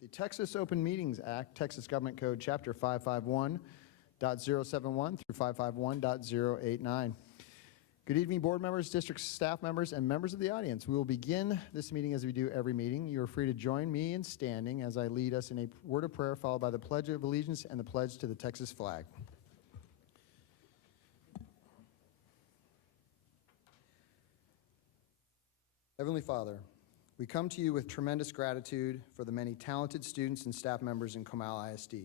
the Texas Open Meetings Act, Texas Government Code, Chapter 551.071 through 551.089. Good evening, board members, district staff members, and members of the audience. We will begin this meeting as we do every meeting. You are free to join me in standing as I lead us in a word of prayer, followed by the Pledge of Allegiance and the pledge to the Texas flag. Heavenly Father, we come to you with tremendous gratitude for the many talented students and staff members in Comal ISD.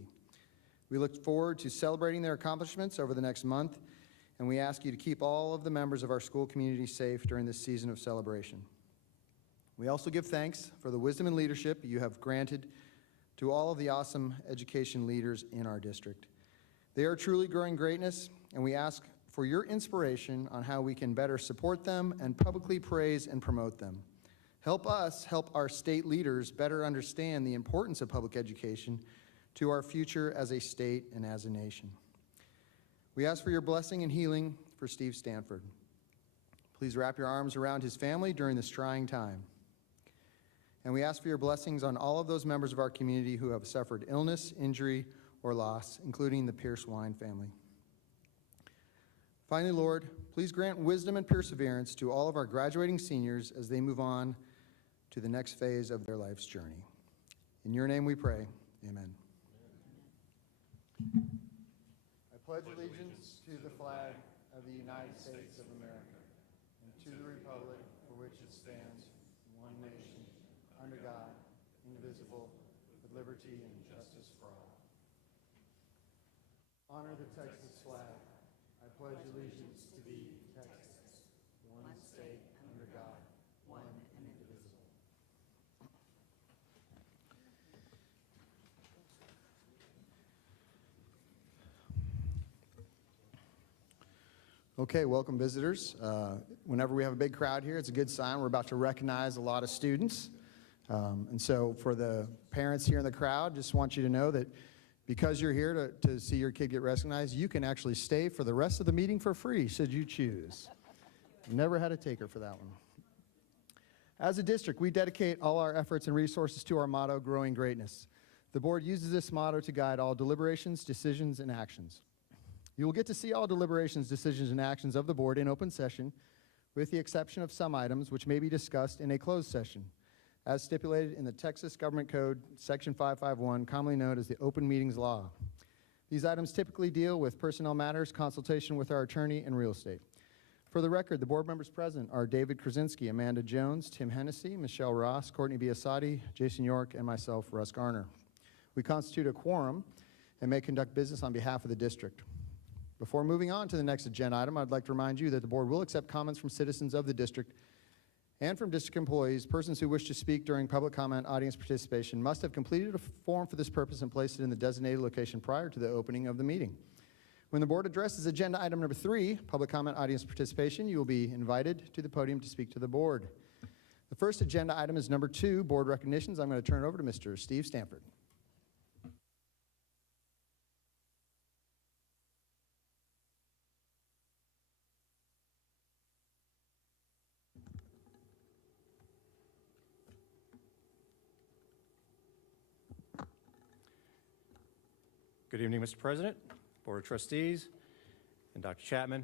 We look forward to celebrating their accomplishments over the next month, and we ask you to keep all of the members of our school community safe during this season of celebration. We also give thanks for the wisdom and leadership you have granted to all of the awesome education leaders in our district. They are truly growing greatness, and we ask for your inspiration on how we can better support them and publicly praise and promote them. Help us help our state leaders better understand the importance of public education to our future as a state and as a nation. We ask for your blessing and healing for Steve Stanford. Please wrap your arms around his family during this trying time. And we ask for your blessings on all of those members of our community who have suffered illness, injury, or loss, including the Pierce Wine family. Finally, Lord, please grant wisdom and perseverance to all of our graduating seniors as they move on to the next phase of their life's journey. In your name we pray, amen. I pledge allegiance to the flag of the United States of America and to the republic for which it stands, one nation, under God, indivisible, with liberty and justice for all. Honor the Texas flag. I pledge allegiance to thee, Texas, one state, under God, one and indivisible. Okay, welcome visitors. Whenever we have a big crowd here, it's a good sign. We're about to recognize a lot of students. And so for the parents here in the crowd, just want you to know that because you're here to see your kid get recognized, you can actually stay for the rest of the meeting for free, should you choose. Never had a taker for that one. As a district, we dedicate all our efforts and resources to our motto, growing greatness. The board uses this motto to guide all deliberations, decisions, and actions. You will get to see all deliberations, decisions, and actions of the board in open session, with the exception of some items which may be discussed in a closed session, as stipulated in the Texas Government Code, Section 551, commonly known as the Open Meetings Law. These items typically deal with personnel matters, consultation with our attorney, and real estate. For the record, the board members present are David Krasinski, Amanda Jones, Tim Hennessy, Michelle Ross, Courtney Biasotti, Jason York, and myself, Russ Garner. We constitute a quorum and may conduct business on behalf of the district. Before moving on to the next agenda item, I'd like to remind you that the board will accept comments from citizens of the district and from district employees. Persons who wish to speak during public comment audience participation must have completed a form for this purpose and placed it in the designated location prior to the opening of the meeting. When the board addresses agenda item number 3, public comment audience participation, you will be invited to the podium to speak to the board. The first agenda item is number 2, board recognitions. I'm going to turn it over to Mr. Steve Stanford. Good evening, Mr. President, Board of Trustees, and Dr. Chapman.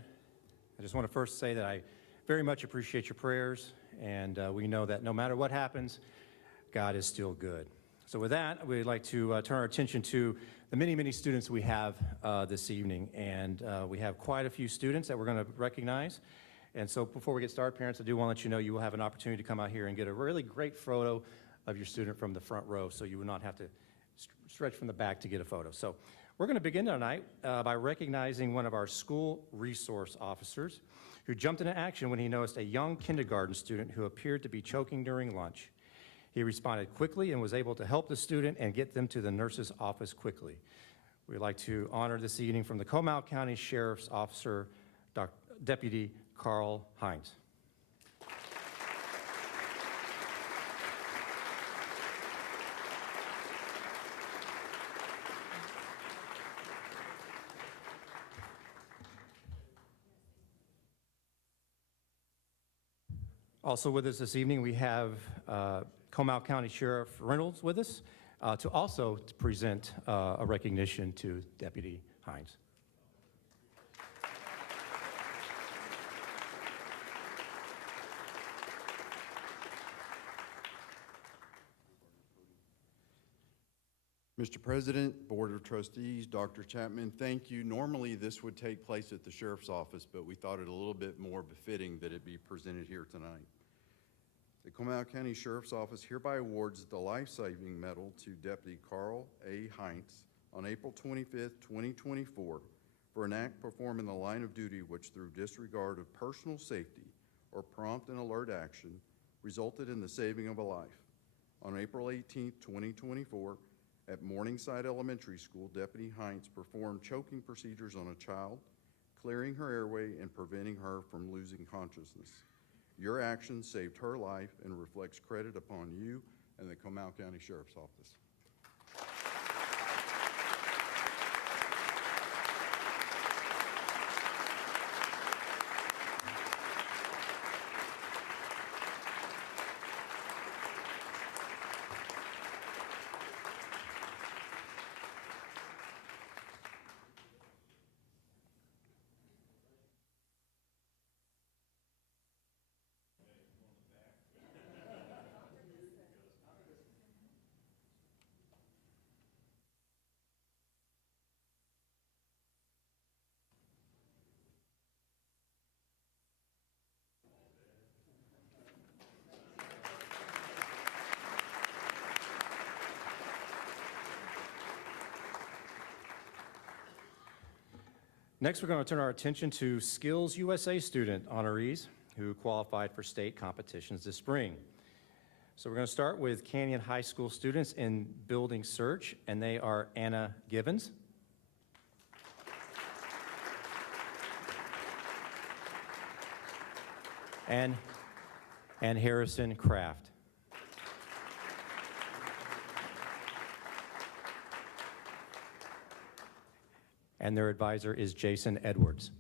I just want to first say that I very much appreciate your prayers, and we know that no matter what happens, God is still good. So with that, we'd like to turn our attention to the many, many students we have this evening, and we have quite a few students that we're going to recognize. And so before we get started, parents, I do want to let you know you will have an opportunity to come out here and get a really great photo of your student from the front row, so you will not have to stretch from the back to get a photo. So we're going to begin tonight by recognizing one of our school resource officers who jumped into action when he noticed a young kindergarten student who appeared to be choking during lunch. He responded quickly and was able to help the student and get them to the nurse's office quickly. We'd like to honor this evening from the Comal County Sheriff's Officer, Deputy Carl Hines. Also with us this evening, we have Comal County Sheriff Reynolds with us. to also present a recognition to Deputy Hines. Mr. President, Board of Trustees, Dr. Chapman, thank you. Normally, this would take place at the Sheriff's Office, but we thought it a little bit more befitting that it be presented here tonight. The Comal County Sheriff's Office hereby awards the Life-Saving Medal to Deputy Carl A. Heinz on April 25th, 2024, for an act performed in the line of duty which, through disregard of personal safety or prompt and alert action, resulted in the saving of a life. On April 18th, 2024, at Morningside Elementary School, Deputy Heinz performed choking procedures on a child, clearing her airway and preventing her from losing consciousness. Your action saved her life and reflects credit upon you and the Comal County Sheriff's Office. Next, we're going to turn our attention to Skills USA student honorees who qualified for state competitions this spring. So we're going to start with Canyon High School students in Building Search, and they are Anna Givens, and Harrison Kraft. And their advisor is Jason Edwards.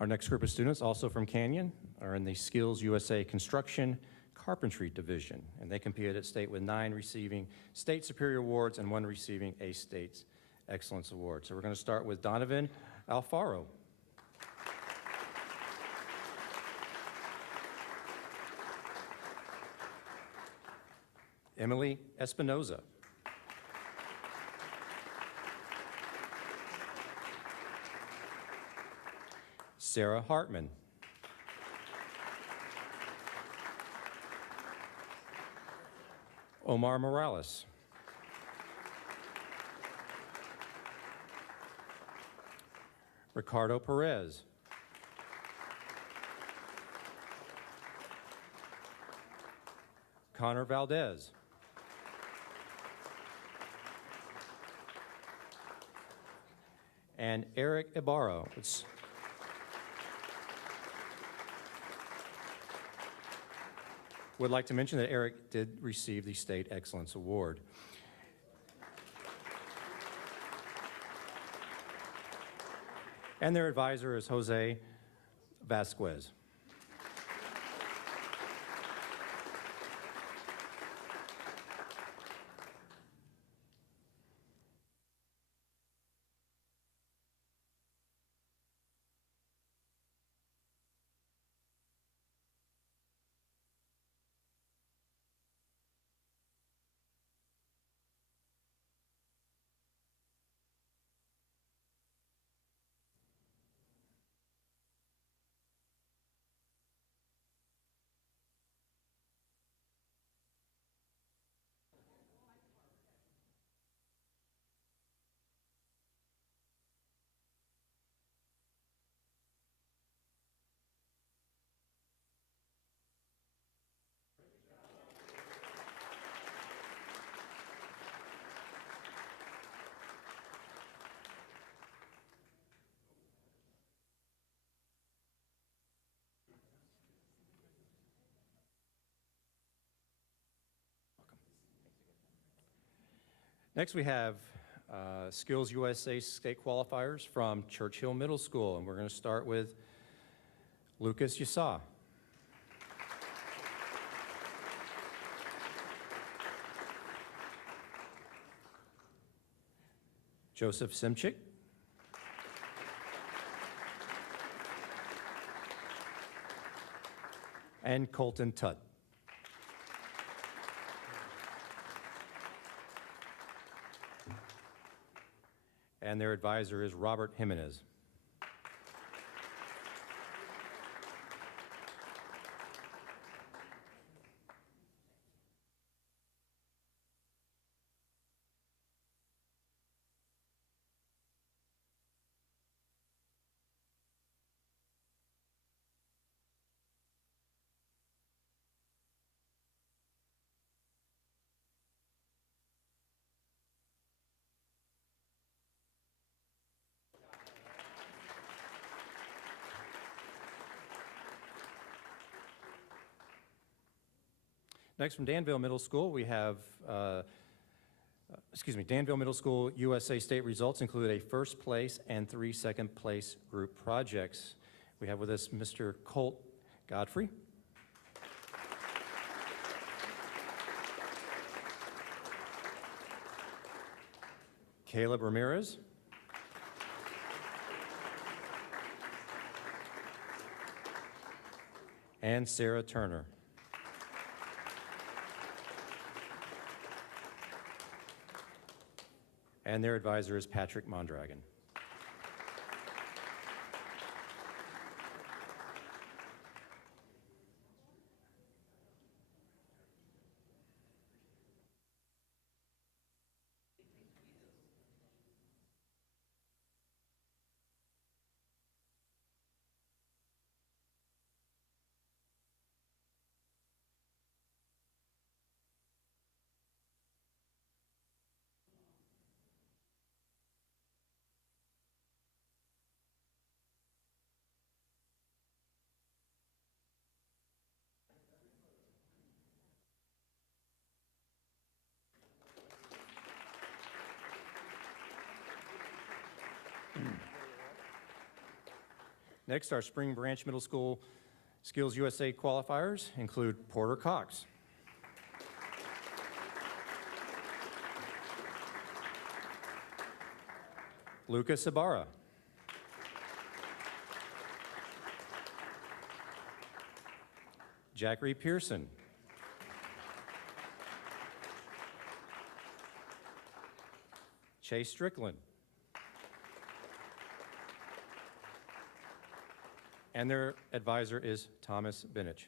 Our next group of students, also from Canyon, are in the Skills USA Construction Carpentry Division, and they competed at state with 9 receiving State Superior Awards and 1 receiving a State Excellence Award. So we're going to start with Donovan Alfaro. Emily Espinoza. Sarah Hartman. Omar Morales. Ricardo Perez. Connor Valdez. And Eric Ibarro. Would like to mention that Eric did receive the State Excellence Award. And their advisor is Jose Vasquez. Next, we have Skills USA state qualifiers from Churchill Middle School, and we're going to start with Lucas Yasaw. Joseph Simchik. And Colton Tutt. And their advisor is Robert Jimenez. Next, from Danville Middle School, we have, Danville Middle School USA state results include a first place and 3 second place group projects. We have with us Mr. Colt Godfrey. Caleb Ramirez. And Sarah Turner. And their advisor is Patrick Mondragon. Next, our Spring Branch Middle School Skills USA qualifiers include Porter Cox, Lucas Ibarra, Jackery Pearson, Chase Strickland, and their advisor is Thomas Binich.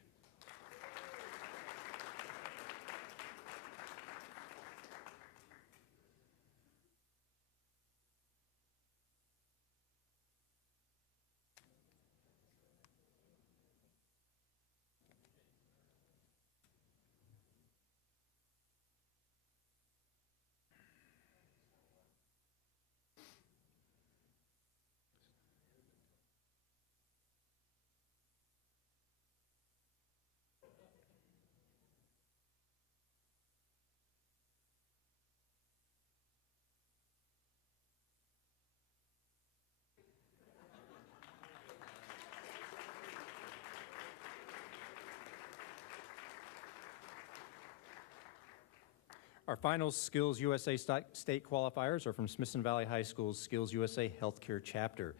Our final Skills USA state qualifiers are from Smithson Valley High School's Skills USA Healthcare Chapter.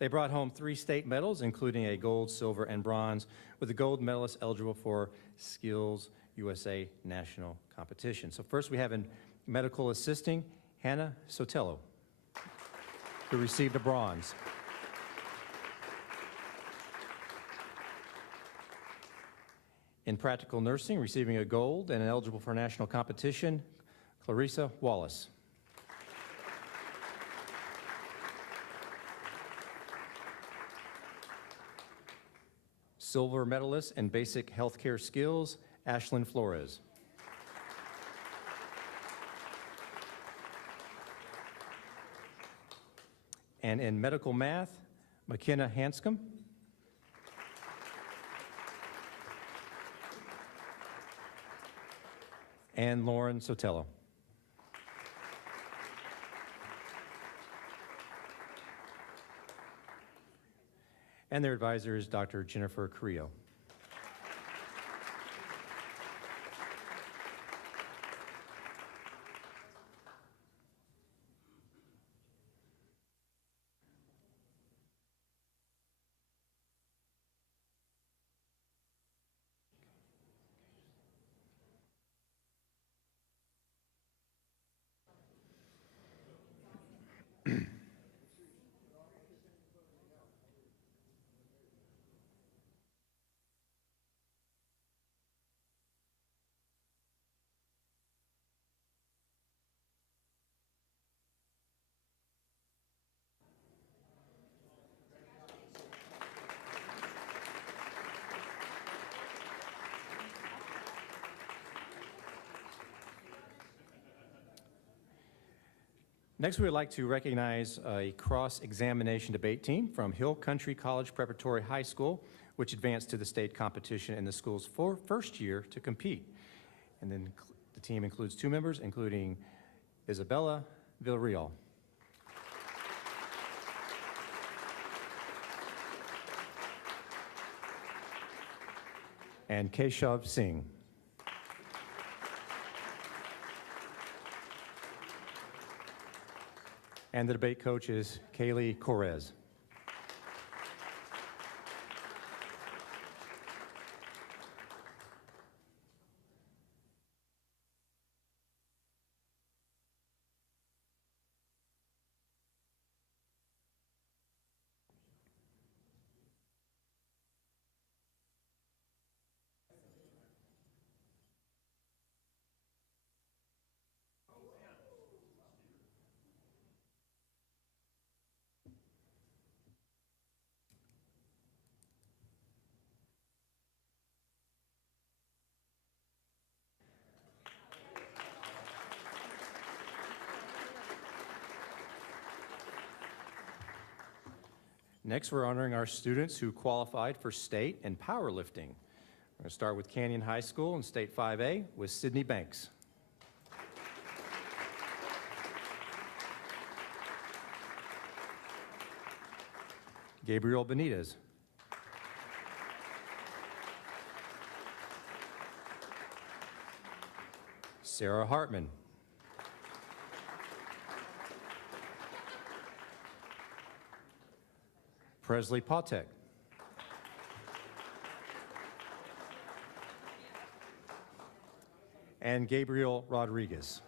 They brought home 3 state medals, including a gold, silver, and bronze, with the gold medalist eligible for Skills USA National Competition. So first we have in medical assisting, Hannah Sotelo, who received a bronze. In practical nursing, receiving a gold and eligible for national competition, Clarissa Wallace. Silver medalist in basic healthcare skills, Ashlyn Flores. And in medical math, McKenna Hanscom. And Lauren Sotelo. and their advisor is Dr. Jennifer Carrillo. Next, we would like to recognize a cross-examination debate team from Hill Country College Preparatory High School, which advanced to the state competition in the school's first year to compete. And then the team includes 2 members, including Isabella Villarreal. And Keshav Singh. And the debate coach is Kaylee Correz. Next, we're honoring our students who qualified for state and powerlifting. We're going to start with Canyon High School in State 5A with Sydney Banks. Gabriel Benitez. Sarah Hartman. Presley Potek. And Gabriel Rodriguez.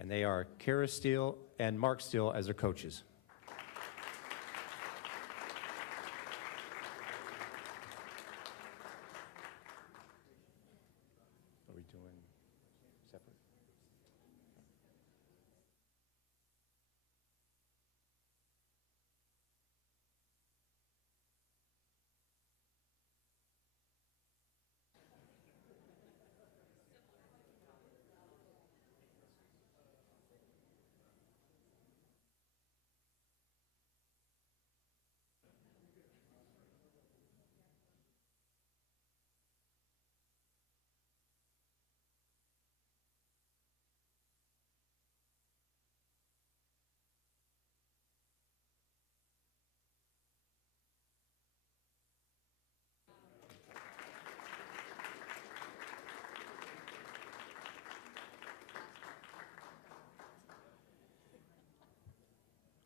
And they are Kara Steele and Mark Steele as their coaches. Are we doing separate?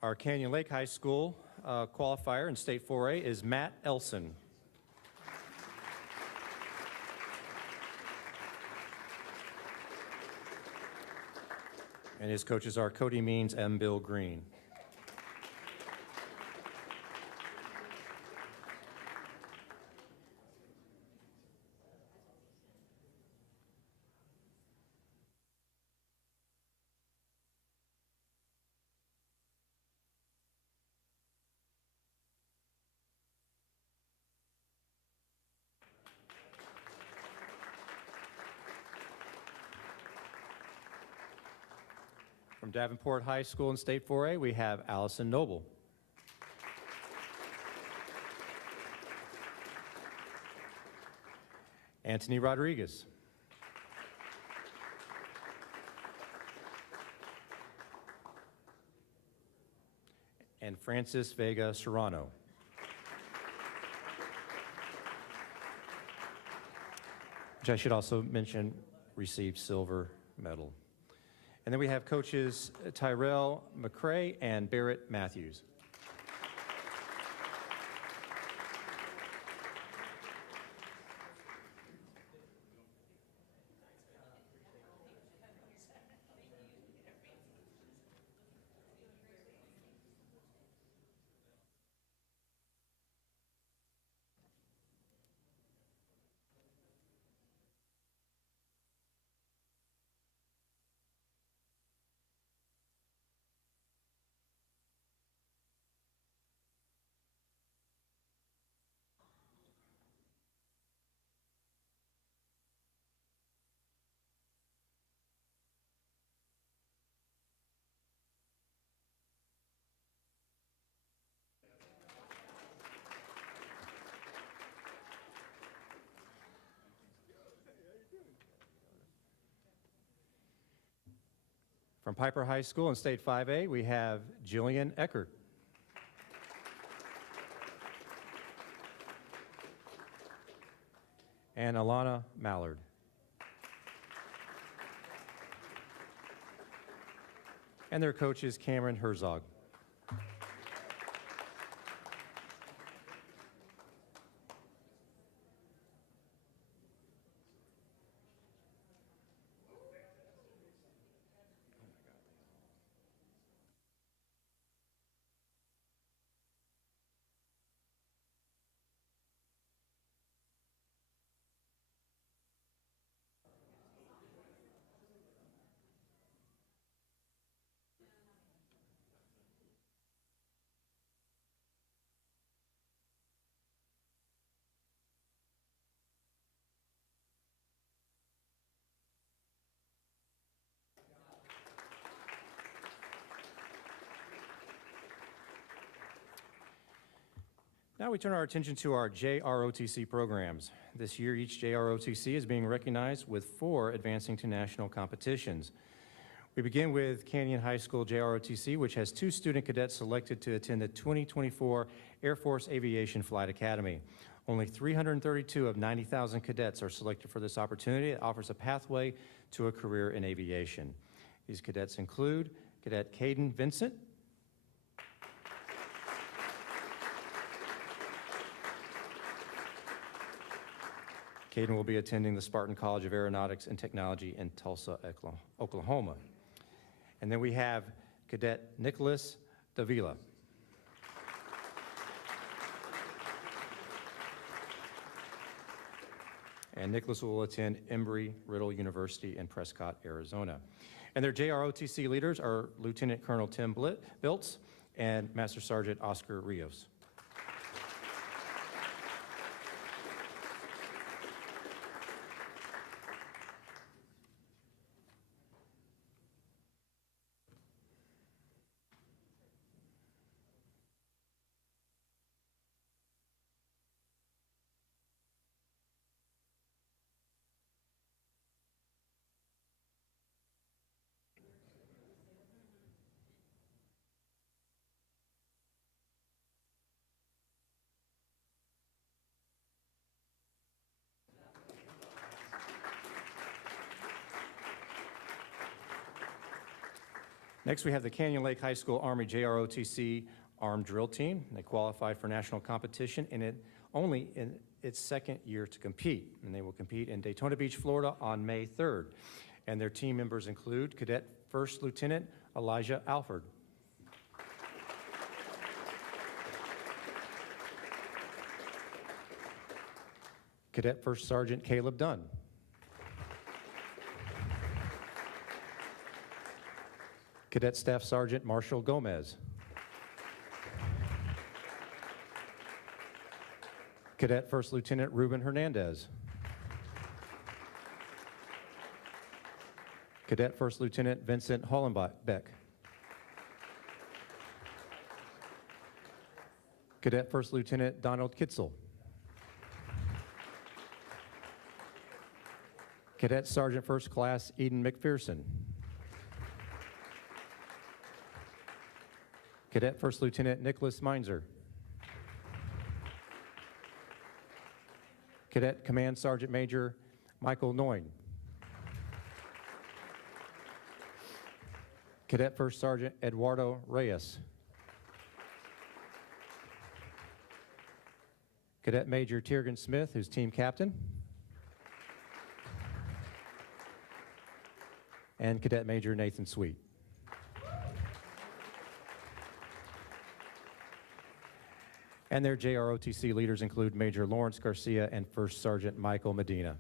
Our Canyon Lake High School qualifier in State 4A is Matt Elson. And his coaches are Cody Means and Bill Green. From Davenport High School in State 4A, we have Allison Noble. Anthony Rodriguez. Francis Vega Serrano. Which I should also mention received silver medal. And then we have coaches Tyrell McCrae and Barrett Matthews. From Piper High School in State 5A, we have Jillian Eckert. And Alana Mallard. And their coach is Cameron Herzog. Now we turn our attention to our JROTC programs. This year, each JROTC is being recognized with 4 advancing to national competitions. We begin with Canyon High School JROTC, which has 2 student cadets selected to attend the 2024 Air Force Aviation Flight Academy. Only 332 of 90,000 cadets are selected for this opportunity. It offers a pathway to a career in aviation. These cadets include Cadet Caden Vincent, Caden will be attending the Spartan College of Aeronautics and Technology in Tulsa, Oklahoma. And then we have Cadet Nicholas Davila. And Nicholas will attend Embry-Riddle University in Prescott, Arizona. And their JROTC leaders are Lieutenant Colonel Tim Biltz and Master Sergeant Oscar Rios. Next, we have the Canyon Lake High School Army JROTC Armed Drill Team. They qualified for national competition only in its 2nd year to compete. And they will compete in Daytona Beach, Florida on May 3rd. And their team members include Cadet First Lieutenant Elijah Alford, Cadet First Sergeant Caleb Dunn, Cadet Staff Sergeant Marshall Gomez, Cadet First Lieutenant Ruben Hernandez, Cadet First Lieutenant Vincent Hollenbeck, Cadet First Lieutenant Donald Kitzel, Cadet Sergeant First Class Eden McPherson, Cadet First Lieutenant Nicholas Meinzer. Cadet Command Sergeant Major Michael Noyne. Cadet First Sergeant Eduardo Reyes. Cadet Major Tiergan Smith, who's team captain. And Cadet Major Nathan Sweet. And their JROTC leaders include Major Lawrence Garcia and First Sergeant Michael Medina.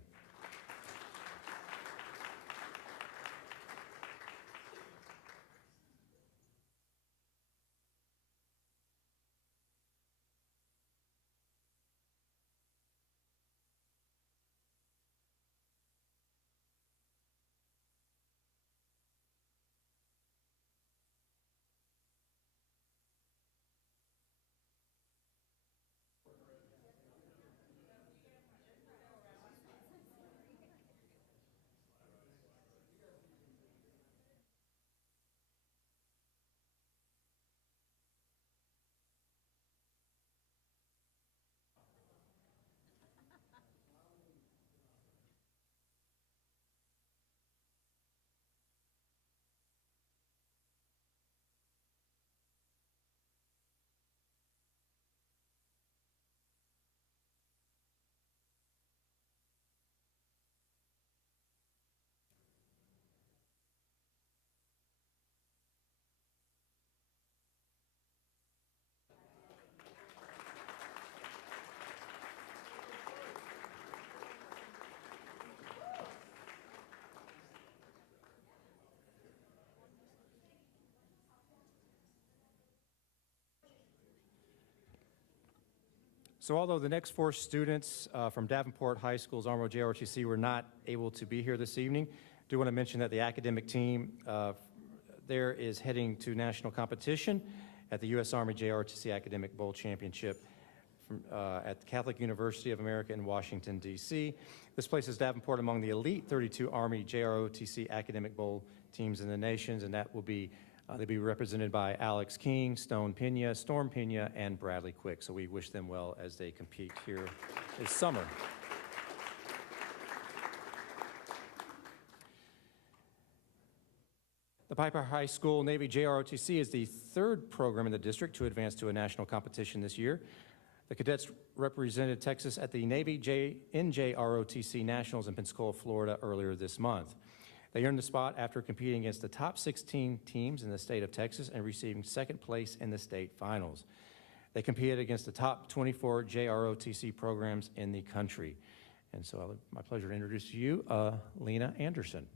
So although the next four students from Davenport High School's Armo JROTC were not able to be here this evening, I do want to mention that the academic team there is heading to national competition at the U.S. Army JROTC Academic Bowl Championship at the Catholic University of America in Washington, D.C. This places Davenport among the elite 32 Army JROTC Academic Bowl teams in the nations, and that will be they'll be represented by Alex King, Stone Pena, Storm Pena, and Bradley Quick. So we wish them well as they compete here this summer. The Piper High School Navy JROTC is the third program in the district to advance to a national competition this year. The cadets represented Texas at the Navy NJROTC Nationals in Pensacola, Florida earlier this month. They earned the spot after competing against the top 16 teams in the state of Texas and receiving second place in the state finals. They competed against the top 24 JROTC programs in the country. And so it's my pleasure to introduce to you Lena Anderson.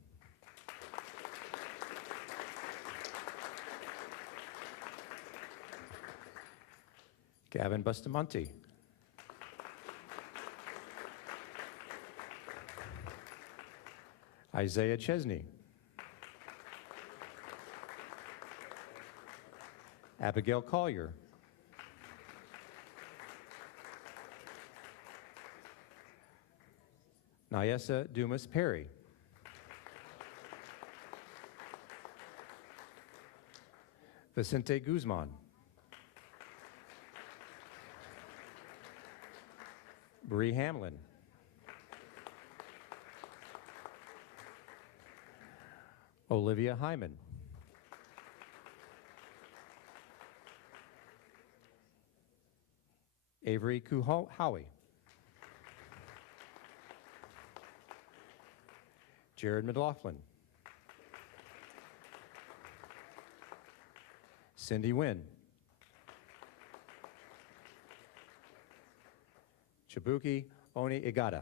Gavin Bustamante. Isaiah Chesney. Abigail Collier. Nyessa Dumas Perry. Vicente Guzman. Bree Hamlin. Olivia Hyman. Avery Howie. Jared McLaughlin. Cindy Wynn. Chibuki Oni Igata.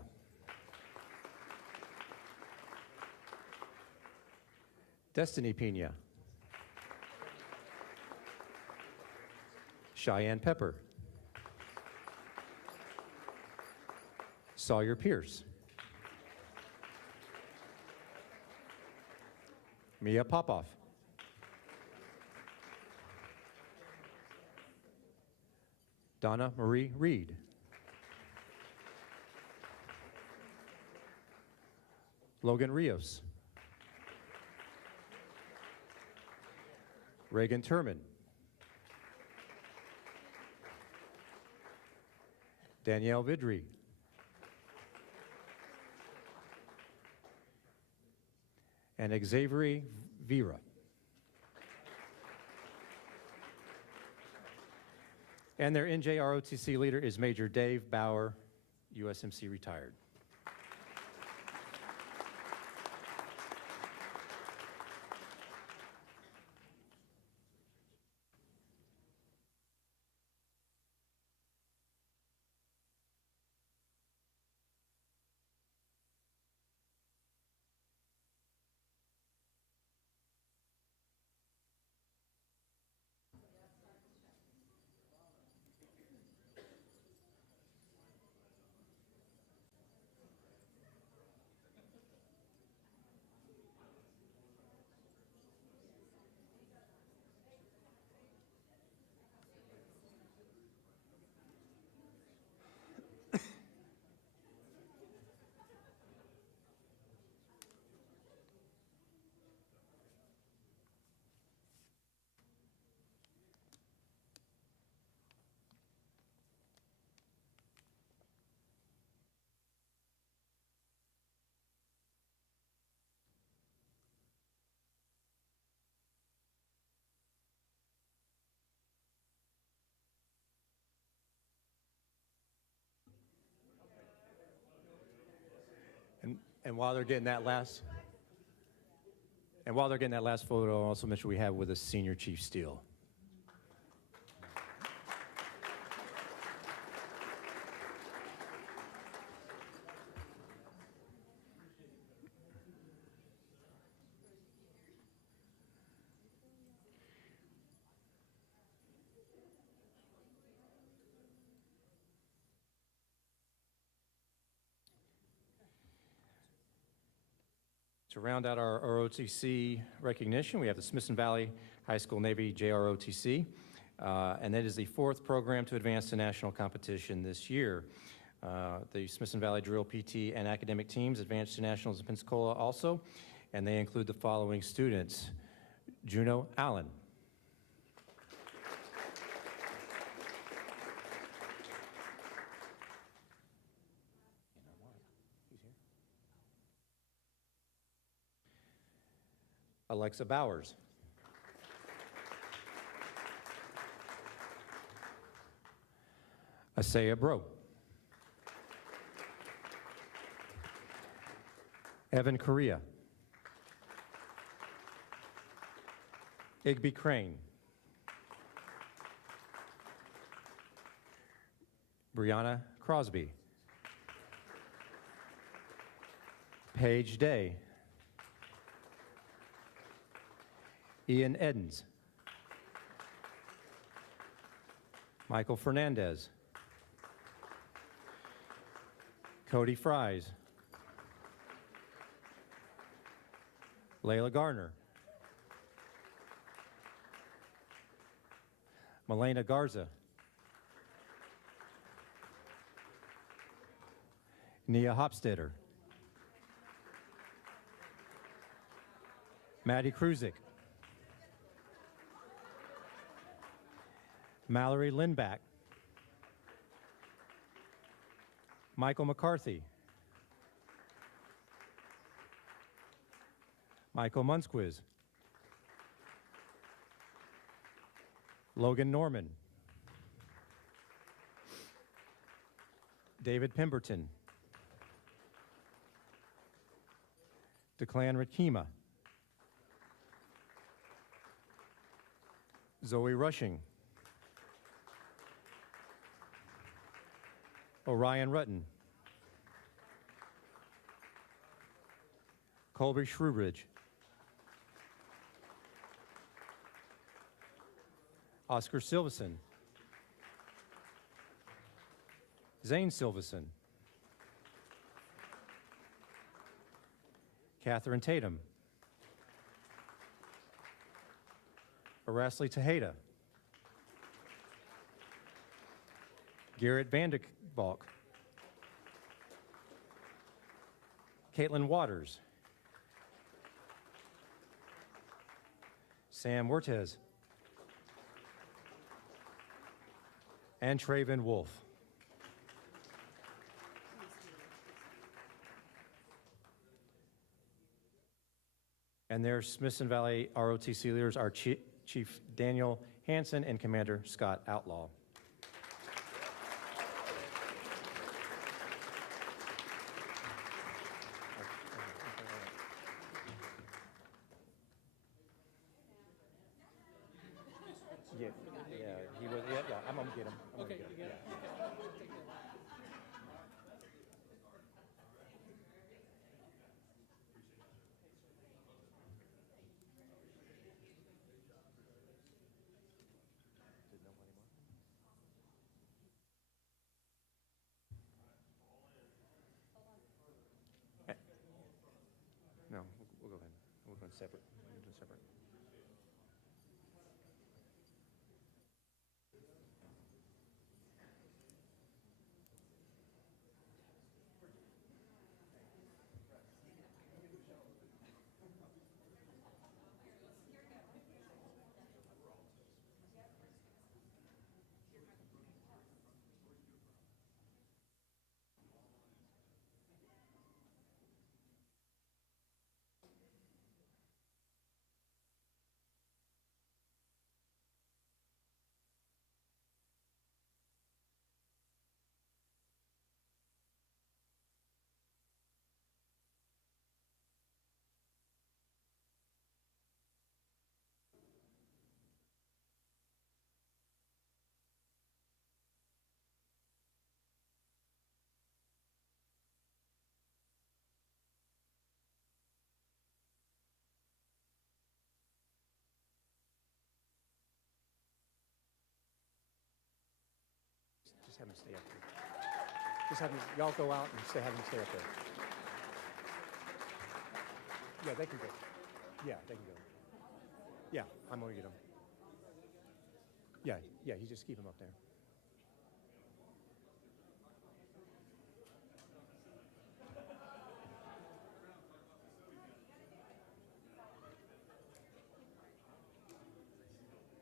Destiny Pena. Cheyenne Pepper. Sawyer Pierce. Mia Popoff. Donna Marie Reed. Logan Rios. Reagan Turman. Danielle Vidri. And Xavier Vera. And their NJROTC leader is Major Dave Bauer, USMC retired. And while they're getting that last photo, I'll also mention we have with us Senior Chief Steele. To round out our ROTC recognition, we have the Smithson Valley High School Navy JROTC, and that is the 4th program to advance to national competition this year. The Smithson Valley Drill PT and academic teams advanced to nationals in Pensacola also, and they include the following students: Juno Allen, Alexa Bowers, Asaya Bro, Evan Correa, Igby Crane, Brianna Crosby, Paige Day, Ian Edens, Michael Fernandez, Cody Fries, Layla Garner, Malena Garza, Nia Hopstetter, Maddie Kruzik, Mallory Lindback, Michael McCarthy, Michael Munsquiz, Logan Norman, David Pemberton, Declan Rakima, Zoe Rushing, Orion Rutten, Colby Shrewbridge, Oscar Silverson, Zane Silverson, Catherine Tatum, Arasley Tejeda, Garrett Vanderbalk, Caitlin Waters, Sam Wertez, and Traven Wolf. And their Smithson Valley ROTC leaders are Chief Daniel Hansen and Commander Scott Outlaw. Yeah, he was. Yeah, I'm gonna get him. Okay, you get him. No, we'll go ahead. We'll go separate. We'll do separate. Just have him stay up there. Just have him, y'all go out and have him stay up there. Yeah, they can go. Yeah, they can go. Yeah, I'm gonna get him. Yeah, you just keep him up there.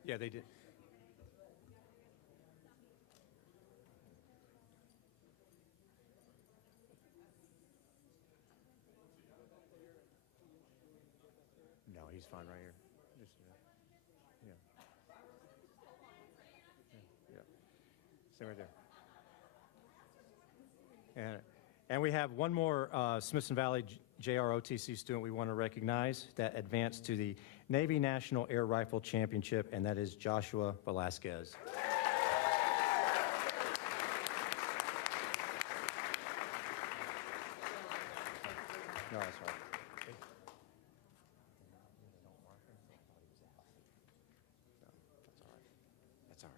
Yeah, they did. No, he's fine right here. Just, yeah. Yeah. Stay right there. And we have one more Smithson Valley JROTC student we want to recognize that advanced to the Navy National Air Rifle Championship, and that is Joshua Velasquez. No, that's all right. That's all right.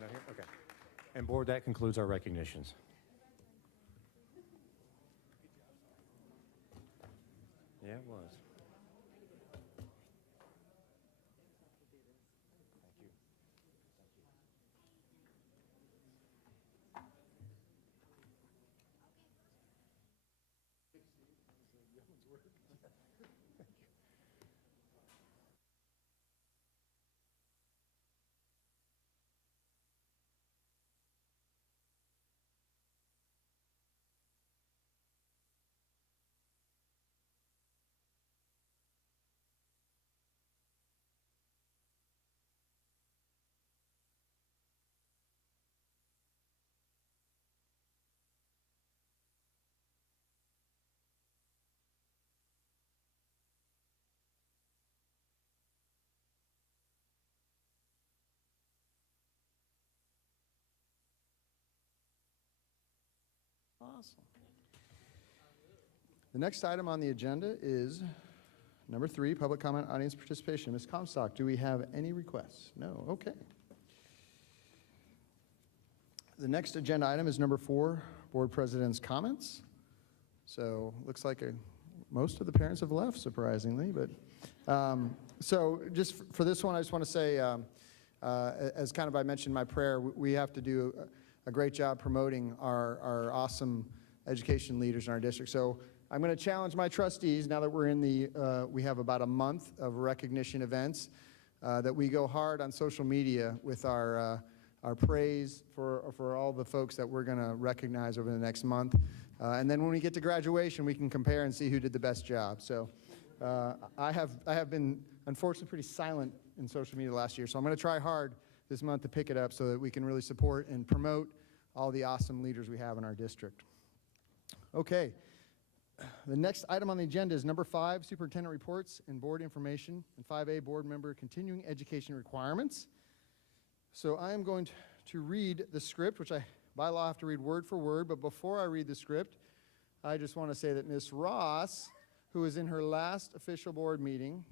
Not here? Okay. And board, that concludes our recognitions. Yeah, it was. Awesome. The next item on the agenda is number 3, public comment, audience participation. Ms. Comstock, do we have any requests? No, okay. The next agenda item is number 4, board president's comments. So looks like most of the parents have left, surprisingly, but so just for this one, I just want to say, as kind of I mentioned in my prayer, we have to do a great job promoting our awesome education leaders in our district. So I'm going to challenge my trustees, now that we're in the, we have about a month of recognition events, that we go hard on social media with our praise for all the folks that we're going to recognize over the next month. And then when we get to graduation, we can compare and see who did the best job. So I have been, unfortunately, pretty silent in social media last year. So I'm going to try hard this month to pick it up so that we can really support and promote all the awesome leaders we have in our district. Okay. The next item on the agenda is number 5, superintendent reports and board information, and 5A, board member continuing education requirements. So I am going to read the script, which I, by law, have to read word for word. But before I read the script, I just want to say that Ms. Ross, who is in her last official board meeting,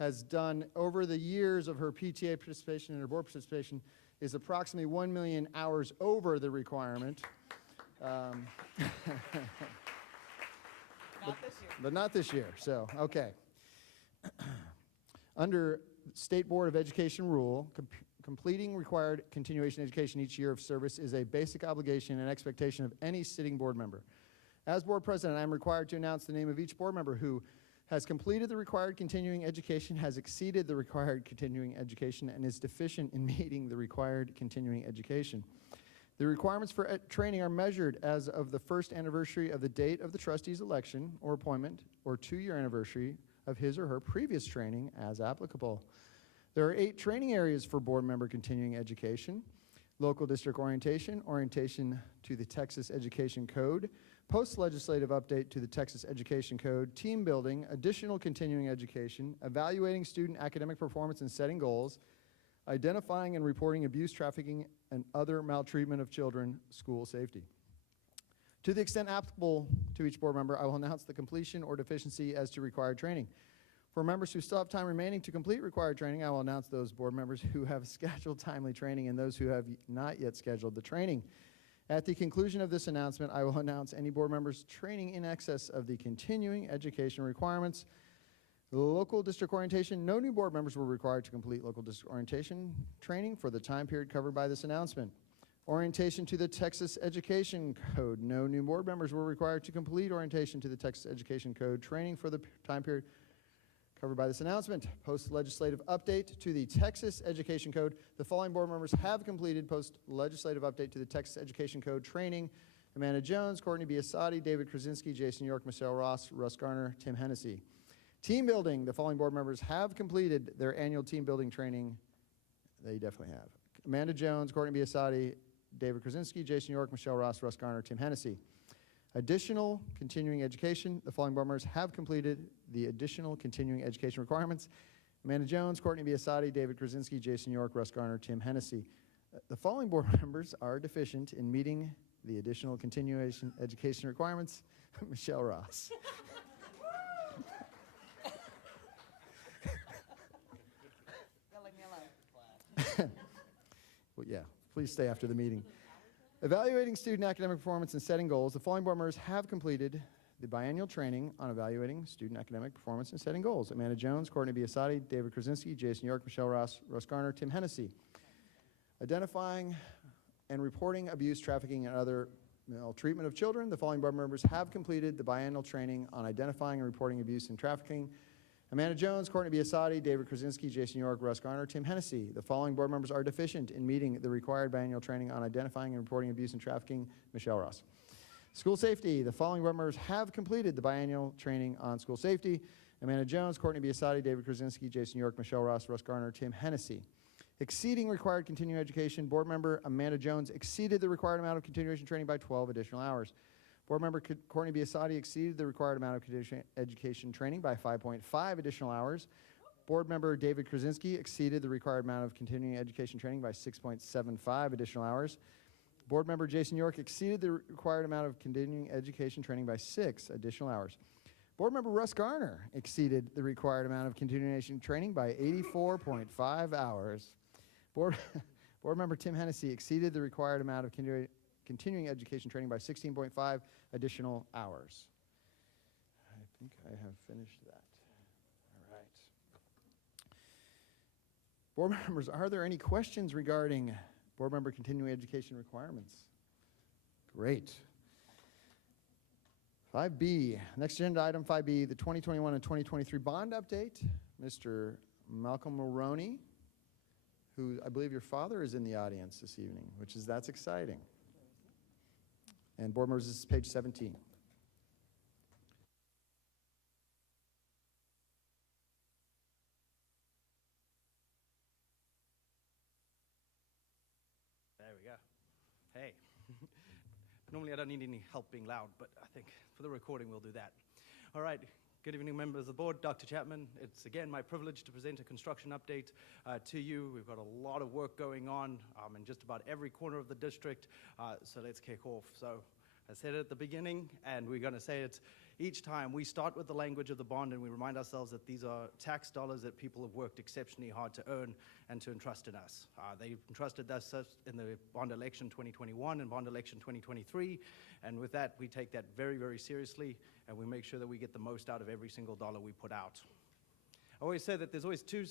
has done, over the years of her PTA participation and her board participation, is approximately 1 million hours over the requirement. Not this year. But not this year, so, okay. Under State Board of Education rule, completing required continuation education each year of service is a basic obligation and expectation of any sitting board member. As board president, I am required to announce the name of each board member who has completed the required continuing education, has exceeded the required continuing education, and is deficient in meeting the required continuing education. The requirements for training are measured as of the first anniversary of the date of the trustee's election or appointment, or 2-year anniversary of his or her previous training as applicable. There are 8 training areas for board member continuing education: local district orientation, orientation to the Texas Education Code, post-legislative update to the Texas Education Code, team building, additional continuing education, evaluating student academic performance and setting goals, identifying and reporting abuse, trafficking, and other maltreatment of children, school safety. To the extent applicable to each board member, I will announce the completion or deficiency as to required training. For members who still have time remaining to complete required training, I will announce those board members who have scheduled timely training and those who have not yet scheduled the training. At the conclusion of this announcement, I will announce any board members training in excess of the continuing education requirements. Local district orientation, no new board members were required to complete local district orientation training for the time period covered by this announcement. Orientation to the Texas Education Code, no new board members were required to complete orientation to the Texas Education Code training for the time period covered by this announcement. Post-legislative update to the Texas Education Code, the following board members have completed post-legislative update to the Texas Education Code training: Amanda Jones, Courtney Biasotti, David Krasinski, Jason York, Michelle Ross, Russ Garner, Tim Hennessy. Team building, the following board members have completed their annual team building training. They definitely have. Amanda Jones, Courtney Biasotti, David Krasinski, Jason York, Michelle Ross, Russ Garner, Tim Hennessy. Additional continuing education, the following board members have completed the additional continuing education requirements: Amanda Jones, Courtney Biasotti, David Krasinski, Jason York, Russ Garner, Tim Hennessy. The following board members are deficient in meeting the additional continuation education requirements: Michelle Ross. Leave me alone. Well, yeah, please stay after the meeting. Evaluating student academic performance and setting goals, the following board members have completed the biannual training on evaluating student academic performance and setting goals: Amanda Jones, Courtney Biasotti, David Krasinski, Jason York, Michelle Ross, Russ Garner, Tim Hennessy. Identifying and reporting abuse, trafficking, and other maltreatment of children, the following board members have completed the biannual training on identifying and reporting abuse and trafficking: Amanda Jones, Courtney Biasotti, David Krasinski, Jason York, Russ Garner, Tim Hennessy. The following board members are deficient in meeting the required biannual training on identifying and reporting abuse and trafficking: Michelle Ross. School safety, the following board members have completed the biannual training on school safety: Amanda Jones, Courtney Biasotti, David Krasinski, Jason York, Michelle Ross, Russ Garner, Tim Hennessy. Exceeding required continuing education, board member Amanda Jones exceeded the required amount of continuation training by 12 additional hours. Board member Courtney Biasotti exceeded the required amount of continuing education training by 5.5 additional hours. Board member David Krasinski exceeded the required amount of continuing education training by 6.75 additional hours. Board member Jason York exceeded the required amount of continuing education training by 6 additional hours. Board member Russ Garner exceeded the required amount of continuation training by 84.5 hours. Board member Tim Hennessy exceeded the required amount of continuing education training by 16.5 additional hours. I think I have finished that. All right. Board members, are there any questions regarding board member continuing education requirements? Great. 5B, next agenda item 5B, the 2021 and 2023 bond update. Mr. Malcolm Mulroney, who I believe your father is in the audience this evening, that's exciting. And board members, this is page 17. There we go. Hey. Normally I don't need any help being loud, but I think for the recording we'll do that. All right. Good evening, members of the board. Dr. Chapman, it's again my privilege to present a construction update to you. We've got a lot of work going on in just about every corner of the district, so let's kick off. So I said it at the beginning, and we're going to say it each time. We start with the language of the bond, and we remind ourselves that these are tax dollars that people have worked exceptionally hard to earn and to entrust in us. They entrusted us in the bond election 2021 and bond election 2023, and with that, we take that very, very seriously, and we make sure that we get the most out of every single dollar we put out. I always say that there's always two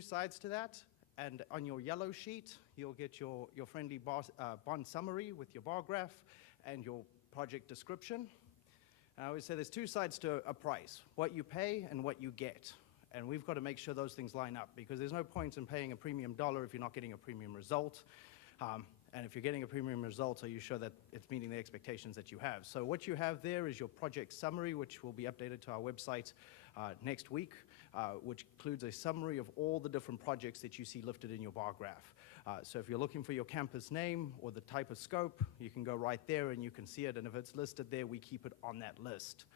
sides to that. And on your yellow sheet, you'll get your friendly bond summary with your bar graph and your project description. I always say there's two sides to a price, what you pay and what you get. And we've got to make sure those things line up, because there's no point in paying a premium dollar if you're not getting a premium result. And if you're getting a premium result, are you sure that it's meeting the expectations that you have? So what you have there is your project summary, which will be updated to our website next week, which includes a summary of all the different projects that you see lifted in your bar graph. So if you're looking for your campus name or the type of scope, you can go right there and you can see it. And if it's listed there, we keep it on that list.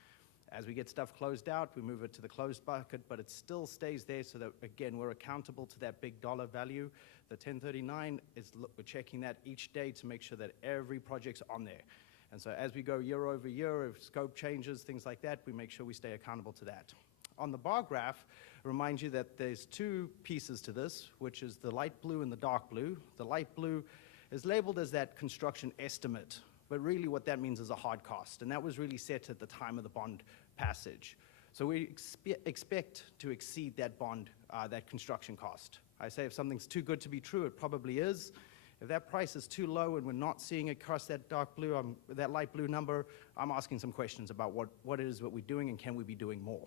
As we get stuff closed out, we move it to the closed bucket, but it still stays there so that, again, we're accountable to that big dollar value. The 1039 we're checking that each day to make sure that every project's on there. And so as we go year over year, if scope changes, things like that, we make sure we stay accountable to that. On the bar graph, remind you that there's two pieces to this, which is the light blue and the dark blue. The light blue is labeled as that construction estimate, but really what that means is a hard cost, and that was really set at the time of the bond passage. So we expect to exceed that bond, that construction cost. I say if something's too good to be true, it probably is. If that price is too low and we're not seeing it cross that dark blue, that light blue number, I'm asking some questions about what it is that we're doing and can we be doing more.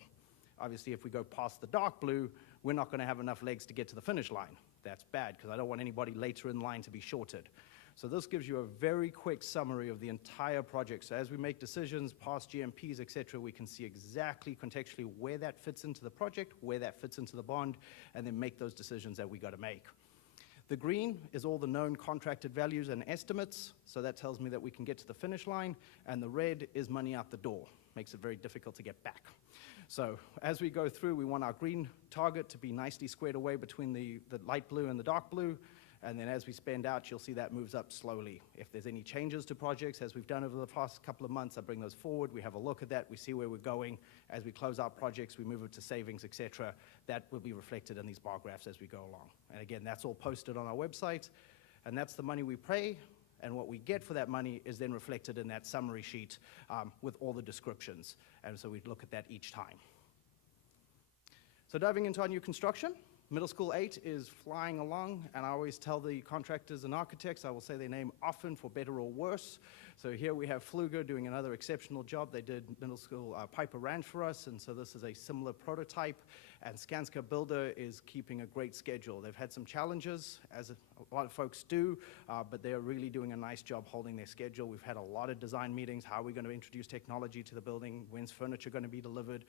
Obviously, if we go past the dark blue, we're not going to have enough legs to get to the finish line. That's bad, because I don't want anybody later in line to be shorted. So this gives you a very quick summary of the entire project. So as we make decisions, past GMPs, et cetera, we can see exactly contextually where that fits into the project, where that fits into the bond, and then make those decisions that we got to make. The green is all the known contracted values and estimates, so that tells me that we can get to the finish line, and the red is money out the door. Makes it very difficult to get back. So as we go through, we want our green target to be nicely squared away between the light blue and the dark blue, and then as we spend out, you'll see that moves up slowly. If there's any changes to projects, as we've done over the past couple of months, I bring those forward, we have a look at that, we see where we're going. As we close out projects, we move it to savings, et cetera. That will be reflected in these bar graphs as we go along. And again, that's all posted on our website, and that's the money we pay, and what we get for that money is then reflected in that summary sheet with all the descriptions. And so we look at that each time. So diving into our new construction, Middle School 8 is flying along, and I always tell the contractors and architects, I will say their name often for better or worse. So here we have Fluger doing another exceptional job. They did Middle School Piper Ranch for us, and so this is a similar prototype. And Skanska Builder is keeping a great schedule. They've had some challenges, as a lot of folks do, but they're really doing a nice job holding their schedule. We've had a lot of design meetings. How are we going to introduce technology to the building? When's furniture going to be delivered?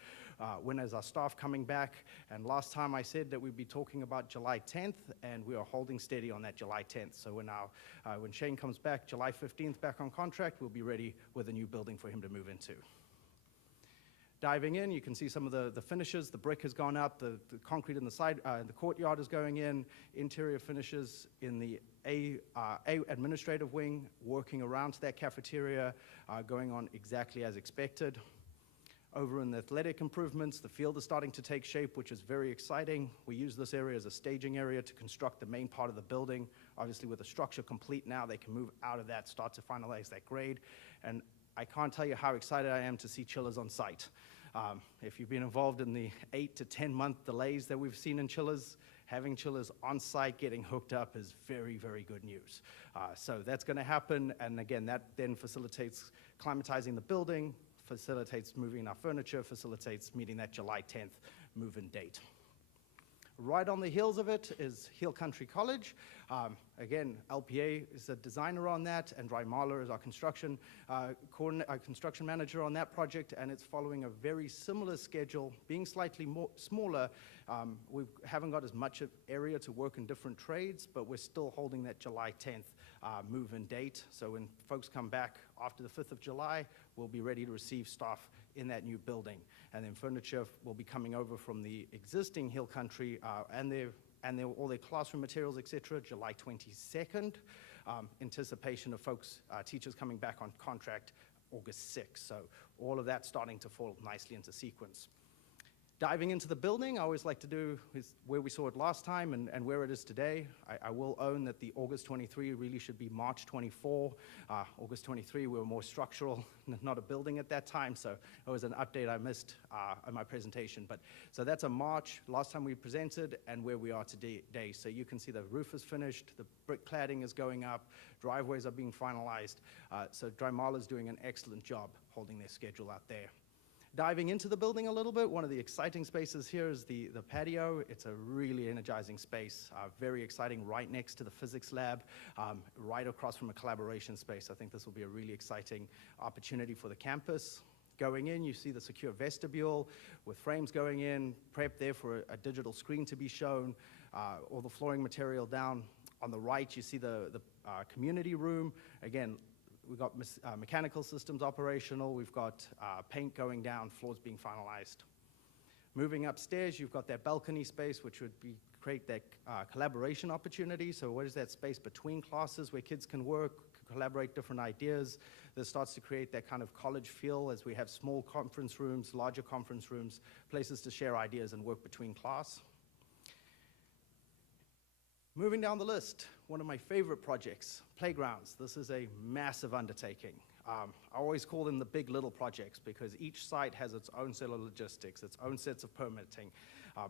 When is our staff coming back? And last time I said that we'd be talking about July 10th, and we are holding steady on that July 10th. So we're now, when Shane comes back, July 15th back on contract, we'll be ready with a new building for him to move into. Diving in, you can see some of the finishes. The brick has gone up, the concrete in the side, the courtyard is going in, interior finishes in the A administrative wing, working around to that cafeteria, going on exactly as expected. Over in the athletic improvements, the field is starting to take shape, which is very exciting. We use this area as a staging area to construct the main part of the building. Obviously, with the structure complete now, they can move out of that, start to finalize that grade. And I can't tell you how excited I am to see chillers on site. If you've been involved in the 8 to 10 month delays that we've seen in chillers, having chillers on site getting hooked up is very, very good news. So that's going to happen, and again, that then facilitates climatizing the building, facilitates moving our furniture, facilitates meeting that July 10th move-in date. Right on the heels of it is Hill Country College. Again, LPA is a designer on that, and Ry Mahler is our construction manager on that project, and it's following a very similar schedule, being slightly smaller. We haven't got as much area to work in different trades, but we're still holding that July 10th move-in date. So when folks come back after the 5th of July, we'll be ready to receive staff in that new building. And then furniture will be coming over from the existing Hill Country and all their classroom materials, et cetera, July 22nd. Anticipation of folks, teachers coming back on contract August 6th. So all of that starting to fall nicely into sequence. Diving into the building, I always like to do is where we saw it last time and where it is today. I will own that the August 23 really should be March 24. August 23, we were more structural, not a building at that time, so it was an update I missed in my presentation. But so that's a March, last time we presented, and where we are today. So you can see the roof is finished, the brick cladding is going up, driveways are being finalized. So Ry Mahler is doing an excellent job holding their schedule out there. Diving into the building a little bit, one of the exciting spaces here is the patio. It's a really energizing space, very exciting, right next to the physics lab, right across from a collaboration space. I think this will be a really exciting opportunity for the campus. Going in, you see the secure vestibule with frames going in, prep there for a digital screen to be shown, all the flooring material down. On the right, you see the community room. Again, we've got mechanical systems operational. We've got paint going down, floors being finalized. Moving upstairs, you've got that balcony space, which would create that collaboration opportunity. So what is that space between classes where kids can work, collaborate different ideas? This starts to create that kind of college feel as we have small conference rooms, larger conference rooms, places to share ideas and work between class. Moving down the list, one of my favorite projects, playgrounds. This is a massive undertaking. I always call them the big little projects because each site has its own set of logistics, its own sets of permitting,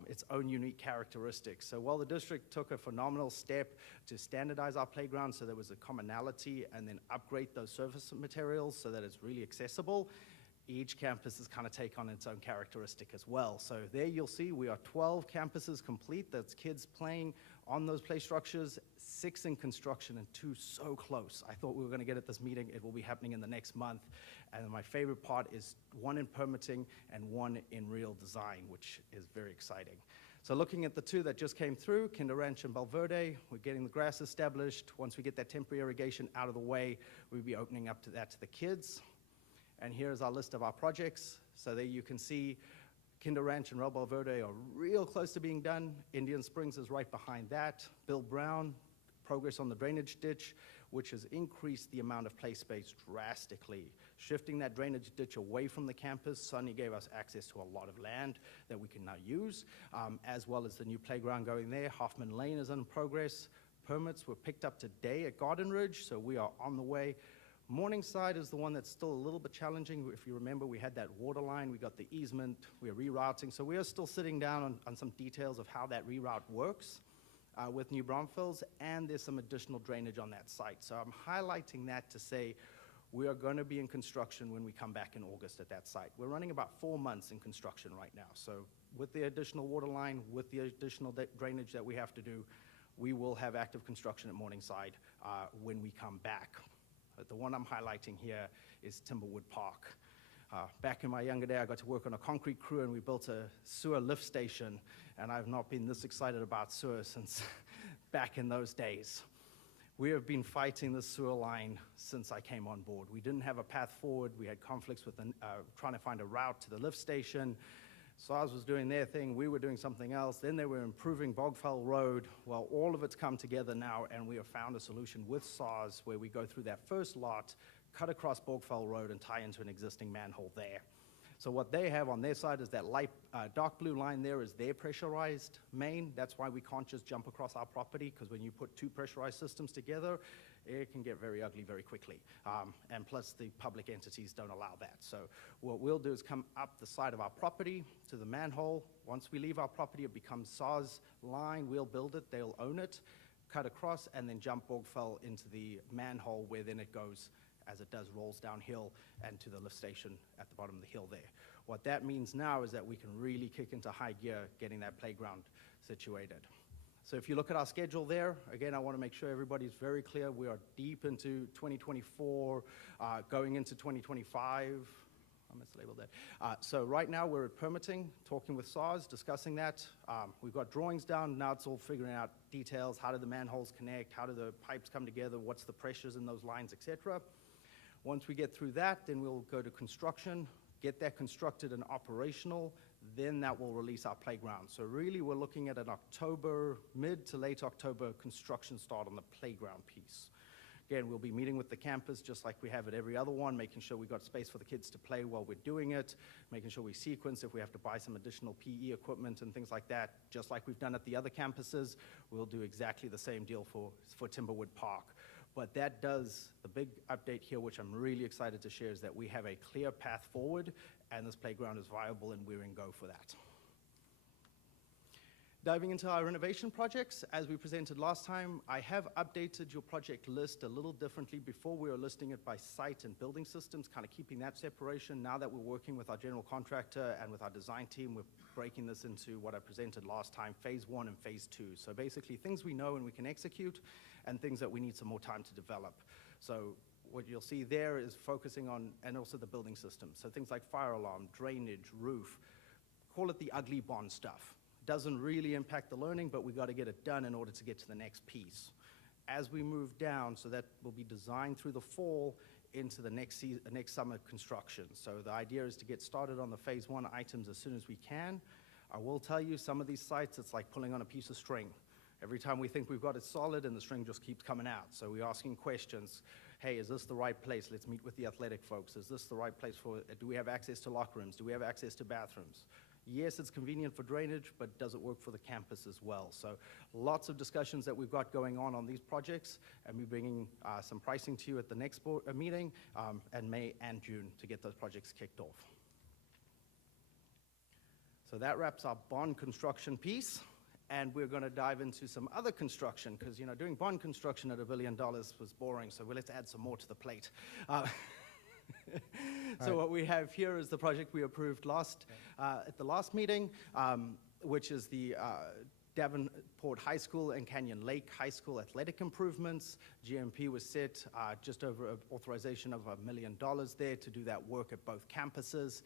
its own unique characteristics. So while the district took a phenomenal step to standardize our playground so there was a commonality and then upgrade those surface materials so that it's really accessible, each campus is kind of take on its own characteristic as well. So there you'll see we are 12 campuses complete. That's kids playing on those play structures, 6 in construction and 2 so close. I thought we were going to get at this meeting. It will be happening in the next month. And my favorite part is 1 in permitting and 1 in real design, which is very exciting. So looking at the 2 that just came through, Kinder Ranch and Belverde, we're getting the grass established. Once we get that temporary irrigation out of the way, we'll be opening up to that to the kids. And here's our list of our projects. So there you can see Kinder Ranch and Real Belverde are real close to being done. Indian Springs is right behind that. Bill Brown, progress on the drainage ditch, which has increased the amount of play space drastically. Shifting that drainage ditch away from the campus suddenly gave us access to a lot of land that we can now use, as well as the new playground going there. Hoffman Lane is in progress. Permits were picked up today at Garden Ridge, so we are on the way. Morningside is the one that's still a little bit challenging. If you remember, we had that water line, we got the easement, we're rerouting. So we are still sitting down on some details of how that reroute works with New Braunfels, and there's some additional drainage on that site. So I'm highlighting that to say we are going to be in construction when we come back in August at that site. We're running about 4 months in construction right now. So with the additional water line, with the additional drainage that we have to do, we will have active construction at Morningside when we come back. But the one I'm highlighting here is Timberwood Park. Back in my younger day, I got to work on a concrete crew, and we built a sewer lift station, and I've not been this excited about sewer since back in those days. We have been fighting the sewer line since I came on board. We didn't have a path forward. We had conflicts with trying to find a route to the lift station. SARS was doing their thing, we were doing something else. Then they were improving Bogfell Road. Well, all of it's come together now, and we have found a solution with SARS where we go through that first lot, cut across Bogfell Road, and tie into an existing manhole there. So what they have on their side is that light, dark blue line there is their pressurized main. That's why we can't just jump across our property, because when you put two pressurized systems together, it can get very ugly very quickly. And plus, the public entities don't allow that. So what we'll do is come up the side of our property to the manhole. Once we leave our property, it becomes SARS line. We'll build it, they'll own it, cut across, and then jump Borgfell into the manhole, where then it goes, as it does, rolls downhill and to the lift station at the bottom of the hill there. What that means now is that we can really kick into high gear getting that playground situated. So if you look at our schedule there, again, I want to make sure everybody's very clear. We are deep into 2024, going into 2025. I mislabeled that. So right now we're at permitting, talking with SARS, discussing that. We've got drawings down. Now it's all figuring out details. How do the manholes connect? How do the pipes come together? What's the pressures in those lines, et cetera. Once we get through that, then we'll go to construction, get that constructed and operational, then that will release our playground. So really, we're looking at an October, mid to late October construction start on the playground piece. Again, we'll be meeting with the campus just like we have at every other one, making sure we've got space for the kids to play while we're doing it, making sure we sequence if we have to buy some additional PE equipment and things like that. Just like we've done at the other campuses, we'll do exactly the same deal for Timberwood Park. But that does, the big update here, which I'm really excited to share, is that we have a clear path forward, and this playground is viable, and we're in go for that. Diving into our renovation projects, as we presented last time, I have updated your project list a little differently. Before, we were listing it by site and building systems, kind of keeping that separation. Now that we're working with our general contractor and with our design team, we're breaking this into what I presented last time, phase 1 and phase 2. So basically, things we know and we can execute, and things that we need some more time to develop. So what you'll see there is focusing on, and also the building system. So things like fire alarm, drainage, roof, call it the ugly bond stuff. Doesn't really impact the learning, but we got to get it done in order to get to the next piece. As we move down, so that will be designed through the fall into the next summer construction. So the idea is to get started on the phase 1 items as soon as we can. I will tell you, some of these sites, it's like pulling on a piece of string. Every time we think we've got it solid, and the string just keeps coming out. So we're asking questions. Hey, is this the right place? Let's meet with the athletic folks. Is this the right place for, do we have access to locker rooms? Do we have access to bathrooms? Yes, it's convenient for drainage, but does it work for the campus as well? So lots of discussions that we've got going on these projects, and we're bringing some pricing to you at the next board meeting in May and June to get those projects kicked off. So that wraps our bond construction piece, and we're going to dive into some other construction, because doing bond construction at $1 billion was boring, so let's add some more to the plate. So what we have here is the project we approved at the last meeting, which is the Davenport High School and Canyon Lake High School athletic improvements. GMP was set just over an authorization of $1 million there to do that work at both campuses.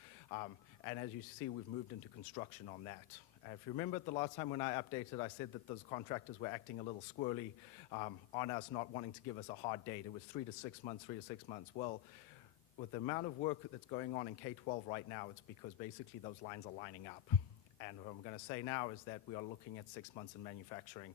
And as you see, we've moved into construction on that. If you remember the last time when I updated, I said that those contractors were acting a little squirrely on us, not wanting to give us a hard date. It was 3 to 6 months, 3 to 6 months. Well, with the amount of work that's going on in K-12 right now, it's because basically those lines are lining up. And what I'm going to say now is that we are looking at 6 months in manufacturing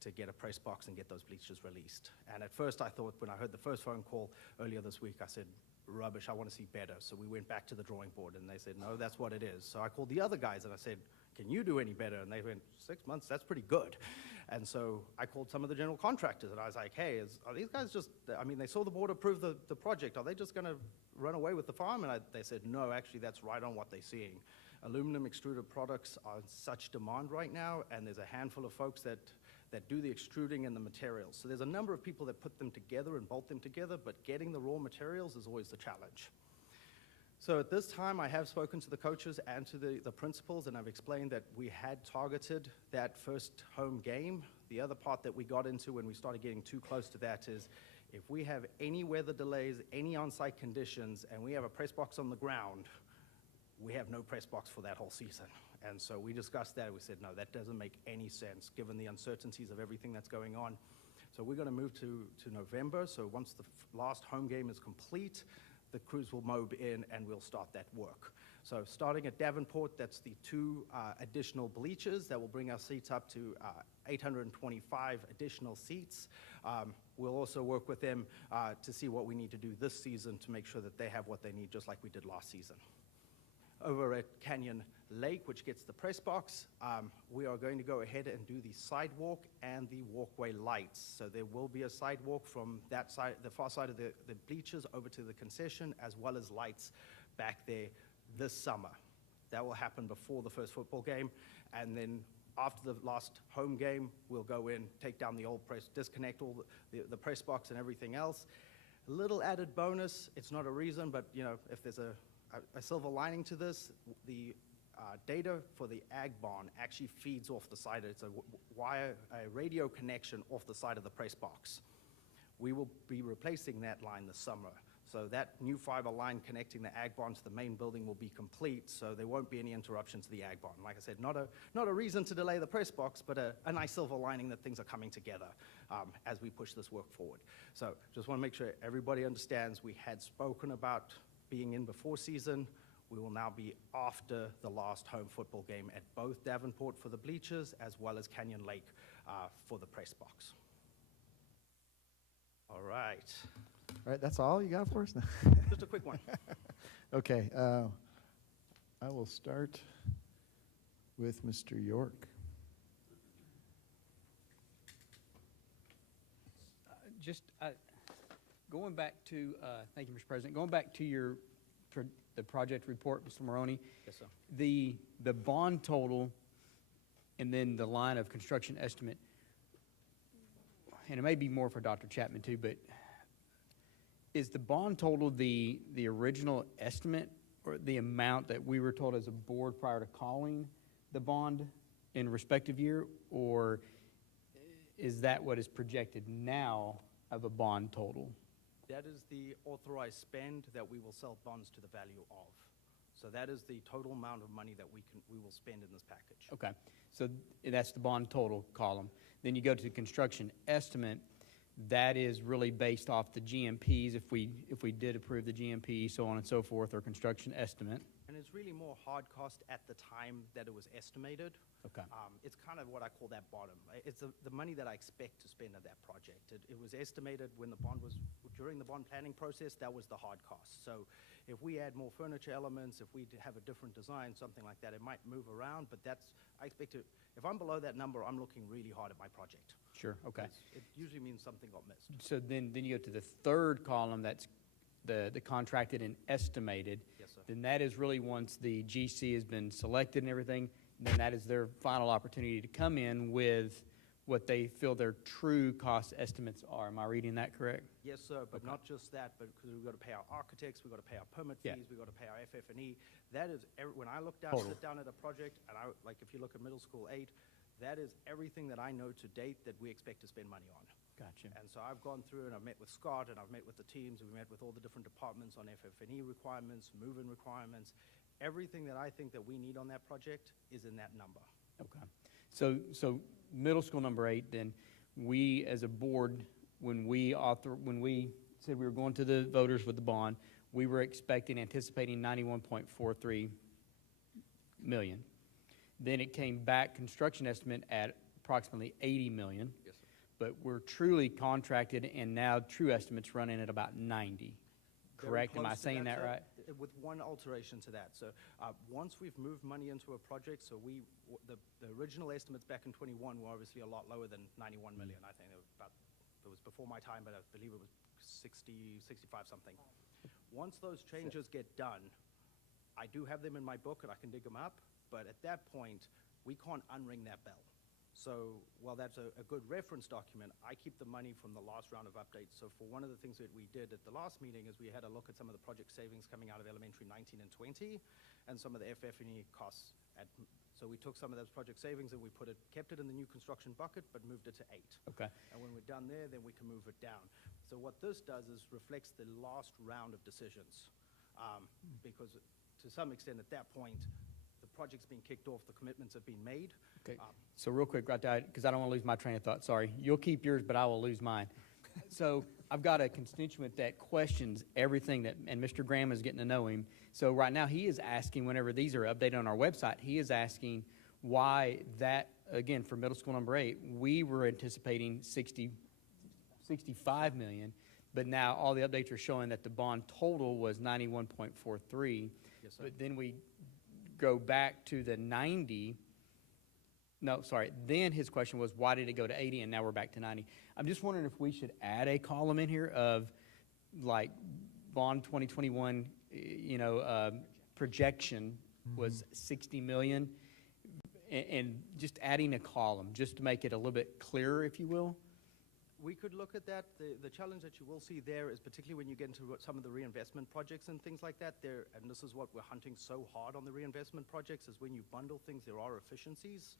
to get a press box and get those bleachers released. And at first I thought, when I heard the first phone call earlier this week, I said, rubbish, I want to see better. So we went back to the drawing board, and they said, no, that's what it is. So I called the other guys and I said, can you do any better? And they went, 6 months, that's pretty good. And so I called some of the general contractors, and I was like, hey, are these guys just, they saw the board approve the project. Are they just going to run away with the farm? And they said, no, actually, that's right on what they're seeing. Aluminum extruded products are in such demand right now, and there's a handful of folks that do the extruding and the materials. So there's a number of people that put them together and bolt them together, but getting the raw materials is always the challenge. So at this time, I have spoken to the coaches and to the principals, and I've explained that we had targeted that first home game. The other part that we got into when we started getting too close to that is, if we have any weather delays, any on-site conditions, and we have a press box on the ground, we have no press box for that whole season. And so we discussed that. We said, no, that doesn't make any sense given the uncertainties of everything that's going on. So we're going to move to November. So once the last home game is complete, the crews will mob in and we'll start that work. So starting at Davenport, that's the 2 additional bleachers that will bring our seats up to 825 additional seats. We'll also work with them to see what we need to do this season to make sure that they have what they need, just like we did last season. Over at Canyon Lake, which gets the press box, we are going to go ahead and do the sidewalk and the walkway lights. So there will be a sidewalk from that side, the far side of the bleachers over to the concession, as well as lights back there this summer. That will happen before the first football game, and then after the last home game, we'll go in, take down the old press, disconnect all the press box and everything else. A little added bonus, it's not a reason, but you know, if there's a silver lining to this, the data for the ag barn actually feeds off the side. It's a radio connection off the side of the press box. We will be replacing that line this summer. So that new fiber line connecting the ag barn to the main building will be complete, so there won't be any interruption to the ag barn. Like I said, not a reason to delay the press box, but a nice silver lining that things are coming together as we push this work forward. So just want to make sure everybody understands we had spoken about being in before season. We will now be after the last home football game at both Davenport for the bleachers as well as Canyon Lake for the press box. All right. All right, that's all you got for us? Just a quick one. Okay, I will start with Mr. York. Going back to, thank you, Mr. President, going back to the project report, Mr. Maroney. Yes, sir. The bond total and then the line of construction estimate, and it may be more for Dr. Chapman too, but is the bond total the original estimate or the amount that we were told as a board prior to calling the bond in respective year, or is that what is projected now of a bond total? That is the authorized spend that we will sell bonds to the value of. So that is the total amount of money that we will spend in this package. Okay, so that's the bond total column. Then you go to the construction estimate. That is really based off the GMPs, if we did approve the GMP, so on and so forth, or construction estimate. And it's really more hard cost at the time that it was estimated. Okay. It's kind of what I call that bottom. It's the money that I expect to spend on that project. It was estimated when the bond was, during the bond planning process, that was the hard cost. So if we add more furniture elements, if we have a different design, something like that, it might move around, but I expect to, if I'm below that number, I'm looking really hard at my project. Sure, okay. It usually means something got missed. So then you go to the third column, that's the contracted and estimated. Yes, sir. Then that is really once the GC has been selected and everything, then that is their final opportunity to come in with what they feel their true cost estimates are. Am I reading that correct? Yes, sir, but Okay. not just that, but because we've got to pay our architects, we've got to pay our permit Yeah. fees, we've got to pay our FF&E. That is, when I look down, Total. sit down at a project, and like if you look at middle school 8, that is everything that I know to date that we expect to spend money on. Gotcha. And so I've gone through and I've met with Scott and I've met with the teams, and we met with all the different departments on FF&E requirements, move-in requirements. Everything that I think that we need on that project is in that number. Okay. So middle school number 8, then we as a board, when we said we were going to the voters with the bond, we were anticipating 91.43 million. Then it came back, construction estimate at approximately 80 million. Yes, sir. But we're truly contracted, and now true estimates running at about 90. Very Correct? Am I close to saying that sir. right? With one alteration to that. So once we've moved money into a project, so the original estimates back in 21 were obviously a lot lower than 91 million. I think it was before my time, but I believe it was 60, 65 something. Once those changes get done, I do have them in my book and I can dig them up, but at that point, we can't unring that bell. So while that's a good reference document, I keep the money from the last round of updates. So for one of the things that we did at the last meeting is we had a look at some of the project savings coming out of elementary 19 and 20 and some of the FF&E costs. So we took some of those project savings and we kept it in the new construction bucket, but moved it to 8. Okay. And when we're done there, then we can move it down. So what this does is reflects the last round of decisions. Because to some extent at that point, the project's been kicked off, the commitments have been made. Okay. So real quick, right there, because I don't want to lose my train of thought, sorry. You'll keep yours, but I will lose mine. So I've got a constituent that questions everything that, and Mr. Graham is getting to know him. So right now he is asking, whenever these are updated on our website, he is asking why that, again, for middle school number 8, we were anticipating 65 million, But now all the updates are showing that the bond total was 91.43. Yes, sir. But then we go back to the 90. No, sorry. Then his question was, why did it go to 80 and now we're back to 90? I'm just wondering if we should add a column in here of like bond 2021, projection was 60 million, and just adding a column just to make it a little bit clearer, if you will. We could look at that. The challenge that you will see there is particularly when you get into some of the reinvestment projects and things like that, and this is what we're hunting so hard on the reinvestment projects, is when you bundle things, there are efficiencies.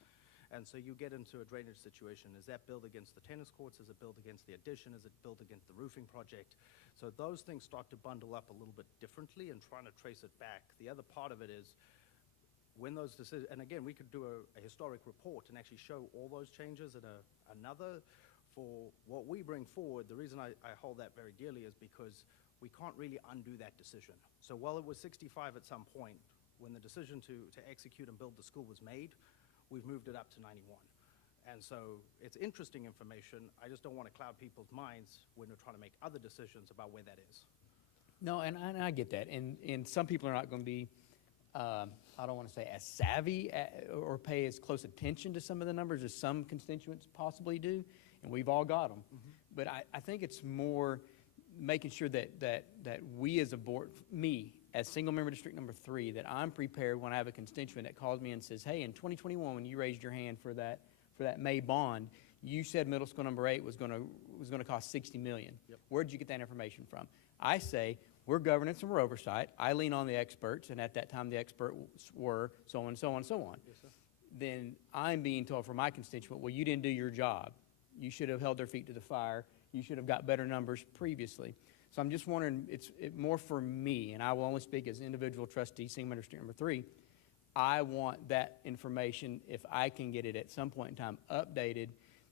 And so you get into a drainage situation. Is that built against the tennis courts? Is it built against the addition? Is it built against the roofing project? So those things start to bundle up a little bit differently and trying to trace it back. The other part of it is when those decisions, and again, we could do a historic report and actually show all those changes in another. For what we bring forward, the reason I hold that very dearly is because we can't really undo that decision. So while it was 65 at some point, when the decision to execute and build the school was made, we've moved it up to 91. And so it's interesting information. I just don't want to cloud people's minds when we're trying to make other decisions about where that is. No, and I get that. And some people are not going to be, I don't want to say as savvy or pay as close attention to some of the numbers as some constituents possibly do. And we've all got them. Mm-hmm. But I think it's more making sure that we as a board, me as single member district number 3, that I'm prepared when I have a constituent that calls me and says, hey, in 2021, when you raised your hand for that May bond, you said middle school number 8 was going to cost $60 million. Yep. Where'd you get that information from? I say, we're governance and we're oversight. I lean on the experts, and at that time the experts were so and so and so on. Yes, sir. Then I'm being told from my constituent, well, you didn't do your job. You should have held their feet to the fire. You should have got better numbers previously. So I'm just wondering, it's more for me, and I will only speak as individual trustee, single member district number 3. I want that information, if I can get it at some point in time, updated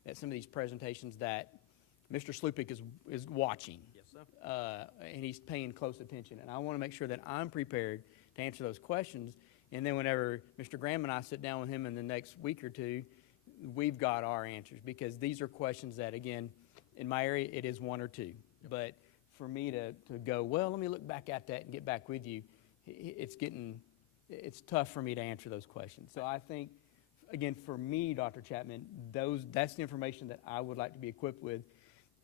at some of these presentations that Mr. Slupik is watching. Yes, sir. And he's paying close attention. And I want to make sure that I'm prepared to answer those questions. And then whenever Mr. Graham and I sit down with him in the next week or two, we've got our answers, because these are questions that, again, in my area, it is 1 or 2. Yep. But for me to go, well, let me look back at that and get back with you, it's tough for me to answer those questions. So I think, again, for me, Dr. Chapman, that's the information that I would like to be equipped with.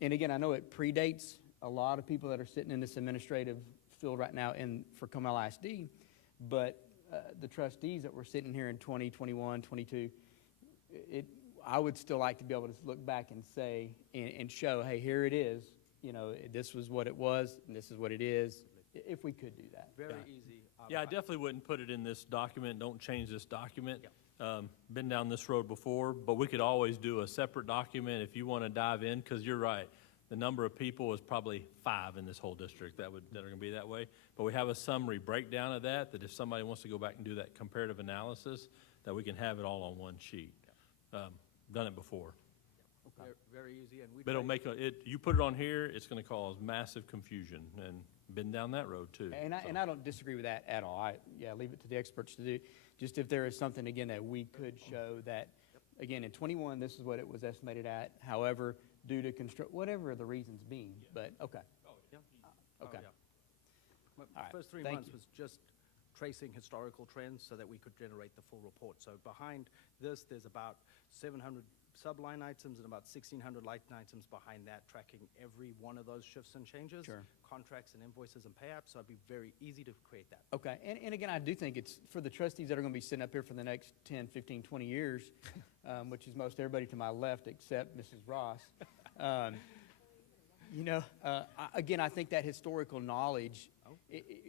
And again, I know it predates a lot of people that are sitting in this administrative field right now for Comal ISD, but the trustees that were sitting here in 2021, 22, I would still like to be able to look back and say, and show, hey, here it is. This was what it was, and this is what it is, if we could do that. Very easy. Yeah, I definitely wouldn't put it in this document. Don't change this document. Been down this road before, but we could always do a separate document if you want to dive in, because you're right. The number of people is probably 5 in this whole district that are going to be that way. But we have a summary breakdown of that if somebody wants to go back and do that comparative analysis, that we can have it all on one sheet. Done it before. Okay. Very easy. And But it'll make you put it on here, it's going to cause massive confusion, and been down that road too. And I don't disagree with that at all. Leave it to the experts to do. Just if there is something, again, that we could show that, again, in 21, this is what it was estimated at. However, due to whatever the reasons being. But, okay. Okay. My All right. first 3 Thank months you. was just tracing historical trends so that we could generate the full report. So behind this, there's about 700 sub-line items and about 1,600 line items behind that, tracking every one of those shifts and changes, Sure. contracts and invoices and pay-apps. So it'd be very easy to create that. Okay, and again, I do think it's for the trustees that are going to be sitting up here for the next 10, 15, 20 years, which is most everybody to my left except Mrs. Ross. Again, I think that historical knowledge,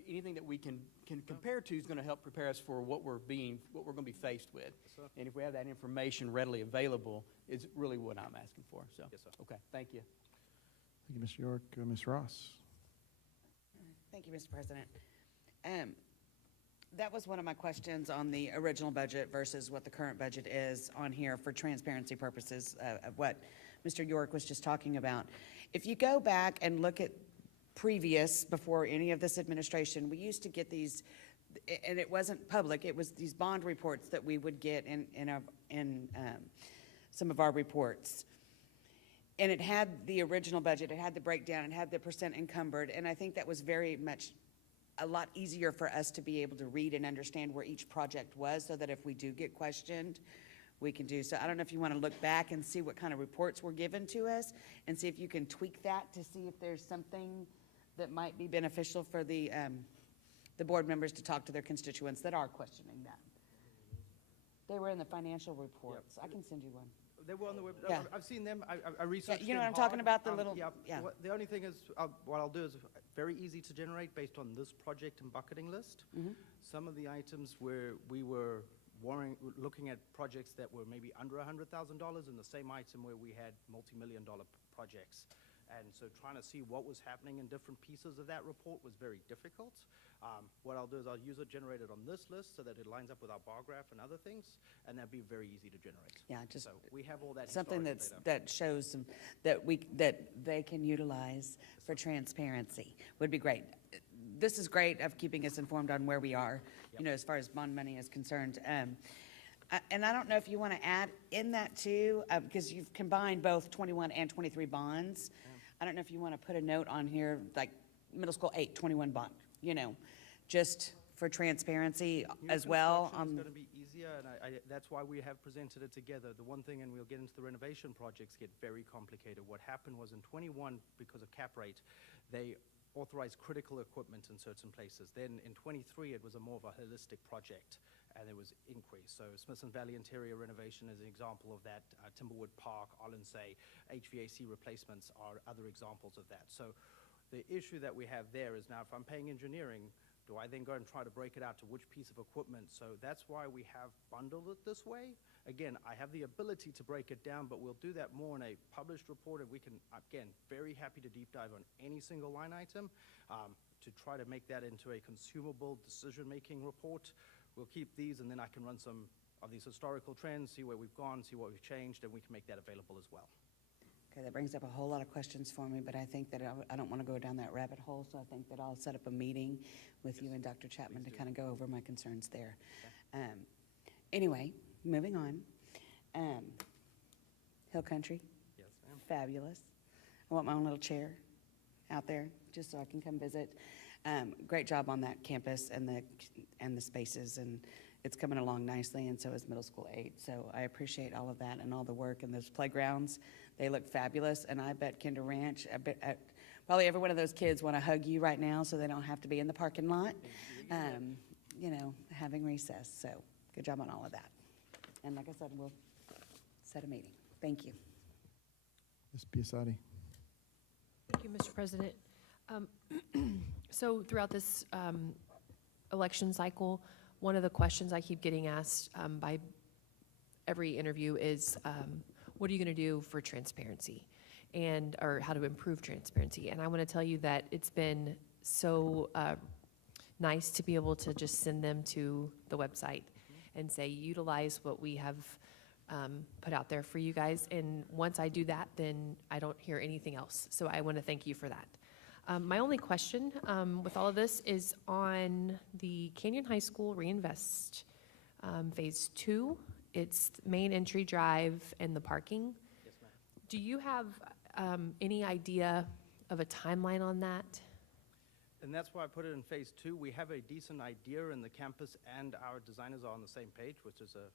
anything that we can compare to is going to help prepare us for what we're going to be faced with. Yes, sir. And if we have that information readily available, is really what I'm asking for. So, Yes, sir. Okay, thank you. Thank you, Mr. York. Ms. Ross. Thank you, Mr. President. That was one of my questions on the original budget versus what the current budget is on here for transparency purposes of what Mr. York was just talking about. If you go back and look at before any of this administration, we used to get these, and it wasn't public, it was these bond reports that we would get in some of our reports. And it had the original budget, it had the breakdown, it had the percent encumbered, and I think that was very much a lot easier for us to be able to read and understand where each project was, so that if we do get questioned, we can do so. I don't know if you want to look back and see what kind of reports were given to us, and see if you can tweak that to see if there's something that might be beneficial for the board members to talk to their constituents that are questioning that. They were in the financial reports. I can send you one. They were on the web, Yeah. I've seen them, I researched them you know what I'm talking hard. about, the little- Yeah. yeah. The only thing is, what I'll do is very easy to generate based on this project and bucketing list. Some of the items where we were looking at projects that were maybe under $100,000, and the same item where we had multi-million-dollar projects. And so trying to see what was happening in different pieces of that report was very difficult. What I'll do is I'll use it generated on this list so that it lines up with our bar graph and other things, and that'd be very easy to generate. Yeah, just So we have all that something historical that shows some, that they can utilize for transparency would be great. This is great of keeping us informed on where we are, you know, as far as bond money is concerned. And I don't know if you want to add in that too, because you've combined both 21 and 23 bonds. I don't know if you want to put a note on here, like middle school 8, 21 bond, you know, just for transparency as well. It's going to be easier, and that's why we have presented it together. The one thing, and we'll get into the renovation projects, get very complicated. What happened was in 21, because of cap rate, they authorized critical equipment in certain places. Then in 23, it was a more of a holistic project, and there was increase. So Smithson Valley interior renovation is an example of that. Timberwood Park, Olensay, HVAC replacements are other examples of that. So the issue that we have there is now if I'm paying engineering, do I then go and try to break it out to which piece of equipment? So that's why we have bundled it this way. Again, I have the ability to break it down, but we'll do that more in a published report, and we can, again, very happy to deep dive on any single line item to try to make that into a consumable decision-making report. We'll keep these, and then I can run some of these historical trends, see where we've gone, see what we've changed, and we can make that available as well. Okay, that brings up a whole lot of questions for me, but I think that I don't want to go down that rabbit hole, so I think that I'll set up a meeting with you and Dr. Chapman to kind of go over my concerns there. Anyway, moving on. Hill Country, Yes, ma'am. fabulous. I want my own little chair out there, just so I can come visit. Great job on that campus and the spaces, and it's coming along nicely, and so is Middle School 8. So I appreciate all of that and all the work, and those playgrounds, they look fabulous, and I bet Kinder Ranch, probably every one of those kids want to hug you right now so they don't have to be in the parking lot, you know, having recess. So good job on all of that. And like I said, we'll set a meeting. Thank you. Ms. Biasotti. Thank you, Mr. President. So throughout this election cycle, one of the questions I keep getting asked by every interview is, what are you going to do for transparency, or how to improve transparency? And I want to tell you that it's been so nice to be able to just send them to the website and say, utilize what we have put out there for you guys. And once I do that, then I don't hear anything else. So I want to thank you for that. My only question with all of this is on the Canyon High School Reinvest Phase 2. It's main entry drive and the parking. Yes, ma'am. Do you have any idea of a timeline on that? And that's why I put it in phase 2. We have a decent idea, and the campus and our designers are on the same page, which is a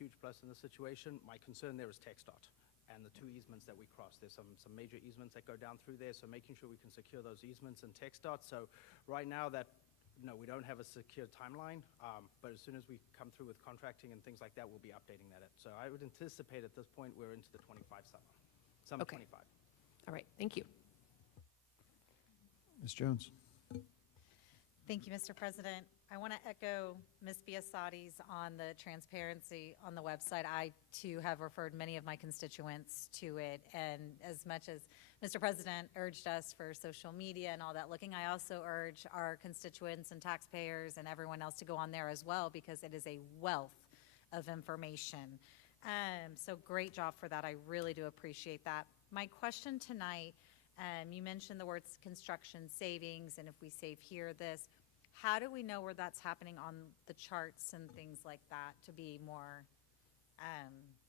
huge plus in this situation. My concern there is TxDOT and the 2 easements that we cross. There's some major easements that go down through there, so making sure we can secure those easements and TxDOT. So right now that, no, we don't have a secure timeline, but as soon as we come through with contracting and things like that, we'll be updating that. So I would anticipate at this point we're into the 25 summer Okay. 25. All right, thank you. Ms. Jones. Thank you, Mr. President. I want to echo Ms. Biasotti's on the transparency on the website. I, too, have referred many of my constituents to it, and as much as Mr. President urged us for social media and all that looking, I also urge our constituents and taxpayers and everyone else to go on there as well, because it is a wealth of information. So great job for that. I really do appreciate that. My question tonight, you mentioned the words construction savings, and if we save here, this. How do we know where that's happening on the charts and things like that to be more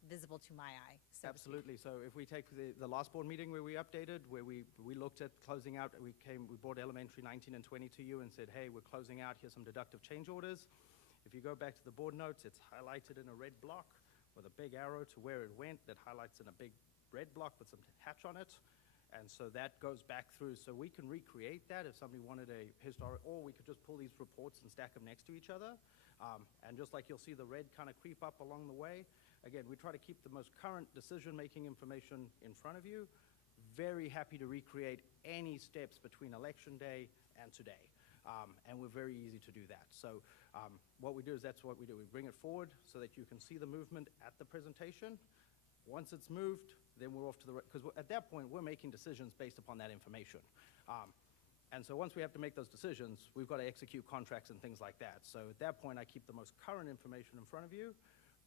visible to my eye? so to speak? Absolutely. So if we take the last board meeting where we updated, where we looked at closing out, we brought elementary 19 and 20 to you and said, hey, we're closing out, here's some deductive change orders. If you go back to the board notes, it's highlighted in a red block with a big arrow to where it went that highlights in a big red block with some hatch on it. And so that goes back through. So we can recreate that if somebody wanted a historic, or we could just pull these reports and stack them next to each other. And just like you'll see the red kind of creep up along the way, again, we try to keep the most current decision-making information in front of you. Very happy to recreate any steps between Election Day and today. And we're very easy to do that. So what we do is that's what we do. We bring it forward so that you can see the movement at the presentation. Once it's moved, then we're off to the, because at that point, we're making decisions based upon that information. And so once we have to make those decisions, we've got to execute contracts and things like that. So at that point, I keep the most current information in front of you.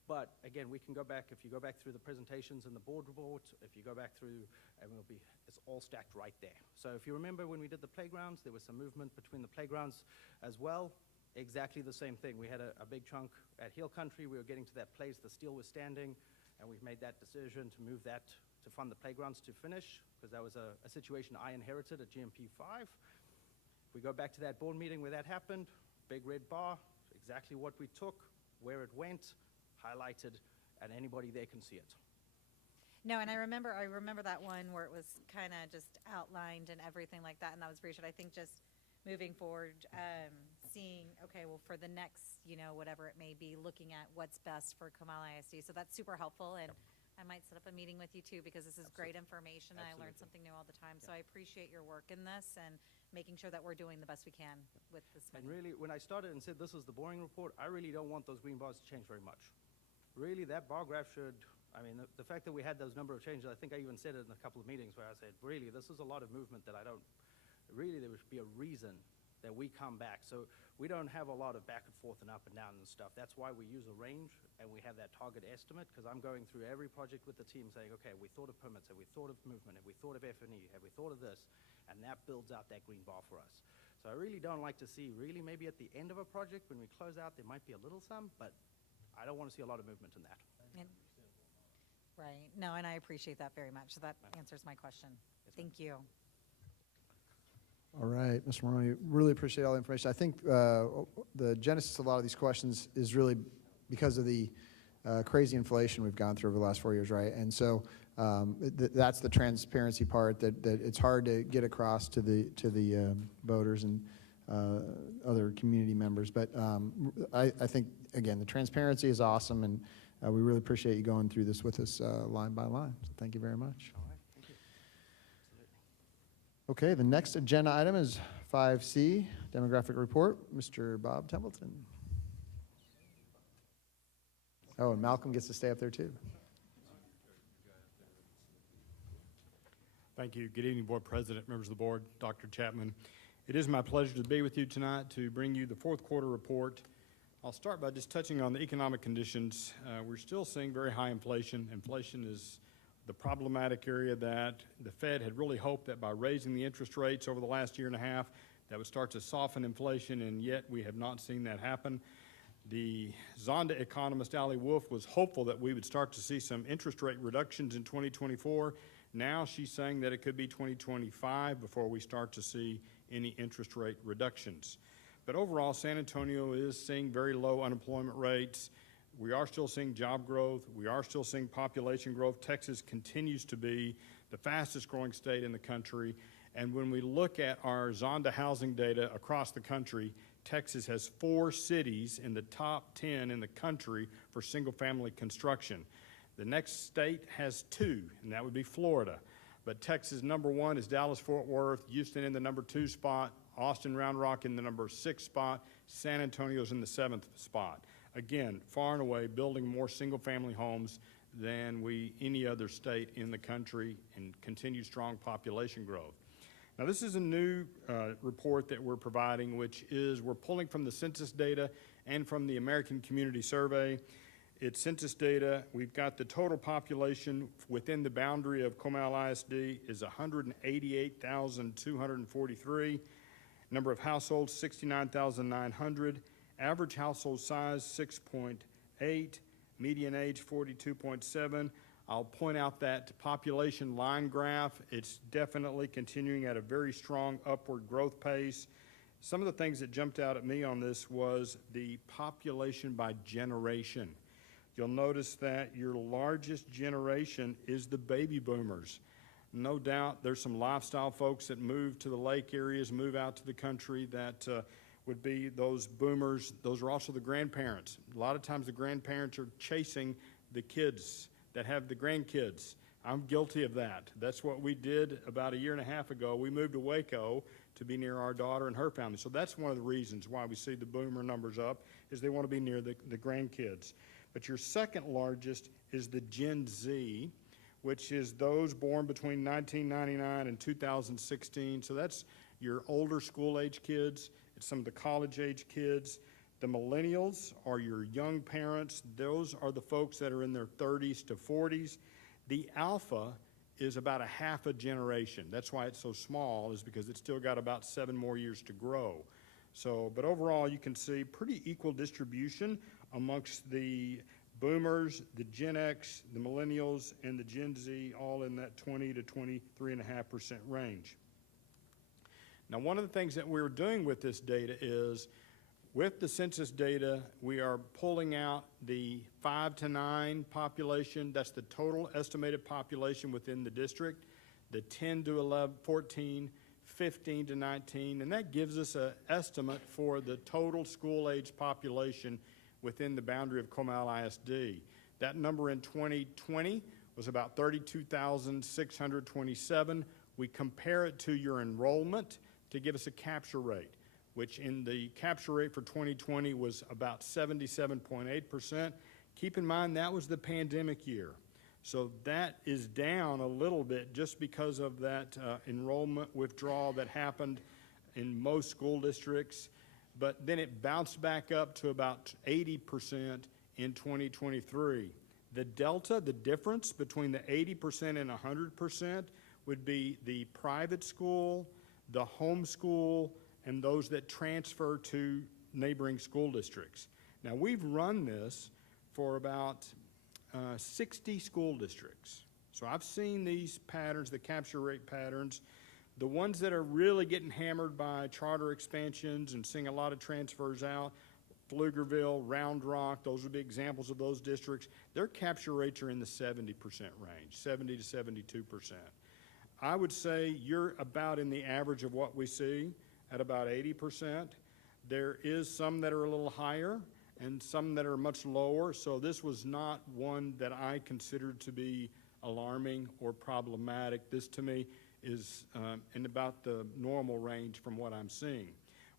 But again, we can go back, if you go back through the presentations in the board report, if you go back through, and it's all stacked right there. So if you remember when we did the playgrounds, there was some movement between the playgrounds as well. Exactly the same thing. We had a big chunk at Hill Country. We were getting to that place, the steel was standing, and we've made that decision to move that to fund the playgrounds to finish, because that was a situation I inherited at GMP 5. If we go back to that board meeting where that happened, big red bar, exactly what we took, where it went, highlighted, and anybody there can see it. No, and I remember that one where it was kind of just outlined and everything like that, and that was appreciated. I think just moving forward, seeing, okay, well, for the next, whatever it may be, looking at what's best for Comal ISD. So that's super helpful, and I might set up a meeting with you too, because this is great information, and I learn something new all the time. So I appreciate your work in this and making sure that we're doing the best we can with this And money. really, when I started and said this is the boring report, I really don't want those green bars to change very much. Really, that bar graph should, the fact that we had those number of changes, I think I even said it in a couple of meetings where I said, really, this is a lot of movement that really there should be a reason that we come back. So we don't have a lot of back and forth and up and down and stuff. That's why we use a range and we have that target estimate, because I'm going through every project with the team saying, okay, we thought of permits, have we thought of movement, have we thought of F&E, have we thought of this? And that builds out that green bar for us. So I really don't like to see, really maybe at the end of a project when we close out, there might be a little some, but I don't want to see a lot of movement in that. Right. No, and I appreciate that very much. So that answers my question. Thank you. All right, Mr. Maroney, really appreciate all the information. I think the genesis of a lot of these questions is really because of the crazy inflation we've gone through over the last 4 years, right? And so that's the transparency part that it's hard to get across to the voters and other community members. But I think, again, the transparency is awesome, and we really appreciate you going through this with us line by line. So thank you very much. All right, thank you. Okay, the next agenda item is 5C, demographic report. Mr. Bob Templeton. Oh, and Malcolm gets to stay up there too. Thank you. Good evening, Board President, members of the board, Dr. Chapman. It is my pleasure to be with you tonight to bring you the fourth quarter report. I'll start by just touching on the economic conditions. We're still seeing very high inflation. Inflation is the problematic area that the Fed had really hoped that by raising the interest rates over the last year and a half, that would start to soften inflation, and yet we have not seen that happen. The Zonda economist, Ali Wolf, was hopeful that we would start to see some interest rate reductions in 2024. Now she's saying that it could be 2025 before we start to see any interest rate reductions. But overall, San Antonio is seeing very low unemployment rates. We are still seeing job growth. We are still seeing population growth. Texas continues to be the fastest growing state in the country. And when we look at our Zonda housing data across the country, Texas has 4 cities in the top 10 in the country for single-family construction. The next state has 2, and that would be Florida. But Texas #1 is Dallas-Fort Worth, Houston in the #2 spot, Austin Round Rock in the #6 spot, San Antonio's in the 7th spot. Again, far and away building more single-family homes than any other state in the country, and continued strong population growth. Now, this is a new report that we're providing, which is we're pulling from the census data and from the American Community Survey. It's census data. We've got the total population within the boundary of Comal ISD is 188,243. Number of households, 69,900. Average household size, 6.8. Median age, 42.7. I'll point out that population line graph, it's definitely continuing at a very strong upward growth pace. Some of the things that jumped out at me on this was the population by generation. You'll notice that your largest generation is the baby boomers. No doubt there's some lifestyle folks that move to the lake areas, move out to the country that would be those boomers. Those are also the grandparents. A lot of times the grandparents are chasing the kids that have the grandkids. I'm guilty of that. That's what we did about a year and a half ago. We moved to Waco to be near our daughter and her family. So that's one of the reasons why we see the boomer numbers up, is they want to be near the grandkids. But your second largest is the Gen Z, which is those born between 1999 and 2016. So that's your older school-age kids. It's some of the college-age kids. The millennials are your young parents. Those are the folks that are in their 30s to 40s. The alpha is about a half a generation. That's why it's so small, is because it's still got about 7 more years to grow. So, but overall, you can see pretty equal distribution amongst the boomers, the Gen X, the millennials, and the Gen Z, all in that 20 to 23.5% range. Now, one of the things that we're doing with this data is, with the census data, we are pulling out the 5 to 9 population. That's the total estimated population within the district. The 10 to 11, 14, 15 to 19, and that gives us an estimate for the total school-age population within the boundary of Comal ISD. That number in 2020 was about 32,627. We compare it to your enrollment to give us a capture rate, which in the capture rate for 2020 was about 77.8%. Keep in mind that was the pandemic year. So that is down a little bit just because of that enrollment withdrawal that happened in most school districts. But then it bounced back up to about 80% in 2023. The delta, the difference between the 80% and 100% would be the private school, the homeschool, and those that transfer to neighboring school districts. Now, we've run this for about 60 school districts. So I've seen these patterns, the capture rate patterns. The ones that are really getting hammered by charter expansions and seeing a lot of transfers out, Pflugerville, Round Rock, those would be examples of those districts. Their capture rates are in the 70% range, 70 to 72%. I would say you're about in the average of what we see at about 80%. There is some that are a little higher and some that are much lower, so this was not one that I considered to be alarming or problematic. This, to me, is in about the normal range from what I'm seeing.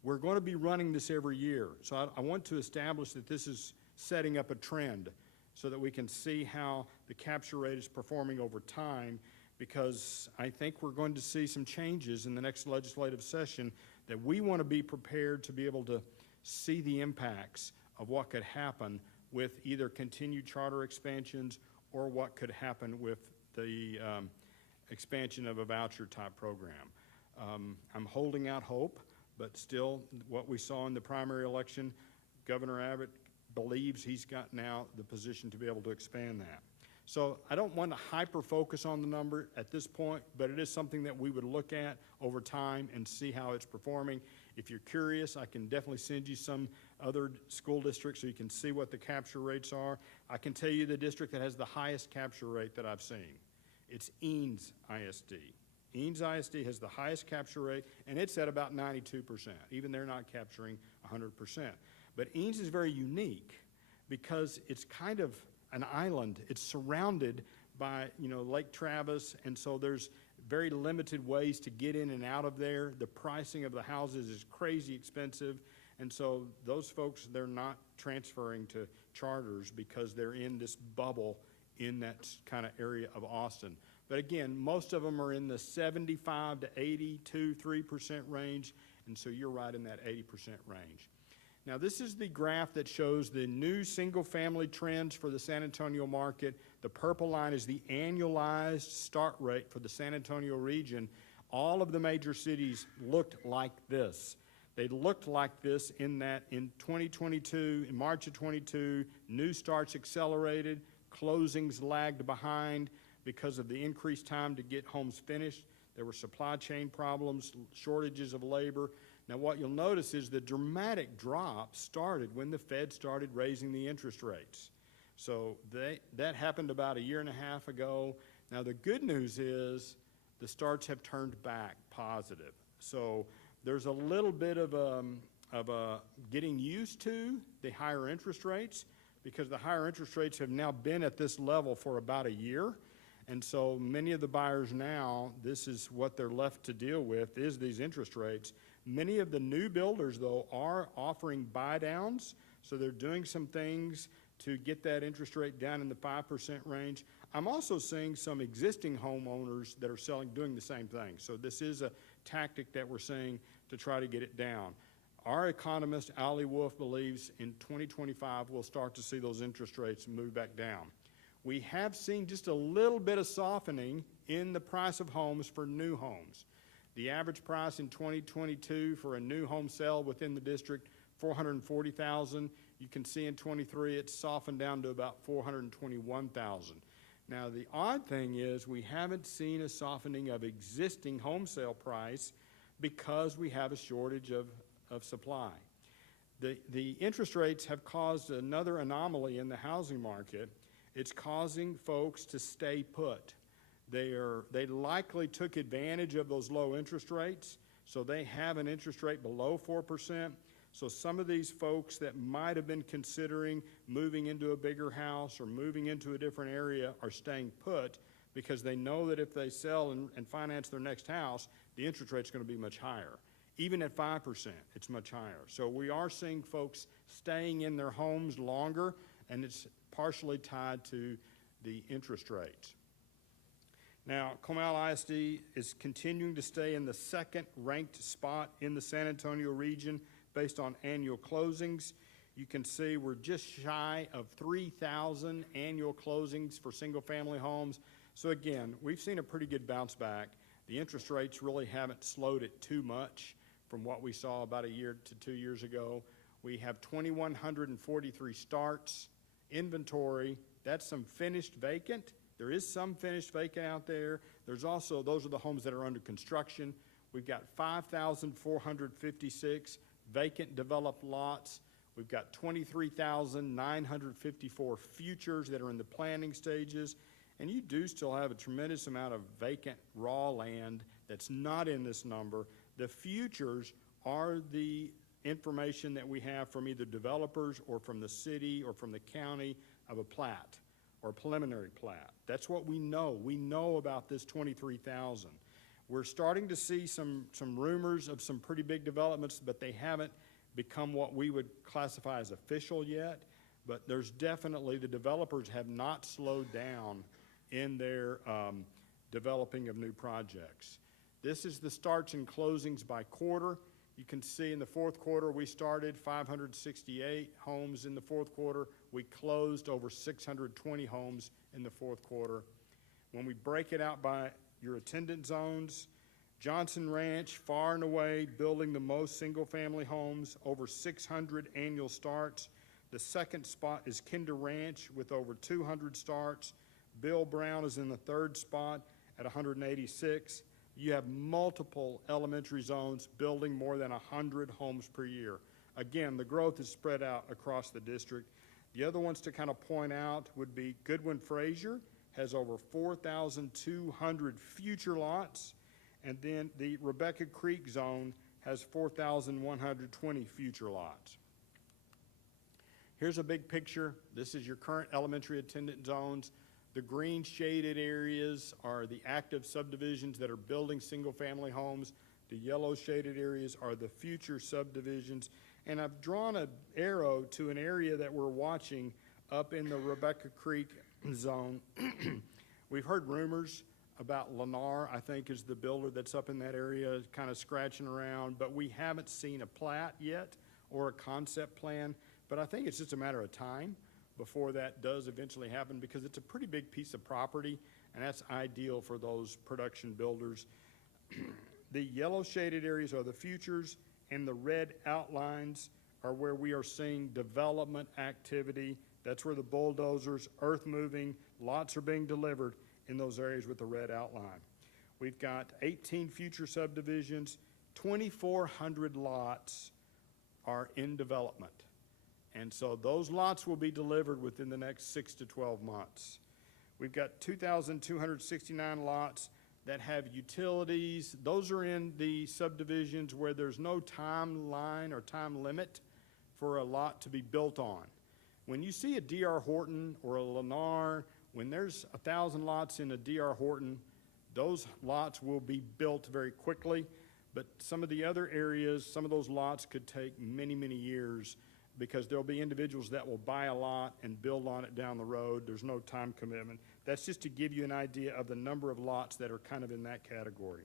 We're going to be running this every year, so I want to establish that this is setting up a trend so that we can see how the capture rate is performing over time, because I think we're going to see some changes in the next legislative session that we want to be prepared to be able to see the impacts of what could happen with either continued charter expansions or what could happen with the expansion of a voucher type program. I'm holding out hope, but still what we saw in the primary election, Governor Abbott believes he's got now the position to be able to expand that. So I don't want to hyper focus on the number at this point, but it is something that we would look at over time and see how it's performing. If you're curious, I can definitely send you some other school districts so you can see what the capture rates are. I can tell you the district that has the highest capture rate that I've seen. It's Eanes ISD. Eanes ISD has the highest capture rate, and it's at about 92%. Even they're not capturing 100%. But Eanes is very unique because it's kind of an island. It's surrounded by, Lake Travis, and so there's very limited ways to get in and out of there. The pricing of the houses is crazy expensive, and so those folks, they're not transferring to charters because they're in this bubble in that kind of area of Austin. But again, most of them are in the 75 to 82, 3% range, and so you're right in that 80% range. Now, this is the graph that shows the new single-family trends for the San Antonio market. The purple line is the annualized start rate for the San Antonio region. All of the major cities looked like this. They looked like this in that in 2022, in March of 22, new starts accelerated. Closings lagged behind because of the increased time to get homes finished. There were supply chain problems, shortages of labor. Now, what you'll notice is the dramatic drop started when the Fed started raising the interest rates. So that happened about a year and a half ago. Now, the good news is the starts have turned back positive. So there's a little bit of getting used to the higher interest rates, because the higher interest rates have now been at this level for about a year. And so many of the buyers now, this is what they're left to deal with, is these interest rates. Many of the new builders, though, are offering buy downs. So they're doing some things to get that interest rate down in the 5% range. I'm also seeing some existing homeowners that are selling, doing the same thing. So this is a tactic that we're seeing to try to get it down. Our economist, Ali Wolf, believes in 2025 we'll start to see those interest rates move back down. We have seen just a little bit of softening in the price of homes for new homes. The average price in 2022 for a new home sale within the district, $440,000. You can see in 23 it's softened down to about $421,000. Now, the odd thing is we haven't seen a softening of existing home sale price because we have a shortage of supply. The interest rates have caused another anomaly in the housing market. It's causing folks to stay put. They likely took advantage of those low interest rates, so they have an interest rate below 4%. So some of these folks that might have been considering moving into a bigger house or moving into a different area are staying put because they know that if they sell and finance their next house, the interest rate's going to be much higher. Even at 5%, it's much higher. So we are seeing folks staying in their homes longer, and it's partially tied to the interest rates. Now, Comal ISD is continuing to stay in the second ranked spot in the San Antonio region based on annual closings. You can see we're just shy of 3,000 annual closings for single-family homes. So again, we've seen a pretty good bounce back. The interest rates really haven't slowed it too much from what we saw about a year to 2 years ago. We have 2,143 starts. Inventory, that's some finished vacant. There is some finished vacant out there. There's also, those are the homes that are under construction. We've got 5,456 vacant developed lots. We've got 23,954 futures that are in the planning stages. And you do still have a tremendous amount of vacant raw land that's not in this number. The futures are the information that we have from either developers or from the city or from the county of a plat or preliminary plat. That's what we know. We know about this 23,000. We're starting to see some rumors of some pretty big developments, but they haven't become what we would classify as official yet. But there's definitely, the developers have not slowed down in their developing of new projects. This is the starts and closings by quarter. You can see in the fourth quarter, we started 568 homes in the fourth quarter. We closed over 620 homes in the fourth quarter. When we break it out by your attendance zones, Johnson Ranch, far and away, building the most single-family homes, over 600 annual starts. The second spot is Kinder Ranch with over 200 starts. Bill Brown is in the third spot at 186. You have multiple elementary zones building more than 100 homes per year. Again, the growth is spread out across the district. The other ones to kind of point out would be Goodwin-Fraser has over 4,200 future lots, and then the Rebecca Creek zone has 4,120 future lots. Here's a big picture. This is your current elementary attendance zones. The green shaded areas are the active subdivisions that are building single-family homes. The yellow shaded areas are the future subdivisions. And I've drawn an arrow to an area that we're watching up in the Rebecca Creek zone. We've heard rumors about Lennar, I think, is the builder that's up in that area, kind of scratching around, but we haven't seen a plat yet or a concept plan. But I think it's just a matter of time before that does eventually happen, because it's a pretty big piece of property, and that's ideal for those production builders. The yellow shaded areas are the futures, and the red outlines are where we are seeing development activity. That's where the bulldozers, earth moving, lots are being delivered in those areas with the red outline. We've got 18 future subdivisions, 2,400 lots are in development. And so those lots will be delivered within the next 6 to 12 months. We've got 2,269 lots that have utilities. Those are in the subdivisions where there's no timeline or time limit for a lot to be built on. When you see a D.R. Horton or a Lennar, when there's 1,000 lots in a D.R. Horton, those lots will be built very quickly. But some of the other areas, some of those lots could take many, many years because there'll be individuals that will buy a lot and build on it down the road. There's no time commitment. That's just to give you an idea of the number of lots that are kind of in that category.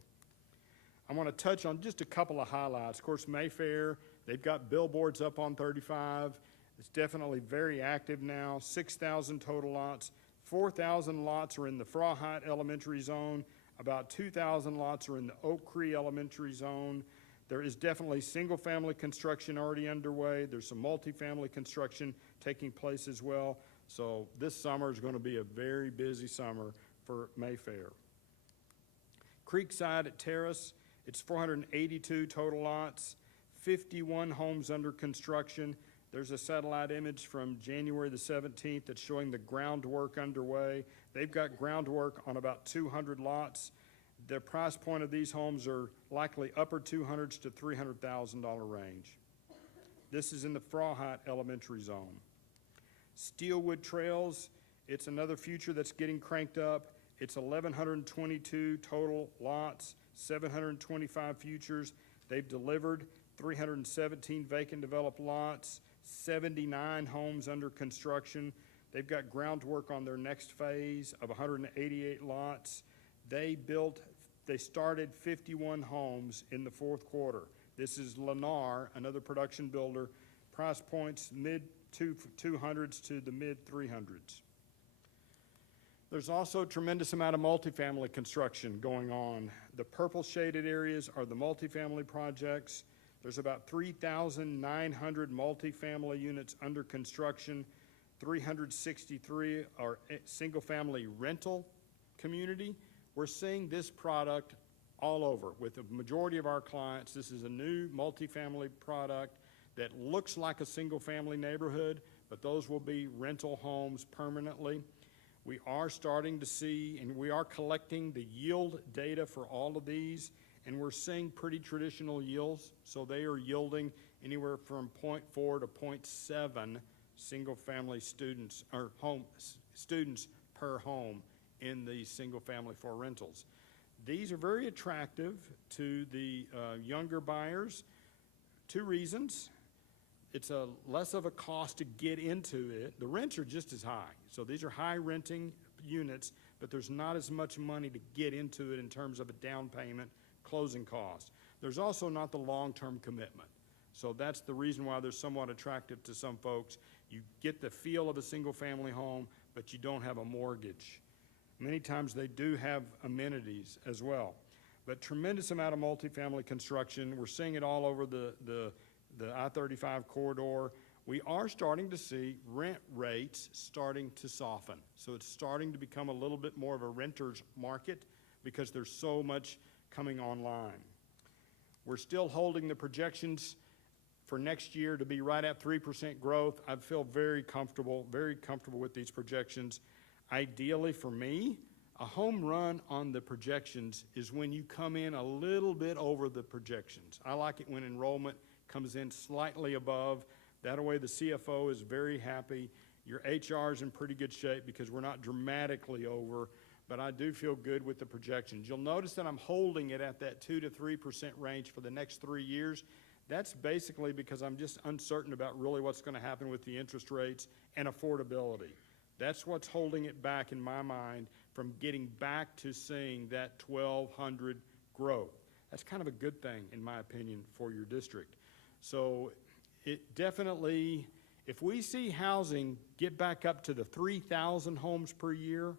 I want to touch on just a couple of highlights. Of course, Mayfair, they've got billboards up on 35. It's definitely very active now. 6,000 total lots. 4,000 lots are in the Frawhite Elementary Zone. About 2,000 lots are in the Oak Creek Elementary Zone. There is definitely single-family construction already underway. There's some multifamily construction taking place as well. So this summer is going to be a very busy summer for Mayfair. Creekside at Terrace, it's 482 total lots, 51 homes under construction. There's a satellite image from January the 17th that's showing the groundwork underway. They've got groundwork on about 200 lots. The price point of these homes are likely upper 200s to $300,000 range. This is in the Frawhite Elementary Zone. Steelwood Trails, it's another future that's getting cranked up. It's 1,122 total lots, 725 futures. They've delivered 317 vacant developed lots, 79 homes under construction. They've got groundwork on their next phase of 188 lots. They started 51 homes in the fourth quarter. This is Lennar, another production builder. Price points mid-200s to the mid-300s. There's also a tremendous amount of multifamily construction going on. The purple shaded areas are the multifamily projects. There's about 3,900 multifamily units under construction. 363 are single-family rental community. We're seeing this product all over with the majority of our clients. This is a new multifamily product that looks like a single-family neighborhood, but those will be rental homes permanently. We are starting to see, and we are collecting the yield data for all of these, and we're seeing pretty traditional yields. So they are yielding anywhere from 0.4 to 0.7 single-family students or students per home in the single-family for rentals. These are very attractive to the younger buyers. 2 reasons. It's a less of a cost to get into it. The rents are just as high. So these are high renting units, but there's not as much money to get into it in terms of a down payment, closing costs. There's also not the long-term commitment. So that's the reason why they're somewhat attractive to some folks. You get the feel of a single-family home, but you don't have a mortgage. Many times they do have amenities as well. But tremendous amount of multifamily construction. We're seeing it all over the I-35 corridor. We are starting to see rent rates starting to soften. So it's starting to become a little bit more of a renter's market because there's so much coming online. We're still holding the projections for next year to be right at 3% growth. I feel very comfortable with these projections. Ideally for me, a home run on the projections is when you come in a little bit over the projections. I like it when enrollment comes in slightly above. That way the CFO is very happy. Your HR is in pretty good shape because we're not dramatically over, but I do feel good with the projections. You'll notice that I'm holding it at that 2 to 3% range for the next 3 years. That's basically because I'm just uncertain about really what's going to happen with the interest rates and affordability. That's what's holding it back in my mind from getting back to seeing that 1,200 growth. That's kind of a good thing, in my opinion, for your district. So it definitely, if we see housing get back up to the 3,000 homes per year,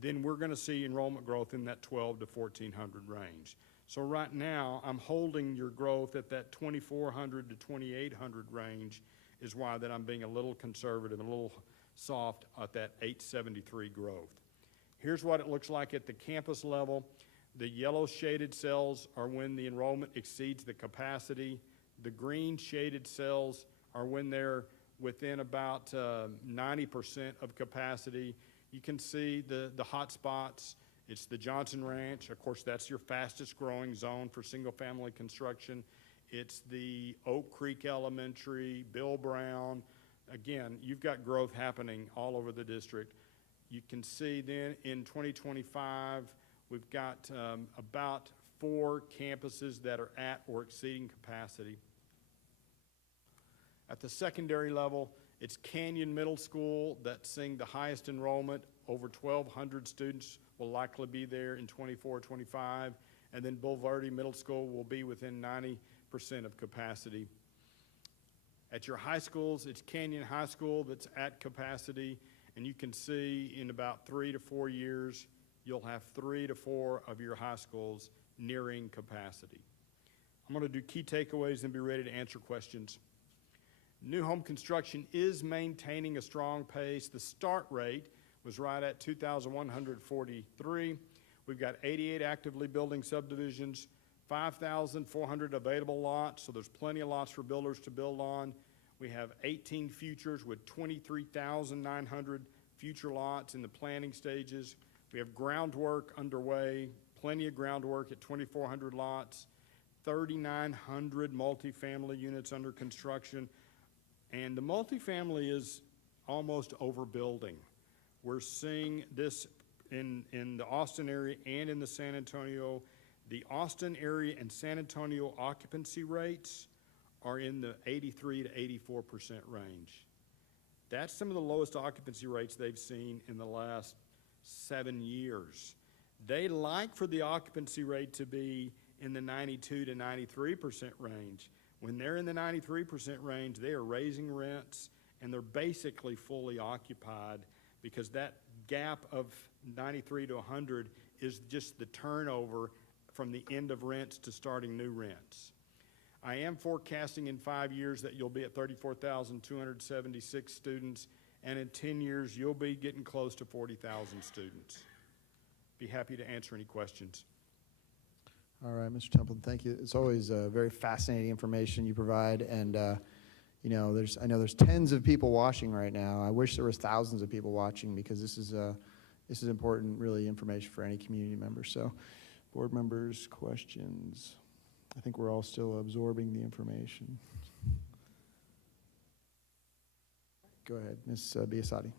then we're going to see enrollment growth in that 1,200 to 1,400 range. So right now, I'm holding your growth at that 2,400 to 2,800 range is why that I'm being a little conservative and a little soft at that 873 growth. Here's what it looks like at the campus level. The yellow shaded cells are when the enrollment exceeds the capacity. The green shaded cells are when they're within about 90% of capacity. You can see the hot spots. It's the Johnson Ranch. Of course, that's your fastest growing zone for single family construction. It's the Oak Creek Elementary, Bill Brown. Again, you've got growth happening all over the district. You can see then in 2025, we've got about 4 campuses that are at or exceeding capacity. At the secondary level, it's Canyon Middle School that's seeing the highest enrollment. Over 1,200 students will likely be there in 24, 25. And then Bulverde Middle School will be within 90% of capacity. At your high schools, it's Canyon High School that's at capacity. And you can see in about 3 to 4 years, you'll have 3 to 4 of your high schools nearing capacity. I'm going to do key takeaways and be ready to answer questions. New home construction is maintaining a strong pace. The start rate was right at 2,143. We've got 88 actively building subdivisions, 5,400 available lots, so there's plenty of lots for builders to build on. We have 18 futures with 23,900 future lots in the planning stages. We have groundwork underway, plenty of groundwork at 2,400 lots, 3,900 multifamily units under construction. And the multifamily is almost overbuilding. We're seeing this in the Austin area and in the San Antonio. The Austin area and San Antonio occupancy rates are in the 83 to 84% range. That's some of the lowest occupancy rates they've seen in the last 7 years. They like for the occupancy rate to be in the 92 to 93% range. When they're in the 93% range, they are raising rents and they're basically fully occupied because that gap of 93 to 100 is just the turnover from the end of rents to starting new rents. I am forecasting in 5 years that you'll be at 34,276 students, and in 10 years, you'll be getting close to 40,000 students. Be happy to answer any questions. All right, Mr. Templeton, thank you. It's always very fascinating information you provide, and you know, I know there's tens of people watching right now. I wish there was thousands of people watching because this is important, really, information for any community member. So, board members, questions? I think we're all still absorbing the information. Go ahead, Ms. Biasotti.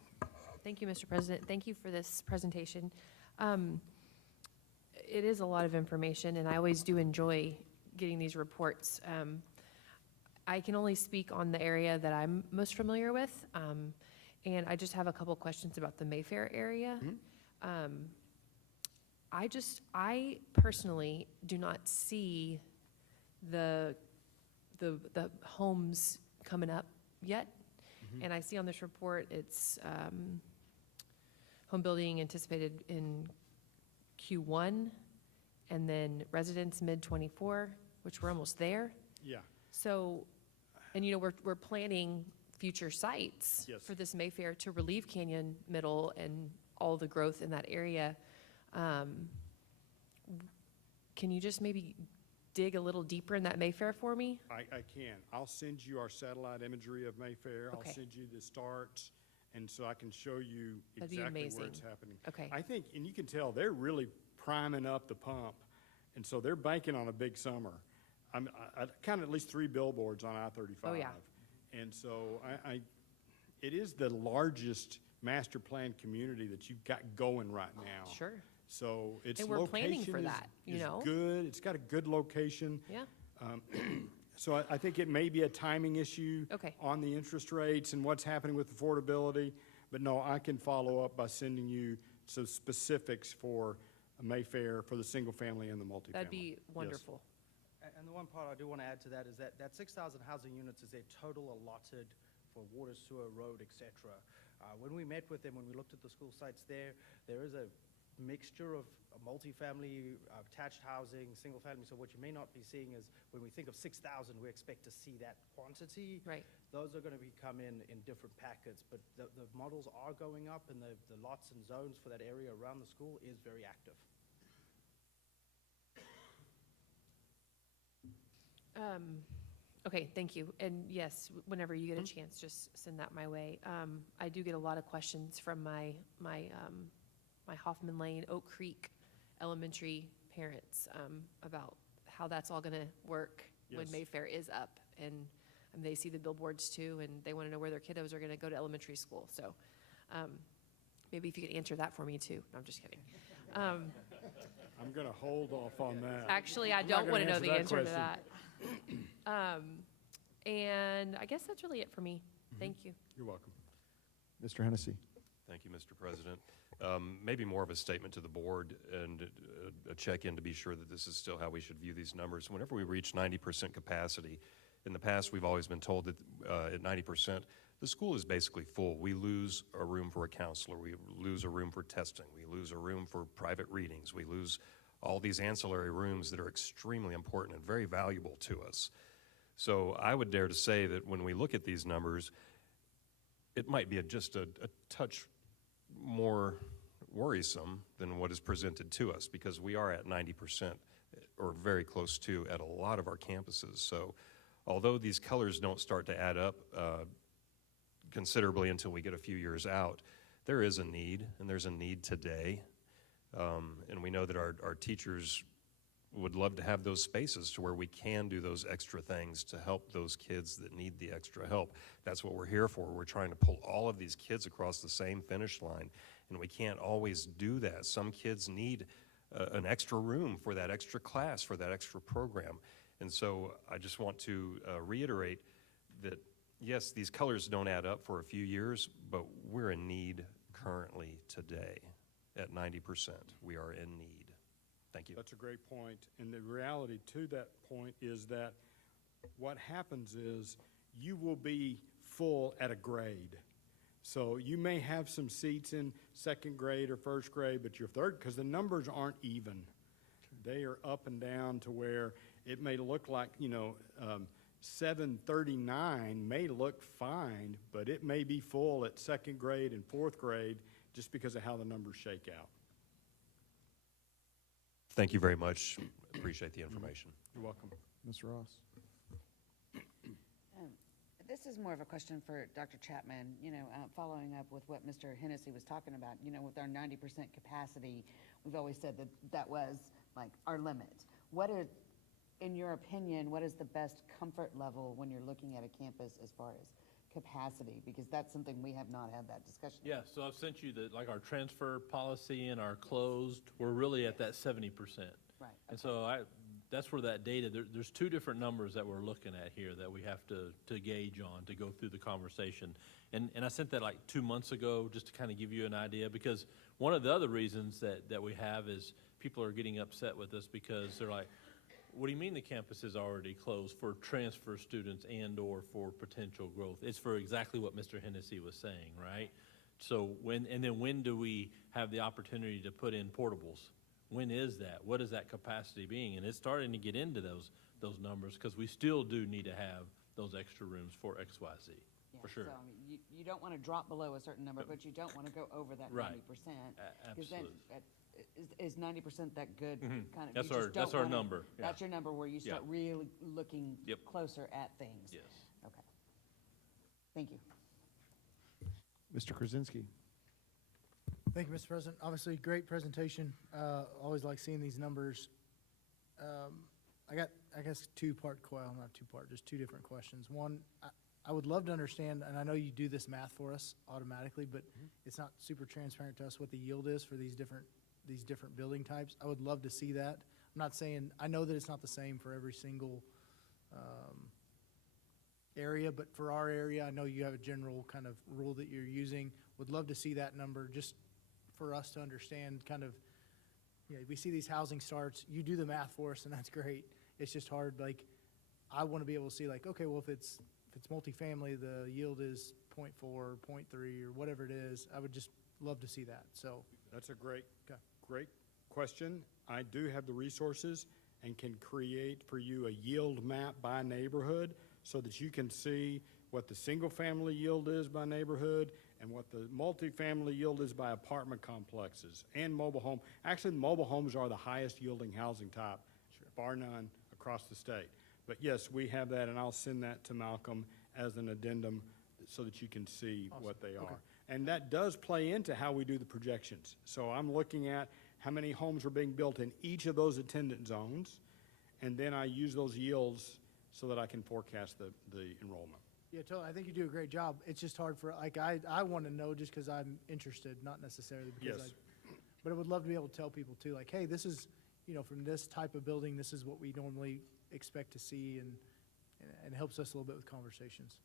Thank you, Mr. President. Thank you for this presentation. It is a lot of information, and I always do enjoy getting these reports. I can only speak on the area that I'm most familiar with, and I just have a couple questions about the Mayfair area. I personally do not see the homes coming up yet, and I see on this report it's home building anticipated in Q1, and then residents mid-24, which we're almost there. Yeah. So, and you know, we're planning future sites Yes. for this Mayfair to relieve Canyon Middle and all the growth in that area. Can you just maybe dig a little deeper in that Mayfair for me? I can. I'll send you our satellite imagery of Mayfair. Okay. I'll send you the starts, and so I can show you That'd be exactly where amazing. it's happening. Okay. I think, and you can tell, they're really priming up the pump, and so they're banking on a big summer. I count at least 3 billboards on I-35. Oh, yeah. And so it is the largest master plan community that you've got going right now. Sure. So its And we're planning location for is- that, you is know? good. It's got a good location. Yeah. So I think it may be a timing issue Okay. on the interest rates and what's happening with affordability. But no, I can follow up by sending you some specifics for Mayfair, for the single family and the multifamily. That'd be Yes. wonderful. And the one part I do want to add to that is that 6,000 housing units is a total allotted for water, sewer, road, et cetera. When we met with them, when we looked at the school sites there is a mixture of multifamily, attached housing, single family. So what you may not be seeing is when we think of 6,000, we expect to see that quantity. Right. Those are going to come in different packets, but the models are going up, and the lots and zones for that area around the school is very active. Okay, thank you. And yes, whenever you get a chance, just send that my way. I do get a lot of questions from my Hoffman Lane, Oak Creek Elementary parents about how that's all gonna work when Yes. Mayfair is up. And they see the billboards too, and they wanna know where their kiddos are gonna go to elementary school. So maybe if you could answer that for me too. No, I'm just kidding. I'm going to hold off on that. Actually, I I'm not don't want to gonna know the answer to question. that. And I guess that's really it for me. Thank you. You're welcome. Mr. Hennessy. Thank you, Mr. President. Maybe more of a statement to the board and a check-in to be sure that this is still how we should view these numbers. Whenever we reach 90% capacity, in the past, we've always been told that at 90%, the school is basically full. We lose a room for a counselor. We lose a room for testing. We lose a room for private readings. We lose all these ancillary rooms that are extremely important and very valuable to us. So I would dare to say that when we look at these numbers, it might be just a touch more worrisome than what is presented to us, because we are at 90% or very close to at a lot of our campuses. So although these colors don't start to add up considerably until we get a few years out, there is a need, and there's a need today. And we know that our teachers would love to have those spaces to where we can do those extra things to help those kids that need the extra help. That's what we're here for. We're trying to pull all of these kids across the same finish line, and we can't always do that. Some kids need an extra room for that extra class, for that extra program. And so I just want to reiterate that, yes, these colors don't add up for a few years, but we're in need currently today at 90%. We are in need. Thank you. That's a great point. And the reality to that point is that what happens is you will be full at a grade. So you may have some seats in second grade or first grade, but your third, because the numbers aren't even. They are up and down to where it may look like, 739 may look fine, but it may be full at second grade and fourth grade just because of how the numbers shake out. Thank you very much. Appreciate the information. You're welcome. Ms. Ross. This is more of a question for Dr. Chapman, following up with what Mr. Hennessy was talking about, with our 90% capacity, we've always said that that was like our limit. In your opinion, what is the best comfort level when you're looking at a campus as far as capacity? Because that's something we have not had that discussion. Yeah, so I've sent you our transfer policy and our closed, we're really at that 70%. Right. And so that's where that data, there's two different numbers that we're looking at here that we have to gauge on to go through the conversation. And I sent that like 2 months ago just to kind of give you an idea, because one of the other reasons that we have is people are getting upset with us because they're like, what do you mean the campus is already closed for transfer students and or for potential growth? It's for exactly what Mr. Hennessy was saying, right? So when do we have the opportunity to put in portables? When is that? What is that capacity being? And it's starting to get into those numbers, because we still do need to have those extra rooms for XYZ, for sure. So you don't want to drop below a certain number, but you don't want to go over that 90%. Right. Because then, Absolutely. is 90% that good kind of? That's you just that's don't our wanna- number, yeah. That's your number where you start really looking Yep. closer at things? Yes. Okay. Thank you. Mr. Krasinski. Thank you, Mr. President. Obviously, great presentation. Always like seeing these numbers. I got, I guess, just two different questions. One, I would love to understand, and I know you do this math for us automatically, but it's not super transparent to us what the yield is for these different building types. I would love to see that. I'm not saying, I know that it's not the same for every single area, but for our area, I know you have a general kind of rule that you're using. Would love to see that number just for us to understand kind of, we see these housing starts, you do the math for us, and that's great. It's just hard, like, I want to be able to see, like, okay, well, if it's multifamily, the yield is 0.4, 0.3, or whatever it is. I would just love to see that, so. That's a great Great question. I do have the resources and can create for you a yield map by neighborhood so that you can see what the single-family yield is by neighborhood and what the multifamily yield is by apartment complexes and mobile home. Actually, the mobile homes are the highest yielding housing type, bar none, across the state. But yes, we have that, and I'll send that to Malcolm as an addendum so that you can see what they are. And that does play into how we do the projections. So I'm looking at how many homes are being built in each of those attendant zones, and then I use those yields so that I can forecast the enrollment. Yeah, totally. I think you do a great job. It's just hard for, like, I want to know just because I'm interested, not necessarily because Yes. but I would love to be able to tell people too, like, hey, this is, from this type of building, this is what we normally expect to see, and it helps us a little bit with conversations.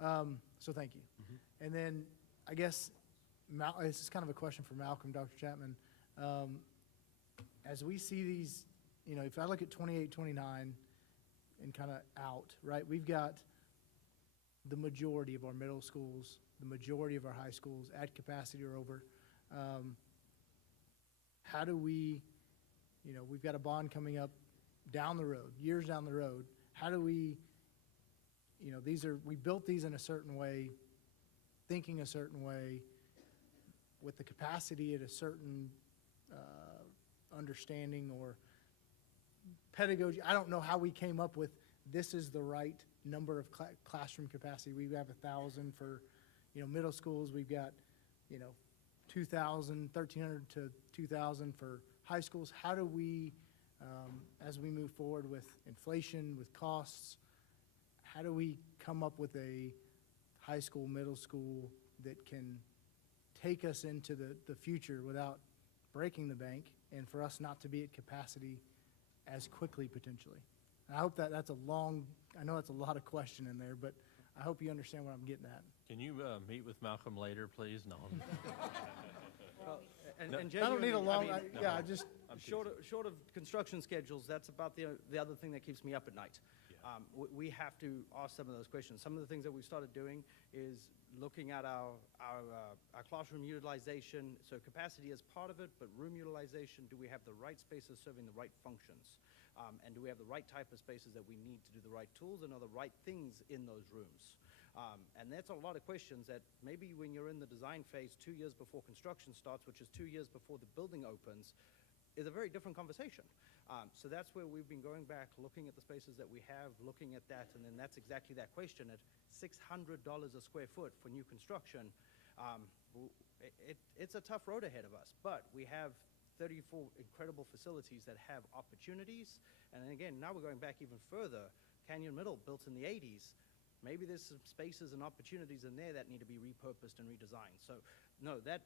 So thank you. And then, I guess, this is kind of a question for Malcolm, Dr. Chapman. As we see these, if I look at 28, 29 and kind of out, right, we've got the majority of our middle schools, the majority of our high schools at capacity or over. How do we, we've got a bond coming up down the road, years down the road. How do we, we built these in a certain way, thinking a certain way, with the capacity at a certain understanding or pedagogy. I don't know how we came up with this is the right number of classroom capacity. We have 1,000 for, middle schools. We've got, 2,000, 1,300 to 2,000 for high schools. How do we, as we move forward with inflation, with costs, how do we come up with a high school, middle school that can take us into the future without breaking the bank, and for us not to be at capacity as quickly potentially? And I hope that's I know that's a lot of question in there, but I hope you understand what I'm getting at. Can you meet with Malcolm later, please? No. And I don't need a long, genuinely, I just, Short of construction schedules, that's about the other thing that keeps me up at night. We have to ask some of those questions. Some of the things that we've started doing is looking at our classroom utilization. So capacity is part of it, but room utilization, do we have the right spaces serving the right functions? And do we have the right type of spaces that we need to do the right tools and are the right things in those rooms? And that's a lot of questions that maybe when you're in the design phase 2 years before construction starts, which is 2 years before the building opens, is a very different conversation. So that's where we've been going back, looking at the spaces that we have, looking at that, and then that's exactly that question. At $600 a square foot for new construction, it's a tough road ahead of us, but we have 34 incredible facilities that have opportunities. And then again, now we're going back even further. Canyon Middle, built in the 80s. Maybe there's some spaces and opportunities in there that need to be repurposed and redesigned. So no, that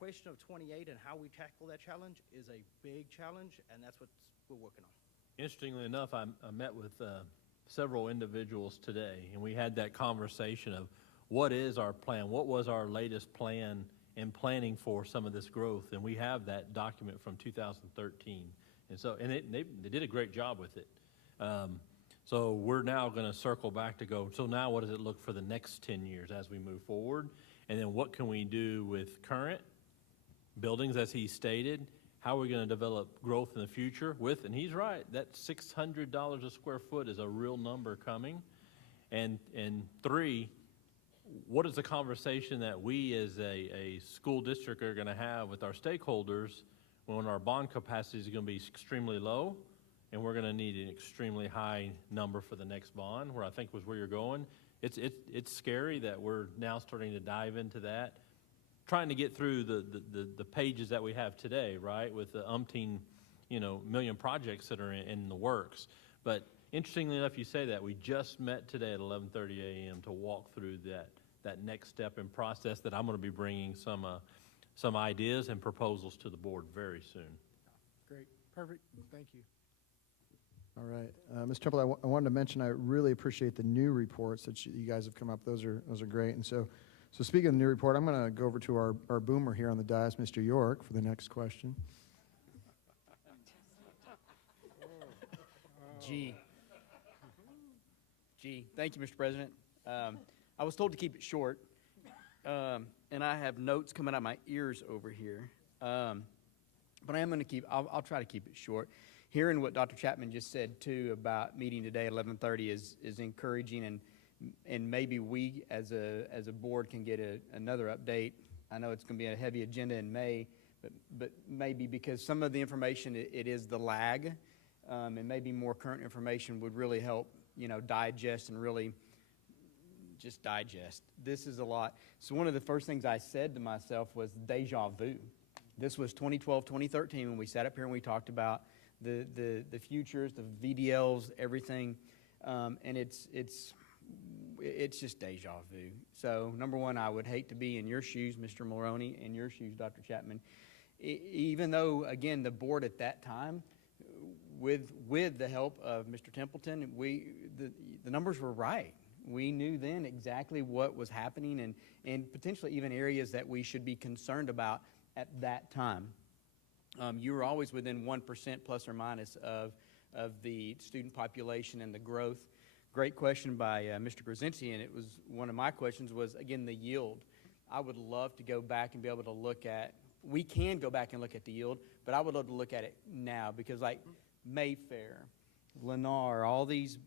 question of 28 and how we tackle that challenge is a big challenge, and that's what we're working on. Interestingly enough, I met with several individuals today, and we had that conversation of what is our plan? What was our latest plan in planning for some of this growth? And we have that document from 2013. And so, they did a great job with it. So we're now going to circle back to go, so now what does it look for the next 10 years as we move forward? And then what can we do with current buildings, as he stated? How are we going to develop growth in the future with, and he's right, that $600 a square foot is a real number coming. And three, what is the conversation that we as a school district are going to have with our stakeholders when our bond capacity is going to be extremely low and we're going to need an extremely high number for the next bond, where I think was where you're going? It's scary that we're now starting to dive into that, trying to get through the pages that we have today, right, with the umpteen, million projects that are in the works. But interestingly enough, you say that. We just met today at 11:30 a.m. to walk through that next step in process that I'm going to be bringing some ideas and proposals to the board very soon. great, perfect, thank you. All right. Ms. Temple, I wanted to mention I really appreciate the new reports that you guys have come up. Those are great. And so speaking of the new report, I'm going to go over to our boomer here on the dais, Mr. York, for the next question. G. Thank you, Mr. President. I was told to keep it short, and I have notes coming out my ears over here. But I am going to I'll try to keep it short. Hearing what Dr. Chapman just said too about meeting today at 11:30 is encouraging, and maybe we as a board can get another update. I know it's going to be a heavy agenda in May, but maybe because some of the information, it is the lag, and maybe more current information would really help, digest and really just digest. This is a lot. So one of the first things I said to myself was deja vu. This was 2012, 2013 when we sat up here and we talked about the futures, the VDLs, everything, and it's just deja vu. So number one, I would hate to be in your shoes, Mr. Mulroney, in your shoes, Dr. Chapman, even though, again, the board at that time, with the help of Mr. Templeton, the numbers were right. We knew then exactly what was happening and potentially even areas that we should be concerned about at that time. You were always within 1% plus or minus of the student population and the growth. Great question by Mr. Krasinski, and it was one of my questions was, again, the yield. I would love to go back and be able to look at, we can go back and look at the yield, but I would love to look at it now because like Mayfair, Lennar, all these,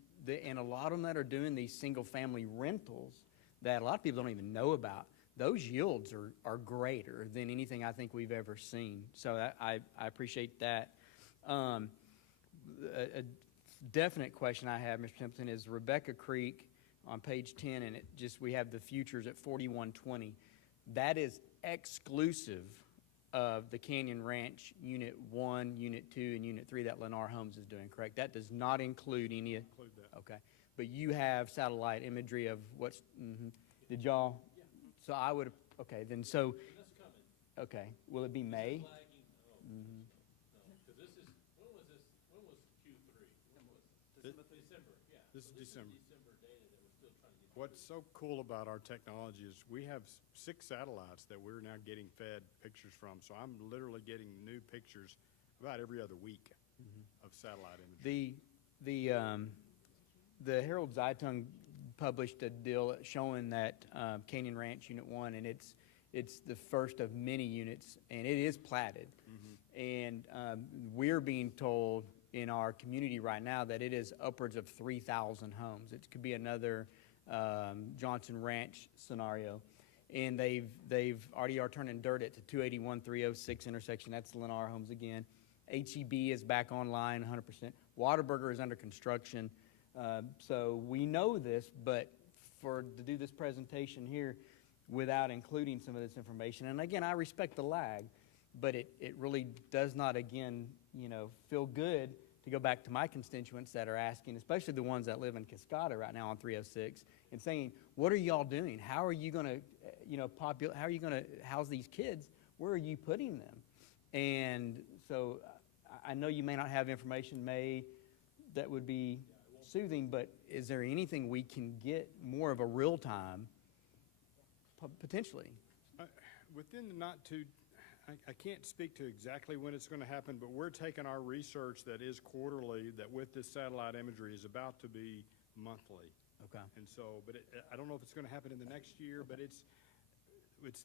and a lot of them that are doing these single-family rentals that a lot of people don't even know about, those yields are greater than anything I think we've ever seen. So I appreciate that. A definite question I have, Mr. Templeton, is Rebecca Creek on page 10, and we have the futures at 4120. That is exclusive of the Canyon Ranch Unit 1, Unit 2, and Unit 3 that Lennar Homes is doing, correct? That does not include any of... Include that. Okay. But you have satellite imagery of what's... Did y'all... So I would, okay, then so, okay, will it be May? Because this is, when was Q3? December, yeah. This is December. December data that we're still trying to get. What's so cool about our technology is we have 6 satellites that we're now getting fed pictures from. So I'm literally getting new pictures about every other week of satellite imagery. The Herald Zeitung published a deal showing that Canyon Ranch Unit 1, and it's the first of many units, and it is platted. And we're being told in our community right now that it is upwards of 3,000 homes. It could be another Johnson Ranch scenario. And they've already are turning dirt at the 281-306 intersection. That's Lennar Homes again. HEB is back online 100%. Whataburger is under construction. So we know this, but to do this presentation here without including some of this information, and again, I respect the lag, but it really does not, again, feel good to go back to my constituents that are asking, especially the ones that live in Cascada right now on 306, and saying, what are y'all doing? How are you going to, how are you going to house these kids? Where are you putting them? And so I know you may not have information, that would be soothing, but is there anything we can get more of a real time, potentially? Within the I can't speak to exactly when it's going to happen, but we're taking our research that is quarterly, that with this satellite imagery is about to be monthly. Okay. And so, but I don't know if it's going to happen in the next year, but it's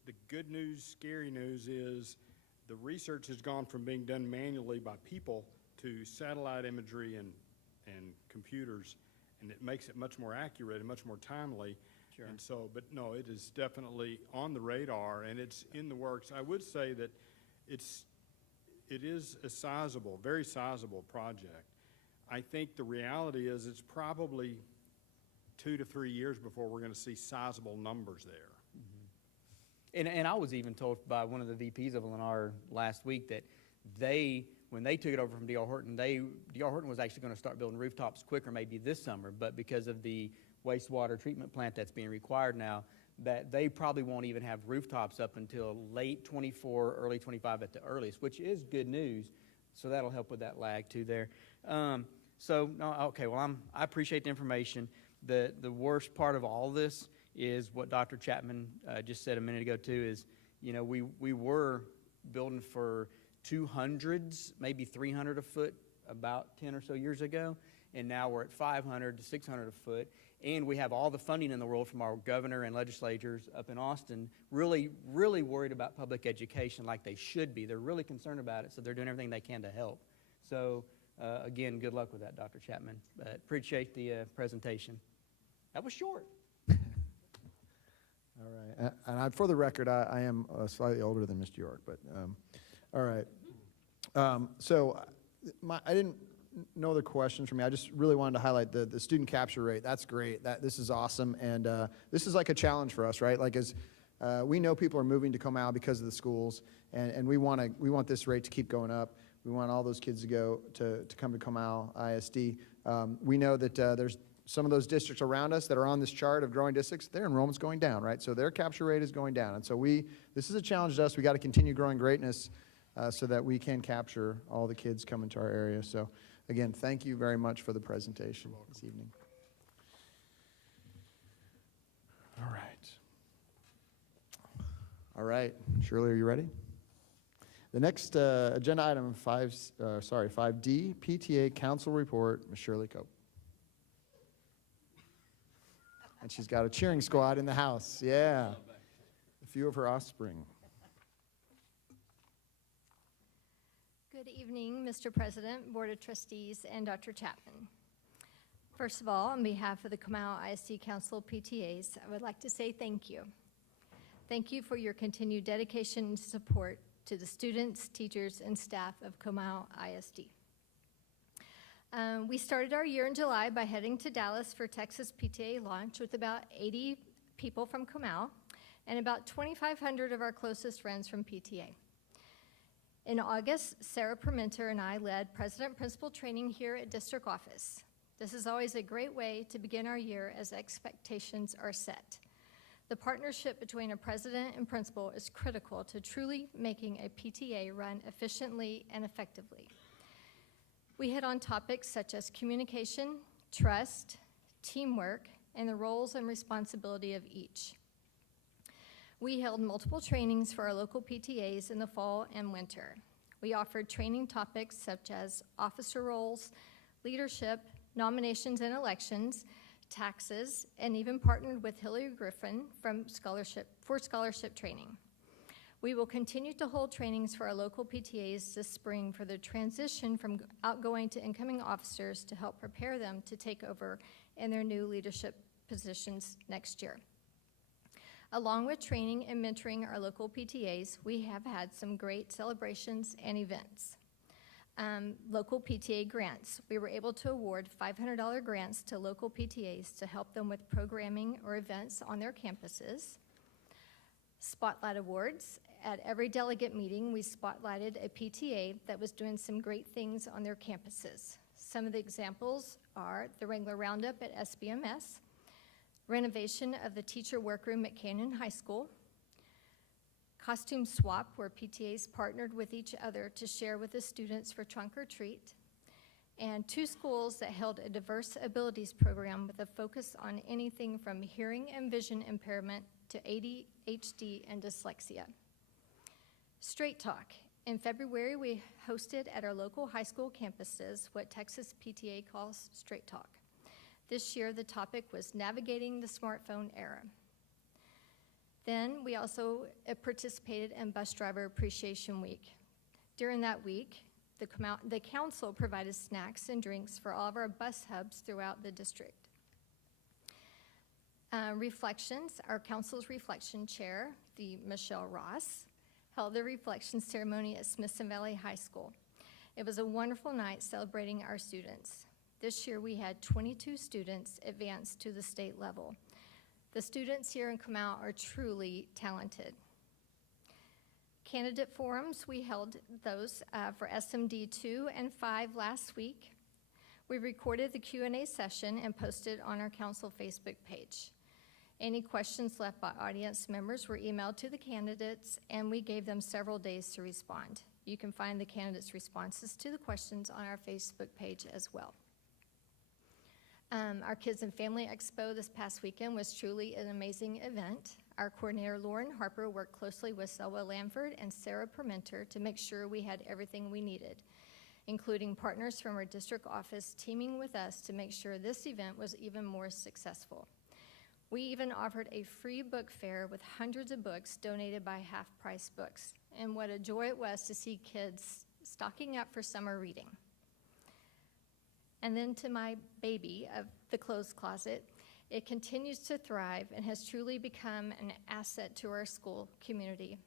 the good news, scary news is the research has gone from being done manually by people to satellite imagery and computers, and it makes it much more accurate and much more timely. Sure. And so, but no, it is definitely on the radar, and it's in the works. I would say that it is a sizable, very sizable project. I think the reality is it's probably 2 to 3 years before we're going to see sizable numbers there. And I was even told by one of the VPs of Lennar last week that when they took it over from D.R. Horton, D.R. Horton was actually going to start building rooftops quicker, maybe this summer, but because of the wastewater treatment plant that's being required now, that they probably won't even have rooftops up until late 24, early 25 at the earliest, which is good news. So that'll help with that lag too there. I appreciate the information. The worst part of all this is what Dr. Chapman just said a minute ago too, is, we were building for 200s, maybe 300 a foot about 10 or so years ago, and now we're at 500 to 600 a foot. And we have all the funding in the world from our governor and legislators up in Austin, really, really worried about public education like they should be. They're really concerned about it, so they're doing everything they can to help. So, again, good luck with that, Dr. Chapman. But appreciate the presentation. That was short. All right, and for the record, I am slightly older than Mr. York, but, all right. I didn't know the questions for me. I just really wanted to highlight the student capture rate. That's great. This is awesome, and this is like a challenge for us, right? Like we know people are moving to Comal because of the schools, and we want this rate to keep going up. We want all those kids to come to Comal ISD. We know that there's some of those districts around us that are on this chart of growing districts, their enrollment's going down, right? So their capture rate is going down. And so this is a challenge to us. We got to continue growing greatness so that we can capture all the kids coming to our area. So again, thank you very much for the presentation this evening. All right. All right, Shirley, are you ready? The next agenda item, 5D, PTA Council Report, Ms. Shirley Cope. And she's got a cheering squad in the house. Yeah. A few of her offspring. Good evening, Mr. President, Board of Trustees, and Dr. Chapman. First of all, on behalf of the Comal ISD Council PTAs, I would like to say thank you. Thank you for your continued dedication and support to the students, teachers, and staff of Comal ISD. We started our year in July by heading to Dallas for Texas PTA launch with about 80 people from Comal and about 2,500 of our closest friends from PTA. In August, Sarah Permenter and I led President-Principal training here at District Office. This is always a great way to begin our year as expectations are set. The partnership between a president and principal is critical to truly making a PTA run efficiently and effectively. We hit on topics such as communication, trust, teamwork, and the roles and responsibility of each. We held multiple trainings for our local PTAs in the fall and winter. We offered training topics such as officer roles, leadership, nominations and elections, taxes, and even partnered with Hillary Griffin for scholarship training. We will continue to hold trainings for our local PTAs this spring for the transition from outgoing to incoming officers to help prepare them to take over in their new leadership positions next year. Along with training and mentoring our local PTAs, we have had some great celebrations and events. Local PTA grants. We were able to award $500 grants to local PTAs to help them with programming or events on their campuses. Spotlight awards. At every delegate meeting, we spotlighted a PTA that was doing some great things on their campuses. Some of the examples are the Wrangler Roundup at SBMS, renovation of the teacher workroom at Canyon High School, costume swap where PTAs partnered with each other to share with the students for trunk or treat, and 2 schools that held a diverse abilities program with a focus on anything from hearing and vision impairment to ADHD and dyslexia. Straight Talk. In February, we hosted at our local high school campuses what Texas PTA calls Straight Talk. This year, the topic was navigating the smartphone era. Then we also participated in Bus Driver Appreciation Week. During that week, the council provided snacks and drinks for all of our bus hubs throughout the district. Reflections, our council's reflection chair, the Michelle Ross, held the reflection ceremony at Smithson Valley High School. It was a wonderful night celebrating our students. This year we had 22 students advance to the state level. The students here in Comal are truly talented. Candidate forums, we held those for SMD 2 and 5 last week. We recorded the Q&A session and posted on our council Facebook page. Any questions left by audience members were emailed to the candidates, and we gave them several days to respond. You can find the candidates' responses to the questions on our Facebook page as well. Our Kids and Family Expo this past weekend was truly an amazing event. Our coordinator, Lauren Harper, worked closely with Selwa Lamford and Sarah Permenter to make sure we had everything we needed. including partners from our district office teaming with us to make sure this event was even more successful. We even offered a free book fair with hundreds of books donated by half-price books. And what a joy it was to see kids stocking up for summer reading. And then to my baby of the clothes closet, it continues to thrive and has truly become an asset to our school community.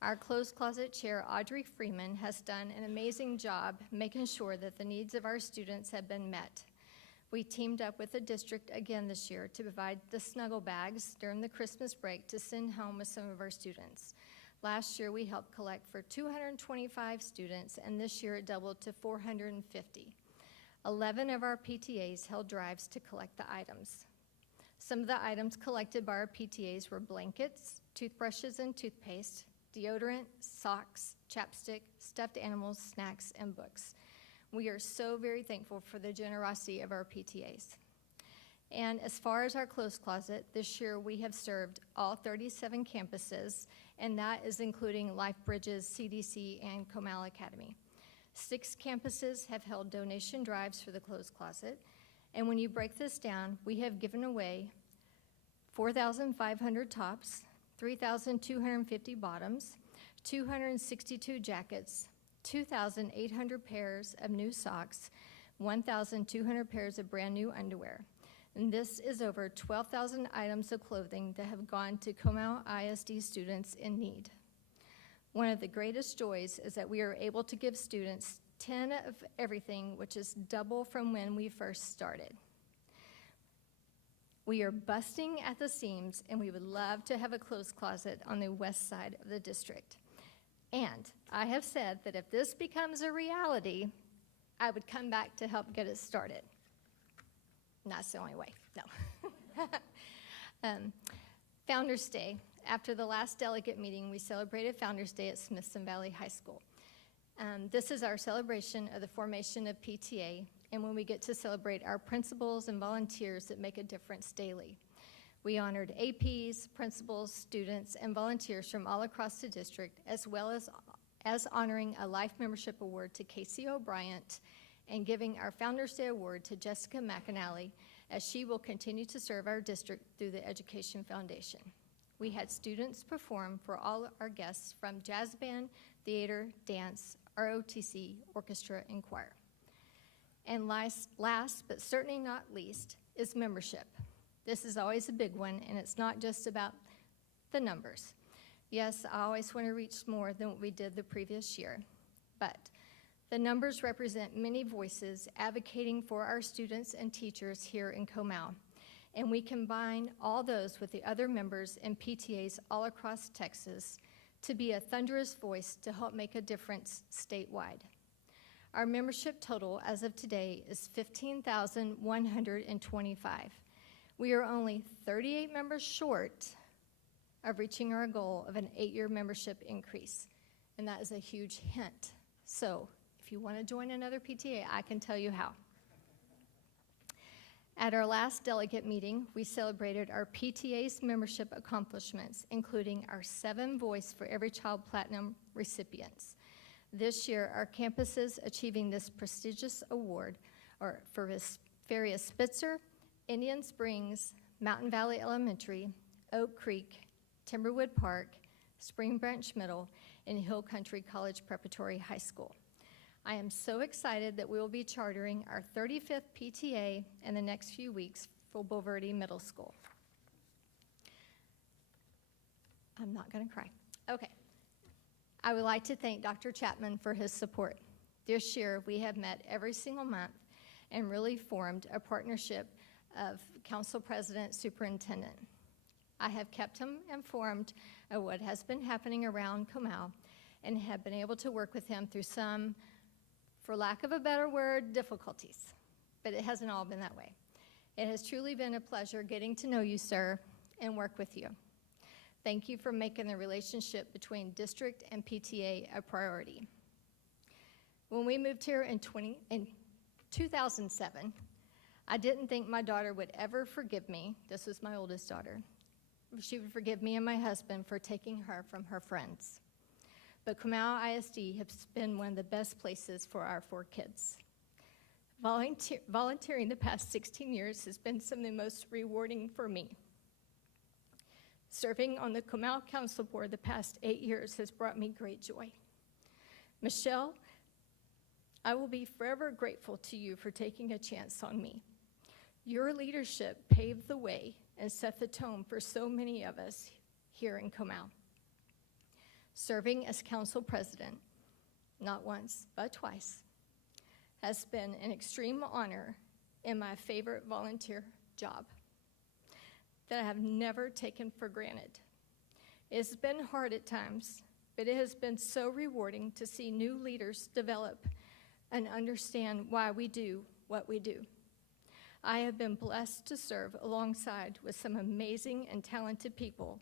Our clothes closet chair, Audrey Freeman, has done an amazing job making sure that the needs of our students have been met. We teamed up with the district again this year to provide the snuggle bags during the Christmas break to send home with some of our students. Last year, we helped collect for 225 students, and this year it doubled to 450. 11 of our PTAs held drives to collect the items. Some of the items collected by our PTAs were blankets, toothbrushes and toothpaste, deodorant, socks, chapstick, stuffed animals, snacks, and books. We are so very thankful for the generosity of our PTAs. And as far as our clothes closet, this year we have served all 37 campuses, and that is including Life Bridges, CDC, and Comal Academy. 6 campuses have held donation drives for the clothes closet, and when you break this down, we have given away 4,500 tops, 3,250 bottoms, 262 jackets, 2,800 pairs of new socks, 1,200 pairs of brand new underwear. And this is over 12,000 items of clothing that have gone to Comal ISD students in need. One of the greatest joys is that we are able to give students 10 of everything, which is double from when we first started. We are busting at the seams, and we would love to have a clothes closet on the west side of the district. And I have said that if this becomes a reality, I would come back to help get it started. And that's the only way, no. Founders Day. After the last delegate meeting, we celebrated Founders Day at Smithson Valley High School. This is our celebration of the formation of PTA, and when we get to celebrate our principals and volunteers that make a difference daily. We honored APs, principals, students, and volunteers from all across the district, as well as honoring a Life Membership Award to Casey O'Brien and giving our Founders Day Award to Jessica McAnally, as she will continue to serve our district through the Education Foundation. We had students perform for all our guests from jazz band, theater, dance, ROTC, orchestra, and choir. And last but certainly not least is membership. This is always a big one, and it's not just about the numbers. Yes, I always want to reach more than what we did the previous year, but the numbers represent many voices advocating for our students and teachers here in Comal, and we combine all those with the other members and PTAs all across Texas to be a thunderous voice to help make a difference statewide. Our membership total as of today is 15,125. We are only 38 members short of reaching our goal of an 8-year membership increase, and that is a huge hint. So if you want to join another PTA, I can tell you how. At our last delegate meeting, we celebrated our PTA's membership accomplishments, including our 7 Voice for Every Child Platinum recipients. This year, our campuses achieving this prestigious award are for various Spitzer, Indian Springs, Mountain Valley Elementary, Oak Creek, Timberwood Park, Spring Branch Middle, and Hill Country College Preparatory High School. I am so excited that we will be chartering our 35th PTA in the next few weeks for Bulverde Middle School. I'm not going to cry. Okay. I would like to thank Dr. Chapman for his support. This year, we have met every single month and really formed a partnership of council president, superintendent. I have kept him informed of what has been happening around Comal and have been able to work with him through some, for lack of a better word, difficulties, but it hasn't all been that way. It has truly been a pleasure getting to know you, sir, and work with you. Thank you for making the relationship between district and PTA a priority. When we moved here in 2007, I didn't think my daughter would ever forgive me. This was my oldest daughter. She would forgive me and my husband for taking her from her friends. but Comal ISD has been one of the best places for our 4 kids. Volunteering the past 16 years has been some of the most rewarding for me. Serving on the Comal Council Board the past 8 years has brought me great joy. Michelle, I will be forever grateful to you for taking a chance on me. Your leadership paved the way and set the tone for so many of us here in Comal. Serving as council president, not once, but twice, has been an extreme honor and my favorite volunteer job that I have never taken for granted. It's been hard at times, but it has been so rewarding to see new leaders develop and understand why we do what we do. I have been blessed to serve alongside with some amazing and talented people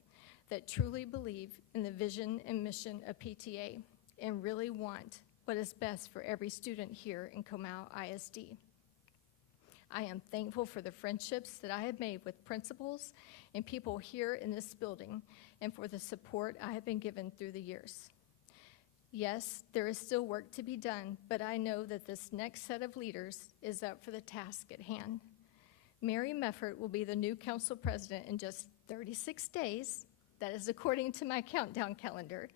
that truly believe in the vision and mission of PTA and really want what is best for every student here in Comal ISD. I am thankful for the friendships that I have made with principals and people here in this building and for the support I have been given through the years. Yes, there is still work to be done, but I know that this next set of leaders is up for the task at hand. Mary Meffert will be the new council president in just 36 days. That is according to my countdown calendar.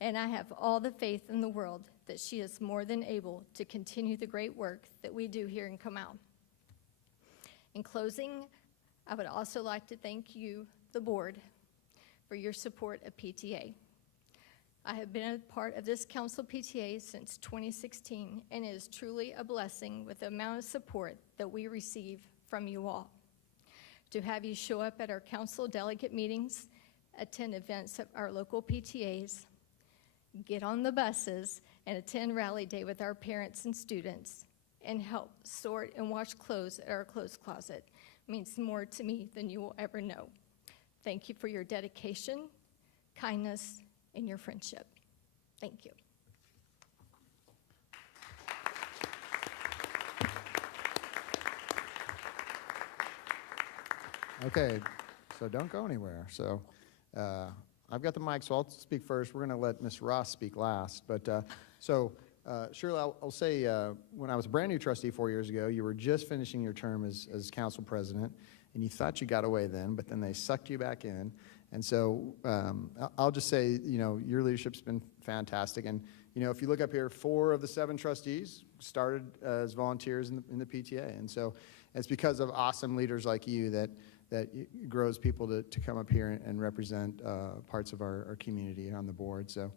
And I have all the faith in the world that she is more than able to continue the great work that we do here in Comal. In closing, I would also like to thank you, the board, for your support of PTA. I have been a part of this council PTA since 2016, and it is truly a blessing with the amount of support that we receive from you all. To have you show up at our council delegate meetings, attend events of our local PTAs, get on the buses, and attend rally day with our parents and students, and help sort and wash clothes at our clothes closet means more to me than you will ever know. Thank you for your dedication, kindness, and your friendship. Thank you. Okay, so don't go anywhere. So I've got the mic, so I'll speak first. We're going to let Ms. Ross speak last. But Shirley, I'll say when I was a brand new trustee 4 years ago, you were just finishing your term as council president, and you thought you got away then, but then they sucked you back in. And so I'll just say, your leadership's been fantastic. And, if you look up here, 4 of the 7 trustees started as volunteers in the PTA. And so it's because of awesome leaders like you that grows people to come up here and represent parts of our community on the board. So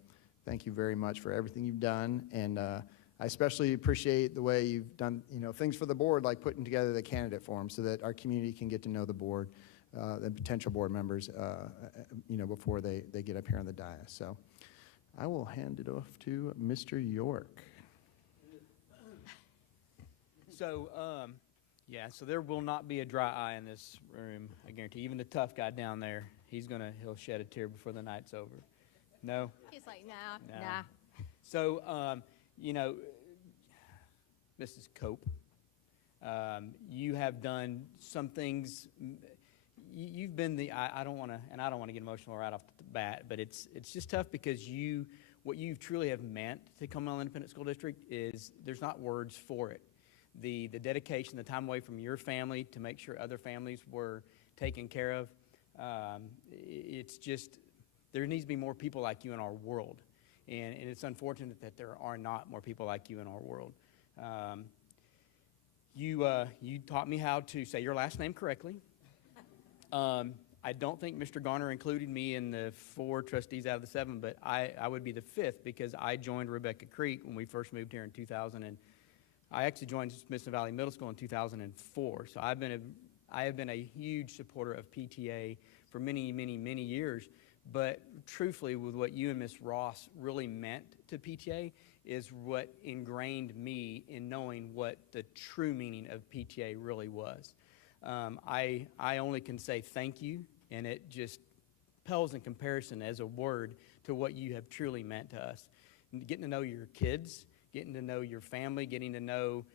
thank you very much for everything you've done. And I especially appreciate the way you've done, things for the board, like putting together the candidate forum so that our community can get to know the board, the potential board members, before they get up here on the dais. So I will hand it off to Mr. York. So, so there will not be a dry eye in this room, I guarantee. Even the tough guy down there, he'll shed a tear before the night's over. No? He's like, nah. So, Mrs. Cope, you have done some things. You've been I don't want to get emotional right off the bat, but it's just tough because what you truly have meant to Comal Independent School District is there's not words for it. The dedication, the time away from your family to make sure other families were taken care of. It's just, there needs to be more people like you in our world. And it's unfortunate that there are not more people like you in our world. You taught me how to say your last name correctly. I don't think Mr. Garner included me in the 4 trustees out of the 7, but I would be the 5th because I joined Rebecca Creek when we first moved here in 2000. I actually joined Smithson Valley Middle School in 2004. So I have been a huge supporter of PTA for many, many, many years. But truthfully, with what you and Ms. Ross really meant to PTA is what ingrained me in knowing what the true meaning of PTA really was. I only can say thank you, and it just pales in comparison as a word to what you have truly meant to us. Getting to know your kids, getting to know your family, getting to know